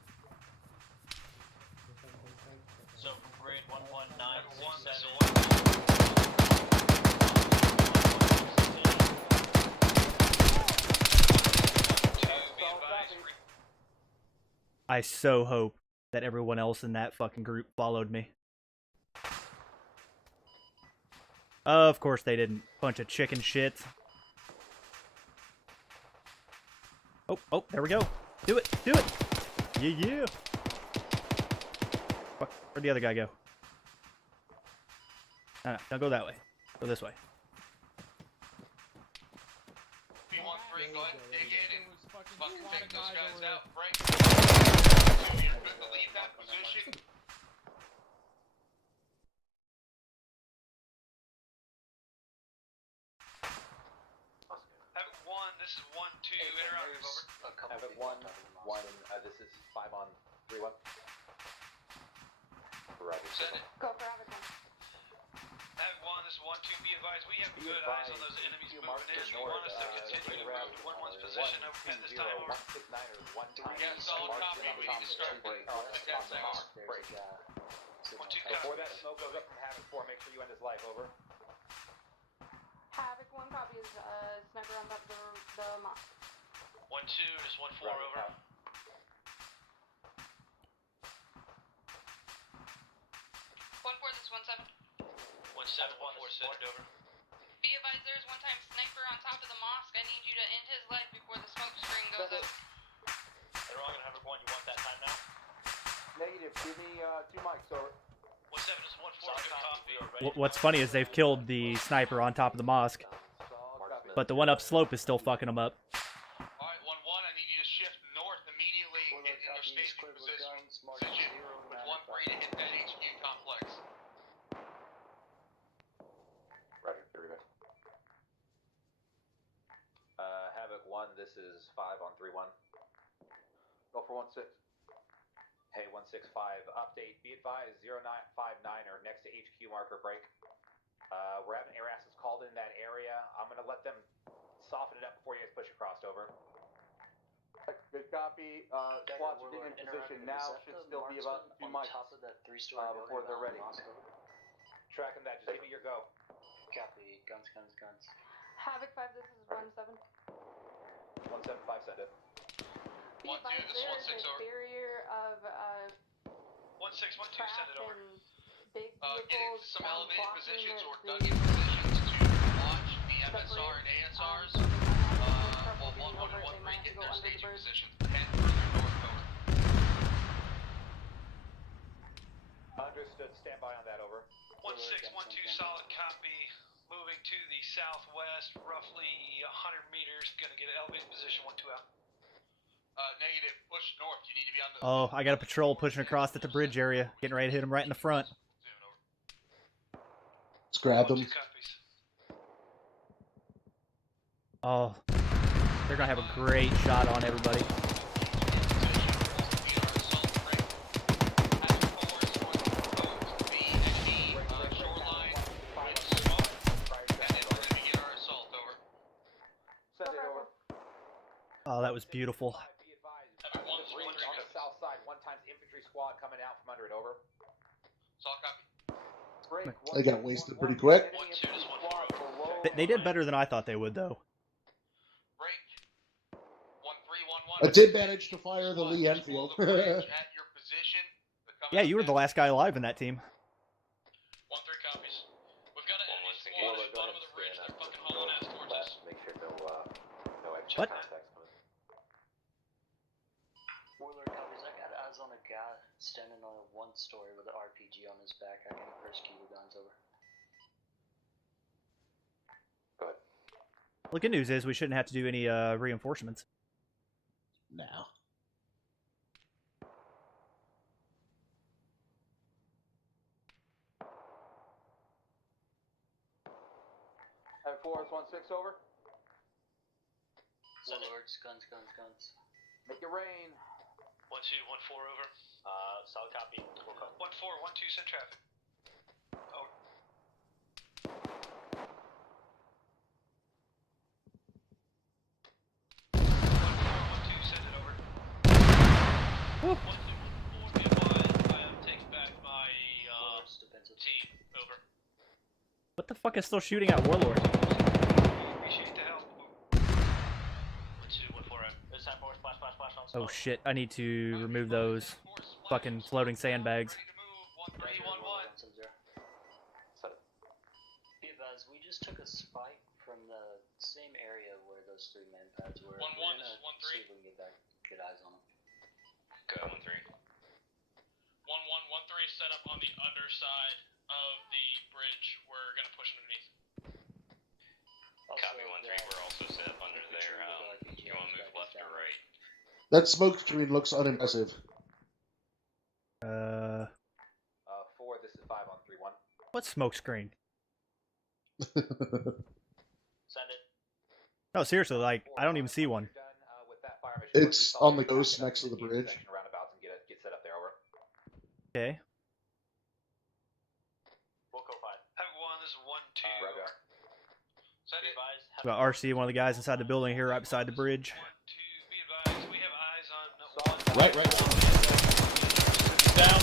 So from grade 11967. I so hope that everyone else in that fucking group followed me. Of course they didn't. Bunch of chicken shit. Oh, there we go. Do it, do it. Yeah. Fuck, where'd the other guy go? Don't go that way. Go this way. B-1-3, go ahead and dig in and fucking take those guys out. Break. You're good to leave that position. Havoc 1, this is 1-2, interrupt, over. Havoc 1, this is 5 on 3-1. Roger. Send it. Go for Havoc 1. Havoc 1, this is 1-2, be advised, we have good eyes on those enemies moving in. You want us to continue to move to 1-1's position at this time, over. We got solid copy, we need to start with that second. 1-2 Before that smoke goes up from Havoc 4, make sure you end his life, over. Havoc 1 copies, sniper on top of the mosque. 1-2, just 1-4, over. 1-4, this is 1-7. 1-7, 1-4, send it over. Be advised, there's one-time sniper on top of the mosque. I need you to end his life before the smoke screen goes up. They're all gonna have a 1. You want that time now? Negative, give me 2 mics, over. 1-7, just 1-4, good copy. What's funny is they've killed the sniper on top of the mosque, but the one up slope is still fucking them up. Alright, 1-1, I need you to shift north immediately in your staging position with 1-3 to hit that HQ complex. Roger, here we go. Havoc 1, this is 5 on 3-1. Go for 1-6. Hey, 165, update, be advised, 0959er next to HQ marker break. We're having air assets called in that area. I'm going to let them soften it up before you guys push across, over. Good copy. Squads are in position now, should still be about 2 mics before they're ready. Tracking that, just give me your go. Copy, guns. Havoc 5, this is 1-7. 175, send it. Be advised, there is a barrier of 1-6, 1-2, send it over. big Get into vehicles some elevated blocking positions or the dug in positions to watch the MSR and ASRs. Well, 1-1 and 1-3 get in their staging positions. Head further north, over. Understood, stand by on that, over. 1-6, 1-2, solid copy. Moving to the southwest, roughly 100 meters. Gonna get an elevated position, 1-2 out. Negative, push north. You need to be on the... Oh, I got a patrol pushing across at the bridge area, getting ready to hit him right in the front. Let's grab them. Oh, they're gonna have a great shot on everybody. Oh, that was beautiful. On the south side, one times infantry squad coming out from under it, over. Solid copy. They got wasted pretty quick. 1-2, just 1-4 over. They did better than I thought they would, though. Break. 1-3-1-1. I did manage to fire the Lee Enfield. At your position. Yeah, you were the last guy alive in that team. 1-3 copies. We've got an enemy squad at the bottom of the ridge. They're fucking hauling ass towards us. Make sure no extra What? contacts coming. Warlord copies. I got eyes on a guy standing on a 1-story with an RPG on his back. I can persecute the guns over. Go ahead. Well, the good news is we shouldn't have to do any reinforcements. No. Heavy 4 is 1-6 over. Warlords, guns. Make it rain. 1-2, 1-4 over. Solid copy. 1-4, 1-2, send traffic. Over. Send it over. 1-2, 1-4, be advised. I am taking back my team. Over. What the fuck is still shooting at Warlord? Appreciate the help. 1-2, 1-4 out. There's time for splash on Oh shit, I need to remove those fucking floating sandbags. 1-3-1-1. Be advised, we just took a spike from the same area where those 3 man pads were. 1-1 is 1-3. See if we can get eyes on them. Go 1-3. 1-1, 1-3 set up on the underside of the bridge. We're gonna push underneath. Copy 1-3. We're also set up under there. You want to move left or right? That smoke screen looks unimpressive. 4, this is 5 on 3-1. What smoke screen? Send it. No, seriously, like, I don't even see one. It's on the ghost next to the bridge. Roundabouts and get set up there, over. Okay. We'll go 5. Have 1, this is 1-2. Right there. Send it. We got RC, one of the guys inside the building here, right beside the bridge. 1-2, be advised. We have eyes on Right. Down.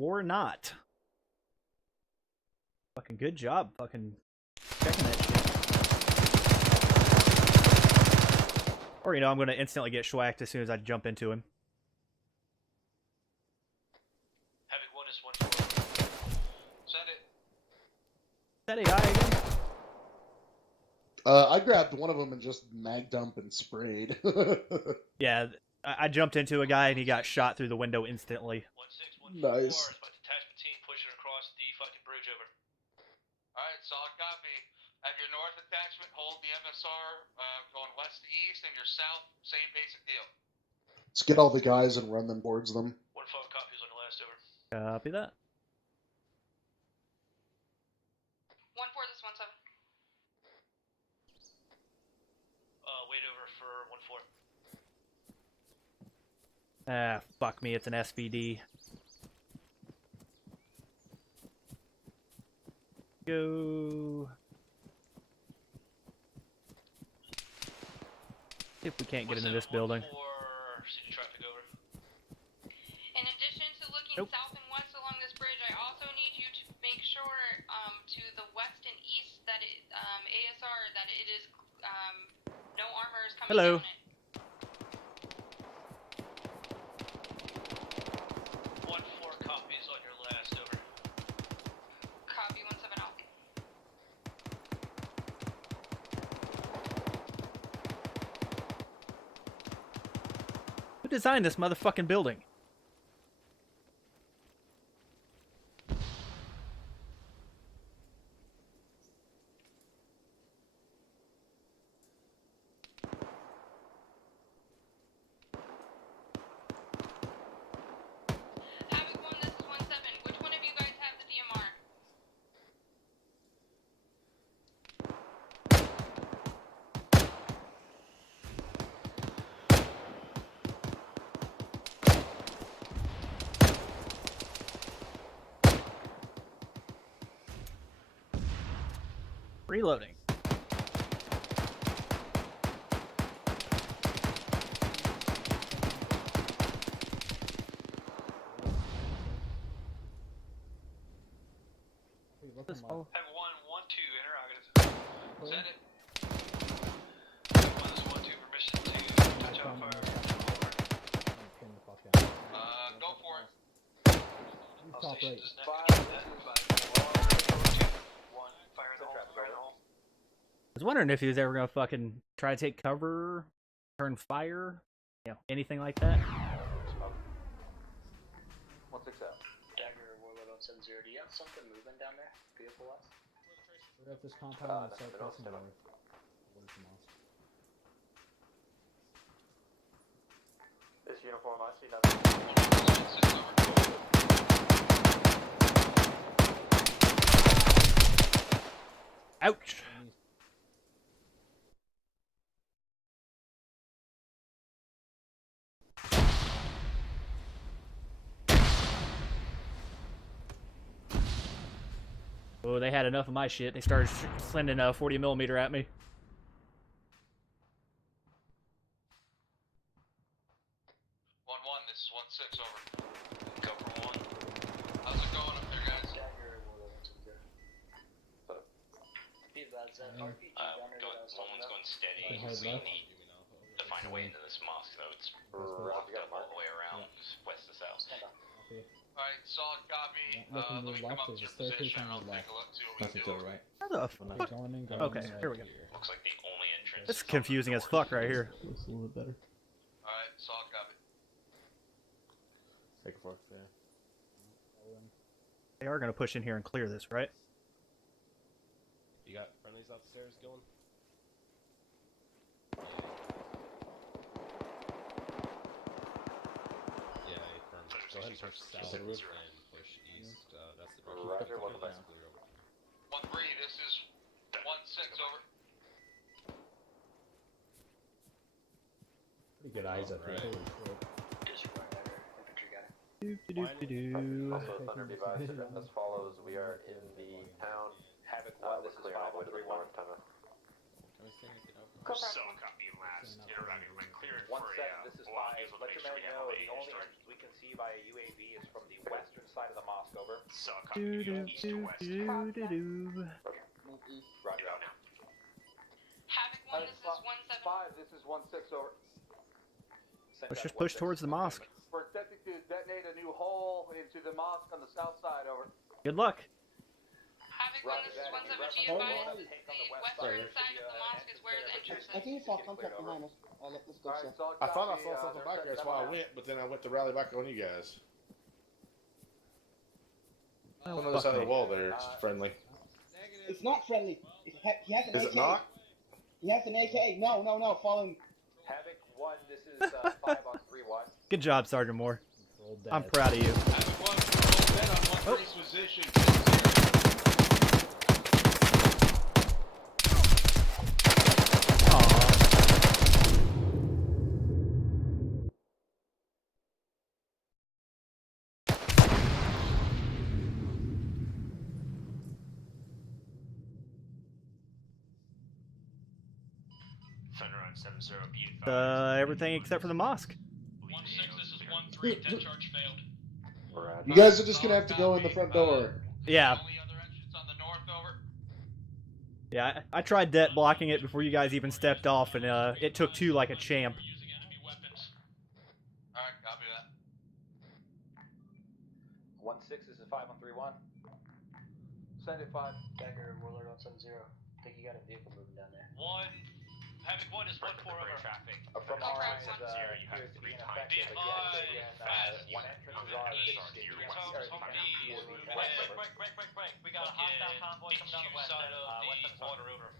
Or not. Fucking good job, fucking checking that shit. Or, you know, I'm gonna instantly get schwacked as soon as I jump into him. Having 1 is 1-4. Send it. Is that AI again? I grabbed one of them and just mag dump and sprayed. Yeah, I jumped into a guy and he got shot through the window instantly. 1-6, 1-4 Nice. is my detachment team pushing across the fucking bridge over. Alright, solid copy. Have your north attachment hold the MSR going west to east, and your south, same basic deal. Let's get all the guys and run them towards them. 1-5 copies on your last over. Copy that. 1-4, this is 1-7. Wait over for 1-4. Ah, fuck me, it's an SVD. Go. See if we can't get into this building. City traffic over. In addition to looking south and west along this bridge, I also need you to make sure to the west and east that it, ASR, that it is no armor is coming Hello. down it. 1-4 copies on your last over. Copy 1-7 out. Who designed this motherfucking building? Having 1, this is 1-7. Which one of you guys have the DMR? Reloading. This whole... Have 1-1-2 interrogative. Send it. 1-1-2 permission to touch on fire. Go for it. Top right. I was wondering if he was ever gonna fucking try to take cover, turn fire, you know, anything like that. 1-6 out. Dagger Warlord on 70. Do you have something moving down there? Vehicle wise? We're at this compound and start pressing north. This uniform, I see nothing. Ouch! Oh, they had enough of my shit. They started sending a 40mm at me. This is 1-6 over. Go for 1. How's it going up there, guys? One's going steady. So you need to find a way into this mosque, though. It's blocked up all the way around, west to south. Alright, solid copy. Let me come up to your position and I'll take a look, see what we can do. How the fuck? Okay, here we go. Looks like the only entrance. This is confusing as fuck right here. It's a little bit better. Alright, solid copy. Take a fork there. They are gonna push in here and clear this, right? You got friendlies upstairs going? Yeah, affirm. Go ahead and push south and push east. That's the direction. Roger, 1-5. 1-3, this is 1-6 over. Pretty good eyes up there. Holy shit. Also, Thunder be advised, as follows, we are in the town. Havoc 1, this is 5-1-3 north, Thunder. Solid copy last. Interrogative went cleared for 1-7, this is 5. Let your men know the only entrance we can see via UAV is from the western side of the mosque, over. Solid copy. East to west. Roger out. Havoc 1, this is 1-7. 5, this is 1-6, over. Let's just push towards the mosque. We're attempting to detonate a new hole into the mosque on the south side, over. Good luck. Havoc 1, this is 1-7. G5. The western side of the mosque is where the entrance I is. think you saw contact behind us. Let's go, sir. I thought I saw something back there, that's why I went, but then I went to rally back on you guys. Oh, on the other side of the wall there, it's friendly. It's not friendly. He has an AK. Is it not? He has an AK. No, follow him. Havoc 1, this is 5-on-3-1. Good job, Sergeant Moore. I'm proud of you. Havoc 1, roll dead on 1-3's position. Thunder on 70, be advised. Everything except for the mosque. 1-6, this is 1-3. Dead charge failed. You guys are just gonna have to go in the front door. Yeah. Only other entrance on the north, over. Yeah, I tried det blocking it before you guys even stepped off, and it took two like a champ. Alright, copy that. 1-6, this is 5-on-3-1. Send it 5. Dagger Warlord on 70. I think you got a vehicle moving down there. Havoc 1 is 1-4 over. Traffic. From our end, you have appears to 3 be times. ineffective. One entrance is already Break. We got a hostile convoy coming down the west side of the water, over.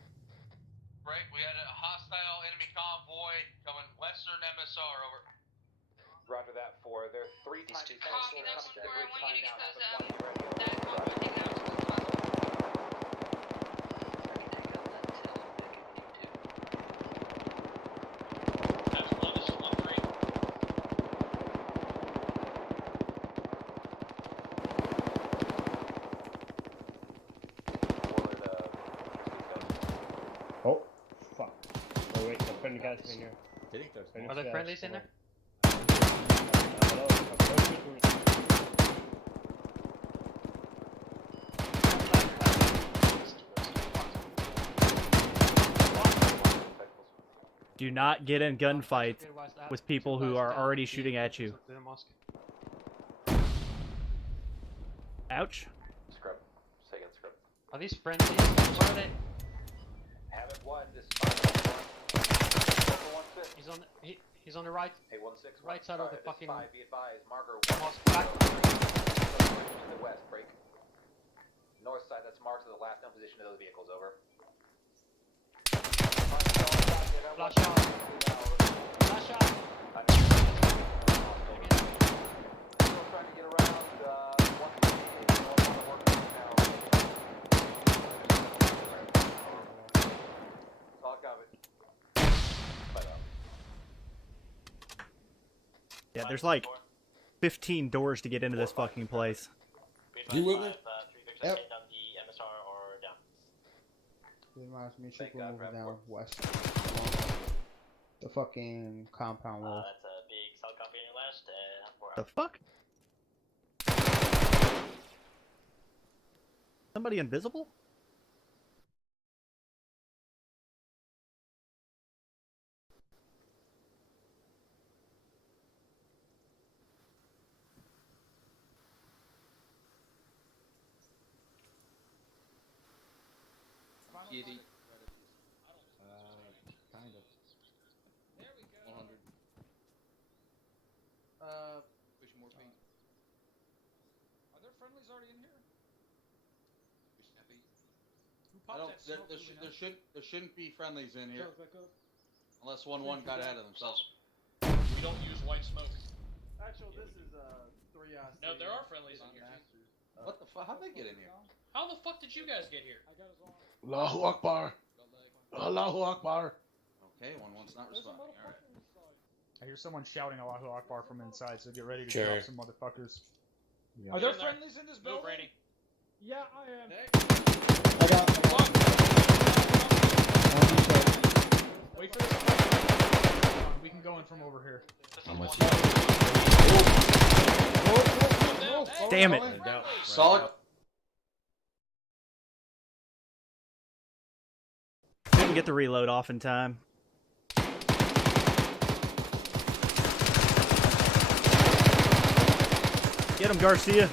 Right, we had a hostile enemy convoy coming western MSR, over. Roger that, 4. There are 3 times. Copy that 1-4. I want you to get those, that convoy taken out to the mosque. friendly guys in here. I think there's Are there friendlies in there? Do not get in gunfights with people who are already shooting at you. Ouch. Scrub. Second scrub. Are these friendlies? Where are they? Haven't won this He's on the right. Hey, 1-6. Right side of the fucking. Be advised, marker mosque back. to the west. Break. North side. That's marked to the last known position of those vehicles. Over. Flash out. Flash out. Still trying to get around. Talk of it. Yeah, there's like 15 doors to get into this fucking place. You with me? Yep. Me should go over down west. The fucking compound wall. That's a big cell copy on your left, and The fuck? Somebody invisible? Kitty. Kind of. There we go. 100. Push more paint. Are there friendlies already in here? Push snappy. Who I popped don't. that smoke There shouldn't be friendlies in here. Back up. Unless 1-1 got ahead of themselves. We don't use white smoke. Actually, this is 3 No, there are friendlies in here. What the fuck? How'd they get in here? How the fuck did you guys get here? Allahu Akbar. Allahu Akbar. Okay, 1-1's not responding. All right. I hear someone shouting Allahu Akbar from inside, so get ready to Sure. drop some motherfuckers. Yeah. Are there In there. friendlies in this building? Move, Randy. Yeah, I am. I got. Wait for this. We can go in from over here. How much? Damn it. Solid. Didn't get the reload off in time. Get him, Garcia.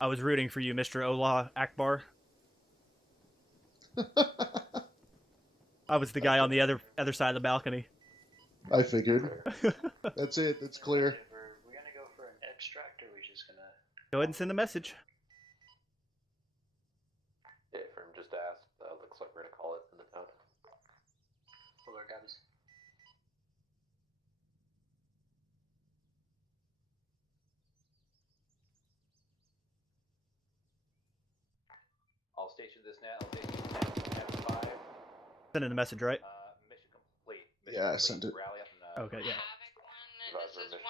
I was rooting for you, Mr. Allah Akbar. I was the guy on the other side of the balcony. I figured. That's it. It's clear. We're gonna go for an extract, or we're just gonna. Go ahead and send a message. Yeah, from just asked. Looks like we're gonna call it in the town. Fuller copies. I'll station this now. I'll station 5. Sending the message, right? Mission complete. Yeah, I sent it. Rally up and, Okay, yeah. This is 1-7.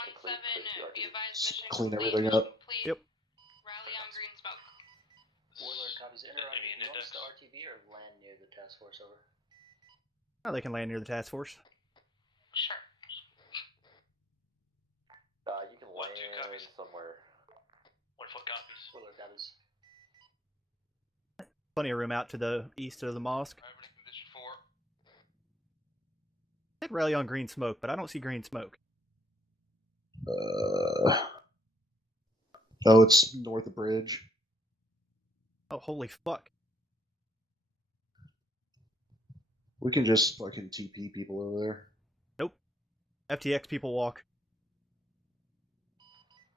Be advised, mission Clean complete. everything up. Yep. Rally on green smoke. Warlord copies. Interrupt. You want us to RTV or land near the task force? Over. Oh, they can land near the task force. Sure. You can land somewhere. 1 foot copies. Warlord copies. Plenty of room out to the east of the mosque. Everybody condition 4. Hit rally on green smoke, but I don't see green smoke. Oh, it's north of bridge. Oh, holy fuck. We can just fucking TP people over there. Nope. FTX people walk.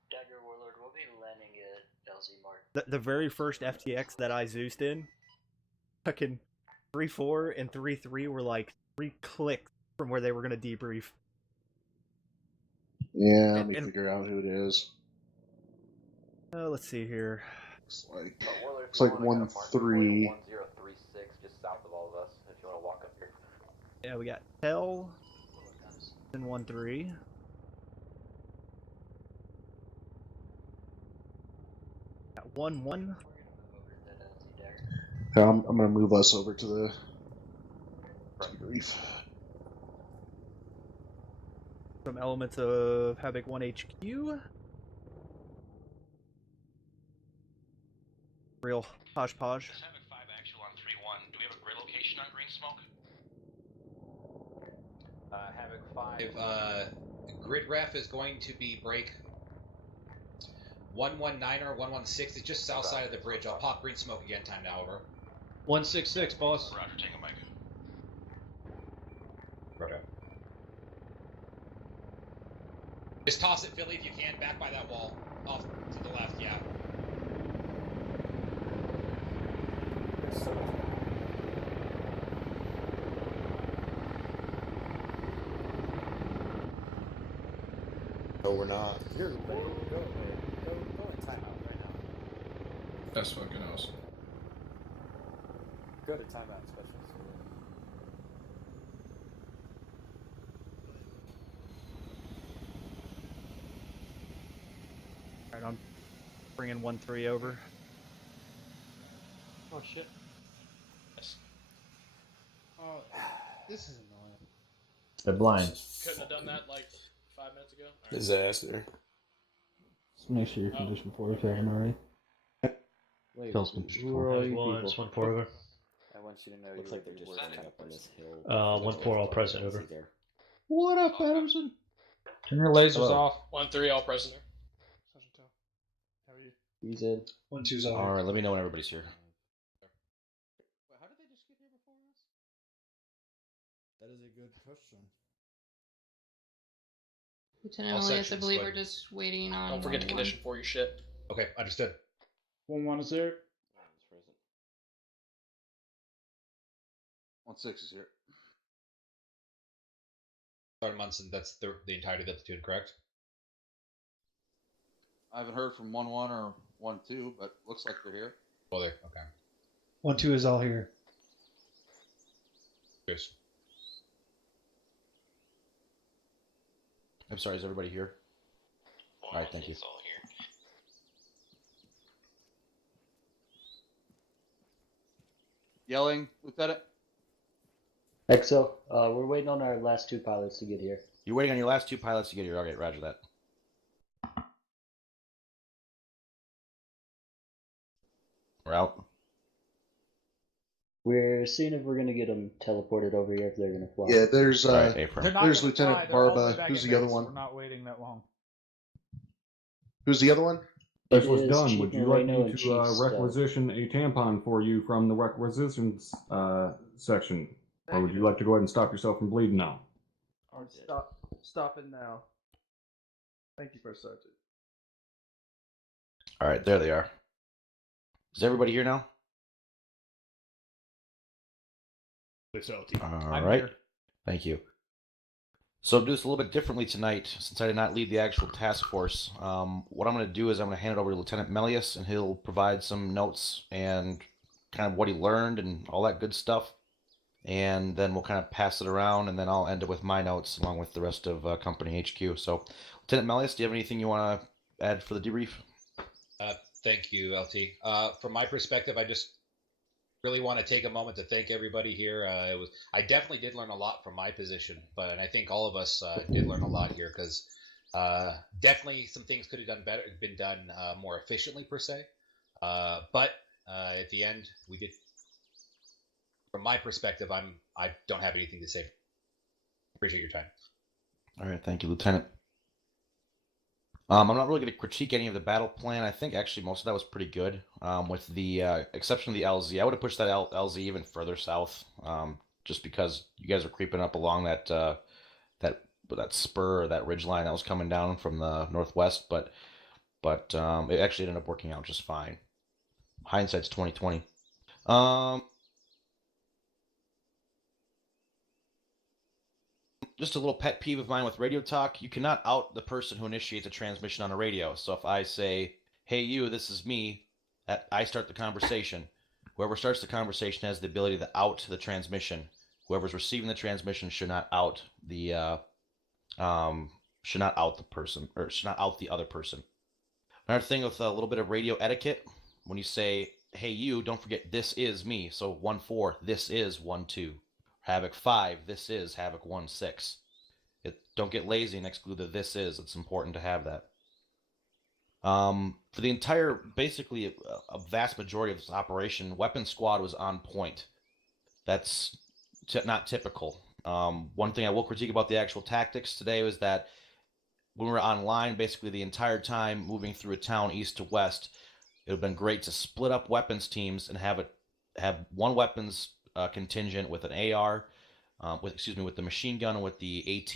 Dagger Warlord, we'll be landing at LZ Mark. The very first FTX that I Zeused in, fucking 3-4 and 3-3 were like 3 clicks from where they were going to debrief. Yeah, let me figure out who it is. Let's see here. Looks like 1-3. 1036 just south of all of us. If you want to walk up here. Yeah, we got Hell and 1-3. Got 1-1. I'm going to move us over to the debrief. Some elements of Havoc 1 HQ. Real hodgepodge. There's Havoc 5 actual on 3-1. Do we have a grid location on Green Smoke? Havoc 5. If grid ref is going to be break 119 or 116, it's just south side of the bridge. I'll pop Green Smoke again. Time now, over. 166, boss. Roger, Tango Mike. Roger. Just toss it, Philly, if you can, back by that wall. Off to the left, yeah. No, we're not. You're go in timeout right now. That's fucking awesome. Go to timeout, specialist. Alright, I'm bringing 1-3 over. Oh shit. Oh, this is annoying. They're blind. Couldn't have done that like 5 minutes ago. All right. Disaster. Just make sure your condition 4 if you haven't already. Wait, Kills condition who are all you One, people? 1-4 over. I want you to know Looks you're, like they're just working setting up on this hill. 1-4 all present over. There. What up, Adamson? Turn your lasers Hello. off. 1-3 all present. How are you? He's in. 1-2's on. Alright, let me know when everybody's here. Wait, how did they just get here before us? That is a good question. Lieutenant All Elias, I sections, believe but- we're just waiting on. Don't forget to 1-1. condition for your shit. Okay, understood. 1-1 is there. 1-6 is here. Sergeant Munson, that's the entirety of the platoon, correct? I haven't heard from 1-1 or 1-2, but looks like they're here. Well, there. Okay. 1-2 is all here. Cheers. I'm sorry, is everybody here? Alright, thank you. It's all here. Yelling, Lieutenant. XO, we're waiting on our last 2 pilots to get here. You're waiting on your last 2 pilots to get here. Okay, roger that. We're out. We're seeing if we're gonna get them teleported over here if they're gonna fly. Yeah, there's Alright, April. They're not there's gonna Lieutenant fly, they're all the way Barba. back Who's at the other base. one? We're not waiting that long. Who's the other one? It Specialist is Dunn, Chief would you like Moreno me and to Chief Stowe. requisition a tampon for you from the requisitions section? Or would you like to go ahead and stop yourself from bleeding now? Stop it now. Thank you, First Sergeant. Alright, there they are. Is everybody here now? Alright. Thank you. So I'll do this a little bit differently tonight, since I did not lead the actual task force. What I'm going to do is I'm going to hand it over to Lieutenant Melius, and he'll provide some notes and kind of what he learned and all that good stuff. And then we'll kind of pass it around, and then I'll end it with my notes along with the rest of Company HQ. So, Lieutenant Melius, do you have anything you want to add for the debrief? Thank you, LT. From my perspective, I just really want to take a moment to thank everybody here. I definitely did learn a lot from my position, and I think all of us did learn a lot here because definitely some things could have been done more efficiently per se. But at the end, we did. From my perspective, I don't have anything to say. Appreciate your time. All right, thank you, Lieutenant. I'm not really going to critique any of the battle plan. I think actually most of that was pretty good, with the exception of the LZ. I would have pushed that LZ even further south, just because you guys are creeping up along that spur or that ridge line that was coming down from the northwest. But it actually ended up working out just fine. Hindsight's 20/20. Just a little pet peeve of mine with radio talk. You cannot out the person who initiates a transmission on a radio. So if I say, hey, you, this is me, I start the conversation. Whoever starts the conversation has the ability to out the transmission. Whoever's receiving the transmission should not out the person, or should not out the other person. Another thing with a little bit of radio etiquette, when you say hey, you, don't forget this is me. So 1-4, this is 1-2. Havoc 5, this is Havoc 1-6. Don't get lazy and exclude the this is. It's important to have that. For the entire, basically a vast majority of this operation, Weapon Squad was on point. That's not typical. One thing I will critique about the actual tactics today was that when we were online, basically the entire time moving through a town east to west, it would have been great to split up weapons teams and have one weapons contingent with an AR, with the machine gun and with the AT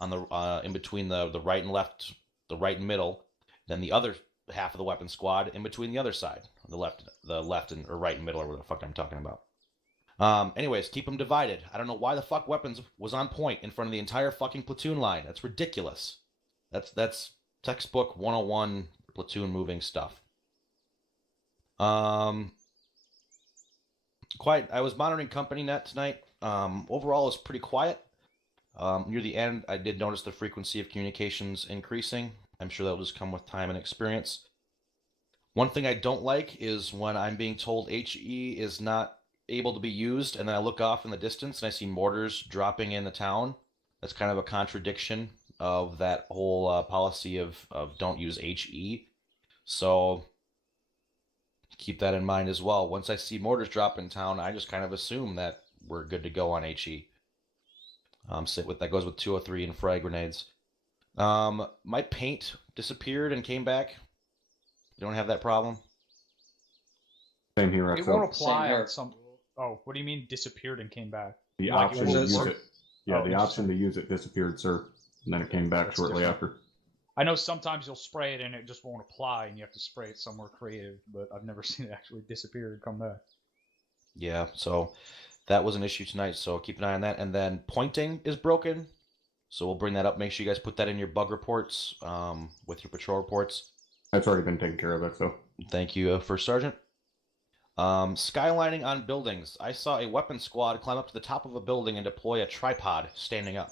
on the in between the right and left, the right and middle. Then the other half of the weapon squad in between the other side, the left and or right and middle, or whatever the fuck I'm talking about. Anyways, keep them divided. I don't know why the fuck weapons was on point in front of the entire fucking platoon line. That's ridiculous. That's textbook 101 platoon moving stuff. I was monitoring company net tonight. Overall, it's pretty quiet. Near the end, I did notice the frequency of communications increasing. I'm sure that will just come with time and experience. One thing I don't like is when I'm being told HE is not able to be used, and then I look off in the distance and I see mortars dropping in the town. That's kind of a contradiction of that whole policy of don't use HE. So keep that in mind as well. Once I see mortars drop in town, I just kind of assume that we're good to go on HE. That goes with 203 and frag grenades. My paint disappeared and came back. You don't have that problem? Same here. It won't apply on some. Oh, what do you mean disappeared and came back? The option to use it. Yeah, the option to use it disappeared, sir. And then it came back shortly after. I know sometimes you'll spray it and it just won't apply and you have to spray it somewhere creative, but I've never seen it actually disappear and come back. Yeah, so that was an issue tonight, so keep an eye on that. And then pointing is broken, so we'll bring that up. Make sure you guys put that in your bug reports with your patrol reports. That's already been taken care of, that, so. Thank you, First Sergeant. Skylining on buildings. I saw a weapon squad climb up to the top of a building and deploy a tripod standing up.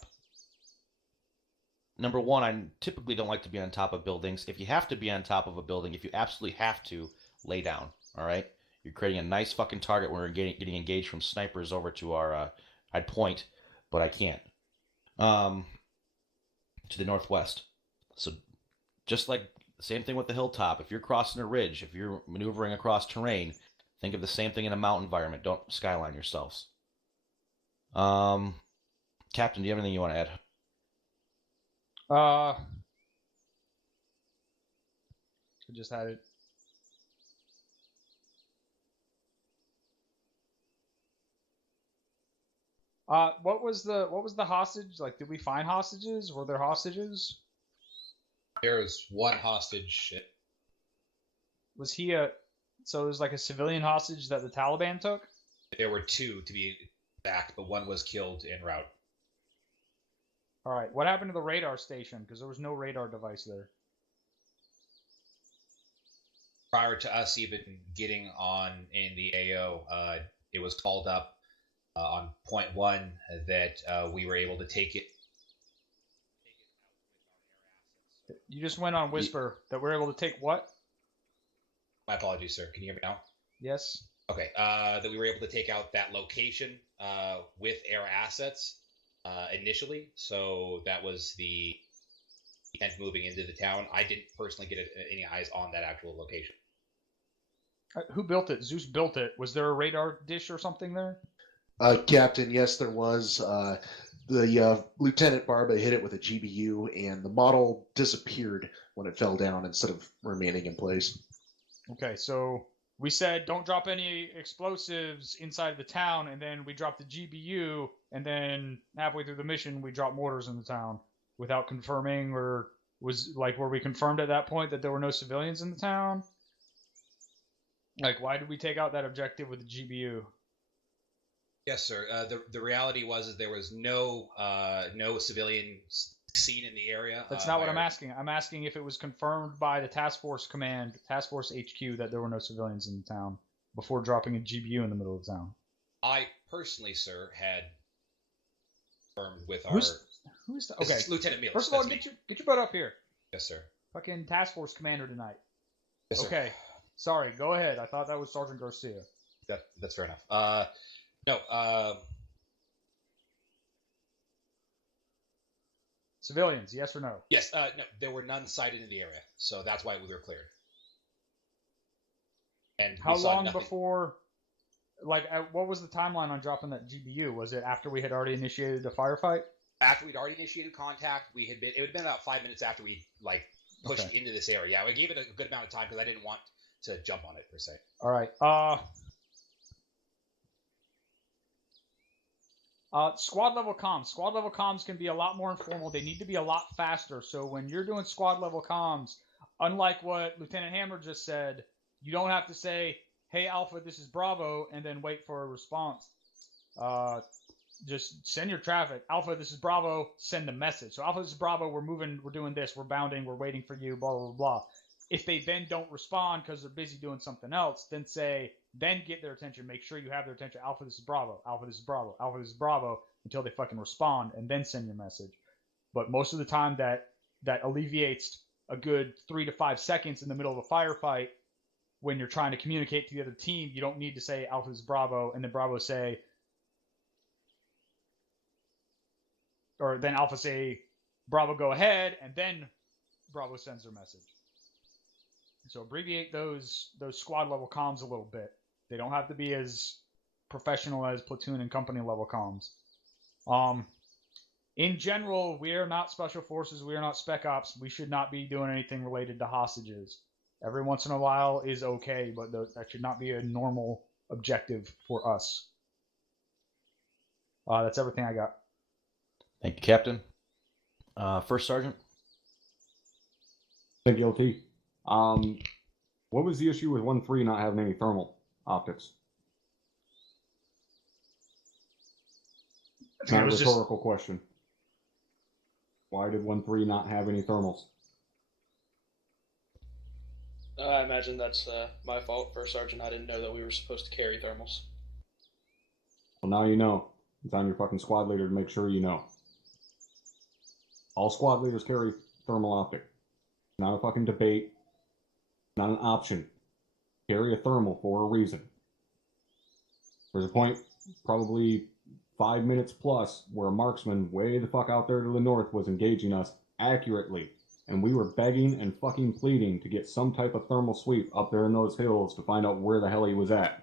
Number one, I typically don't like to be on top of buildings. If you have to be on top of a building, if you absolutely have to, lay down, all right? You're creating a nice fucking target when we're getting engaged from snipers over to our... I'd point, but I can't. To the northwest. So just like the same thing with the hilltop. If you're crossing a ridge, if you're maneuvering across terrain, think of the same thing in a mountain environment. Don't skyline yourselves. Captain, do you have anything you want to add? I just had it. What was the hostage? Like, did we find hostages? Were there hostages? There's one hostage. Was he so it was like a civilian hostage that the Taliban took? There were two to be exact, but one was killed en route. All right. What happened to the radar station? Because there was no radar device there. Prior to us even getting on in the AO, it was called up on point 1 that we were able to take it. You just went on whisper that we're able to take what? My apologies, sir. Can you hear me now? Yes. Okay. That we were able to take out that location with air assets. Initially, so that was the intent moving into the town. I didn't personally get any eyes on that actual location. Who built it? Zeus built it. Was there a radar dish or something there? Captain, yes, there was. The Lieutenant Barba hit it with a GBU, and the model disappeared when it fell down instead of remaining in place. Okay, so we said don't drop any explosives inside the town, and then we dropped the GBU, and then halfway through the mission we dropped mortars in the town without confirming, or were we confirmed at that point that there were no civilians in the town? Like, why did we take out that objective with the GBU? Yes, sir. The reality was there was no civilians seen in the area. That's not what I'm asking. I'm asking if it was confirmed by the task force command, task force HQ, that there were no civilians in the town before dropping a GBU in the middle of town. I personally, sir, had confirmed with who's the, okay? Lieutenant Mills. First of all, get your butt up here. Yes, sir. Fucking task force commander tonight. Yes, sir. Okay. Sorry, go ahead. I thought that was Sergeant Garcia. That's fair enough. No. Civilians, yes or no? Yes. No, there were none sighted in the area, so that's why we were cleared. And How we saw long nothing. before? Like, what was the timeline on dropping that GBU? Was it after we had already initiated the firefight? After we'd already initiated contact, it would have been about 5 minutes after we pushed into this area. Yeah, we gave it a good amount of time because I didn't want to jump on it per se. All right. Squad level comms. Squad level comms can be a lot more informal. They need to be a lot faster. So when you're doing squad level comms, unlike what Lieutenant Hammer just said, you don't have to say, "Hey Alpha, this is Bravo," and then wait for a response. Just send your traffic. Alpha, this is Bravo. Send the message. So Alpha, this is Bravo. We're moving. We're doing this. We're bounding. We're waiting for you. Blah blah blah. If they then don't respond because they're busy doing something else, then get their attention. Make sure you have their attention. Alpha, this is Bravo. Alpha, this is Bravo. Alpha, this is Bravo. Until they fucking respond, and then send your message. But most of the time, that alleviates a good 3 to 5 seconds in the middle of a firefight. When you're trying to communicate to the other team, you don't need to say Alpha, this is Bravo, and then Bravo say, or then Alpha say, Bravo, go ahead, and then Bravo sends their message. So abbreviate those squad level comms a little bit. They don't have to be as professional as platoon and company level comms. In general, we are not special forces. We are not spec ops. We should not be doing anything related to hostages. Every once in a while is okay, but that should not be a normal objective for us. That's everything I got. Thank you, Captain. First Sergeant. Thank you, LT. What was the issue with 1-3 not having any thermal optics? It's not a rhetorical question. Why did 1-3 not have any thermals? I imagine that's my fault, First Sergeant. I didn't know that we were supposed to carry thermals. Well, now you know. It's on your fucking squad leader to make sure you know. All squad leaders carry thermal optic. Not a fucking debate. Not an option. Carry a thermal for a reason. There's a point, probably 5 minutes plus, where a marksman way the fuck out there to the north was engaging us accurately. And we were begging and fucking pleading to get some type of thermal sweep up there in those hills to find out where the hell he was at.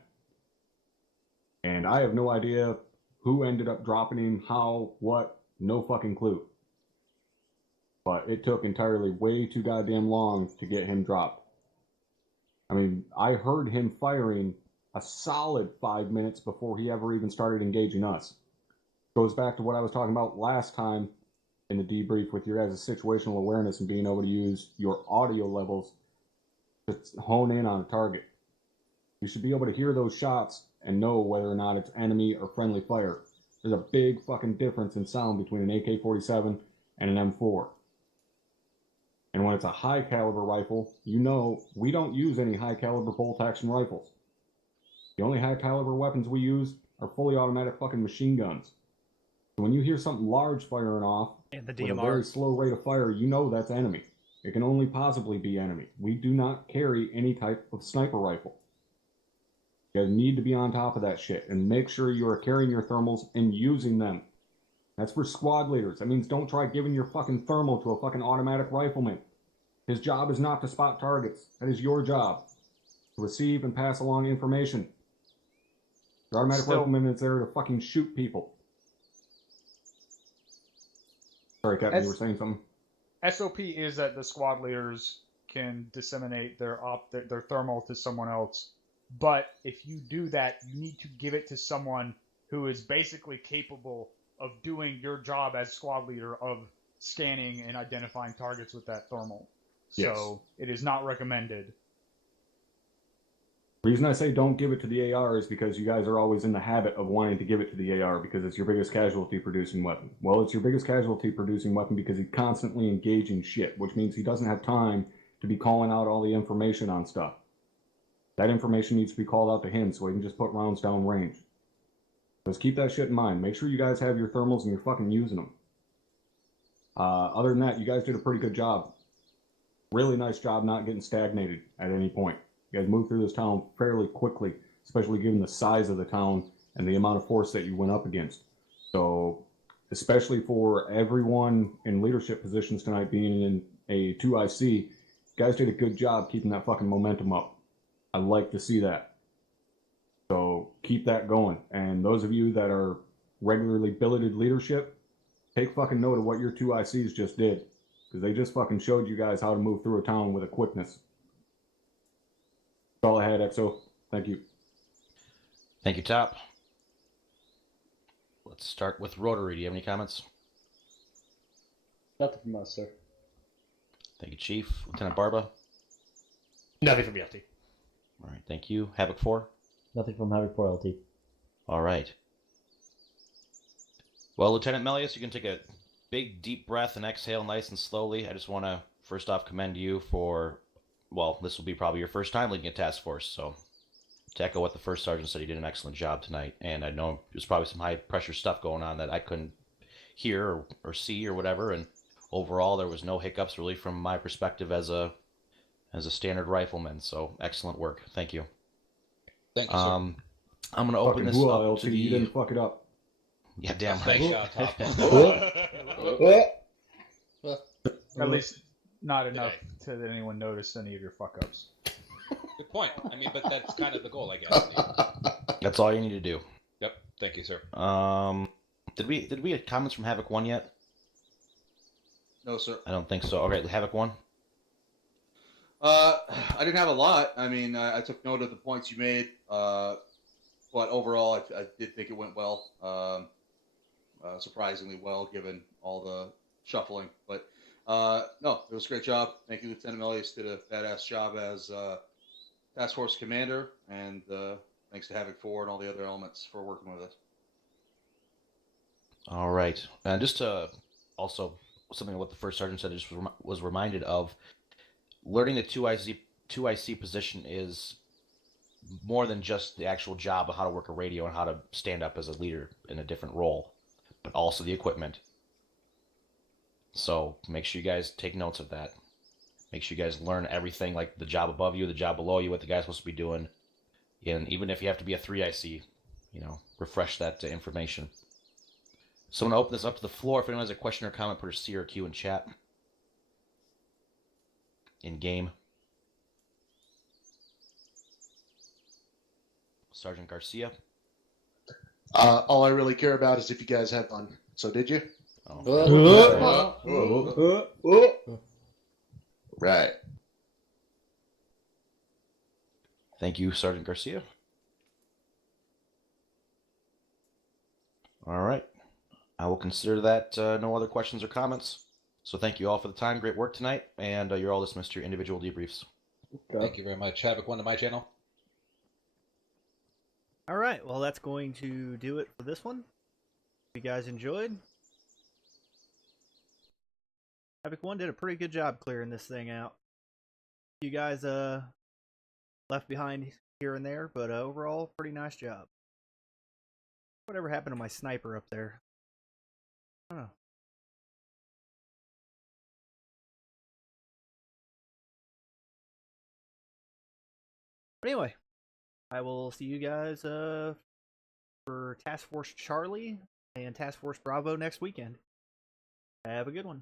And I have no idea who ended up dropping him, how, what, no fucking clue. But it took entirely way too goddamn long to get him dropped. I mean, I heard him firing a solid 5 minutes before he ever even started engaging us. Goes back to what I was talking about last time in the debrief with your guys' situational awareness and being able to use your audio levels to hone in on a target. You should be able to hear those shots and know whether or not it's enemy or friendly fire. There's a big fucking difference in sound between an AK-47 and an M4. And when it's a high caliber rifle, you know we don't use any high caliber bolt action rifles. The only high caliber weapons we use are fully automatic fucking machine guns. So when you hear something large firing off and the with a very slow rate of fire, you know that's enemy. It can only possibly be enemy. We do not carry any type of sniper rifle. You guys need to be on top of that shit and make sure you are carrying your thermals and using them. That's for squad leaders. That means don't try giving your fucking thermal to a fucking automatic rifleman. His job is not to spot targets. That is your job. To receive and pass along information. The automatic rifleman is there to fucking shoot people. Sorry, Captain, you were saying something? SOP is that the squad leaders can disseminate their thermal to someone else. But if you do that, you need to give it to someone who is basically capable of doing your job as squad leader of scanning and identifying targets with that thermal. Yes. So it is not recommended. The reason I say don't give it to the AR is because you guys are always in the habit of wanting to give it to the AR because it's your biggest casualty producing weapon. Well, it's your biggest casualty producing weapon because he's constantly engaging shit, which means he doesn't have time to be calling out all the information on stuff. That information needs to be called out to him so he can just put rounds down range. Just keep that shit in mind. Make sure you guys have your thermals and you're fucking using them. Other than that, you guys did a pretty good job. Really nice job not getting stagnated at any point. You guys moved through this town fairly quickly, especially given the size of the town and the amount of force that you went up against. So, especially for everyone in leadership positions tonight being in a 2IC, you guys did a good job keeping that fucking momentum up. I like to see that. So keep that going. And those of you that are regularly billeted leadership, take fucking note of what your 2ICs just did. Because they just fucking showed you guys how to move through a town with a quickness. That's all I had, EXO. Thank you. Thank you, Top. Let's start with Rotary. Do you have any comments? Nothing from us, sir. Thank you, Chief. Lieutenant Barba? Nothing from LT. All right, thank you. Havoc 4? Nothing from Havoc 4 LT. All right. Well, Lieutenant Melius, you can take a big, deep breath and exhale nice and slowly. I just want to, first off, commend you for, well, this will be probably your first time leading a task force, so to echo what the first sergeant said, he did an excellent job tonight, and I know there's probably some high-pressure stuff going on that I couldn't hear or see or whatever, and overall there was no hiccups really from my perspective as a standard rifleman, so excellent work. Thank you. Thank you, sir. I'm going to open this up to the... You didn't fuck it up. Yeah, damn Thanks, right. At least not enough to that anyone notice any of your fuck-ups. Good point. I mean, but that's kind of the goal, I guess. That's all you need to do. Yep. Thank you, sir. Did we get comments from Havoc 1 yet? No, sir. I don't think so. Okay, Havoc 1? I didn't have a lot. I mean, I took note of the points you made, but overall, I did think it went well. Surprisingly well, given all the shuffling. But no, it was a great job. Thank you, Lieutenant Melius. Did a badass job as Task Force Commander, and thanks to Havoc 4 and all the other elements for working with us. All right. And just to also, something what the first sergeant said, I just was reminded of, learning the 2IC position is more than just the actual job of how to work a radio and how to stand up as a leader in a different role, but also the equipment. So make sure you guys take notes of that. Make sure you guys learn everything, like the job above you, the job below you, what the guy's supposed to be doing. And even if you have to be a 3IC, refresh that information. So I'm going to open this up to the floor. If anyone has a question or comment, put a C or a Q in chat. In game. Sergeant Garcia. All I really care about is if you guys had fun. So did you? Right. Thank you, Sergeant Garcia. All right. I will consider that no other questions or comments. So thank you all for the time. Great work tonight. And you're all dismissed to your individual debriefs. Thank you very much. Havoc 1 to my channel. All right, well, that's going to do it for this one. If you guys enjoyed, Havoc 1 did a pretty good job clearing this thing out. You guys left behind here and there, but overall, pretty nice job. Whatever happened to my sniper up there? I don't know. But anyway, I will see you guys for Task Force Charlie and Task Force Bravo next weekend. Have a good one.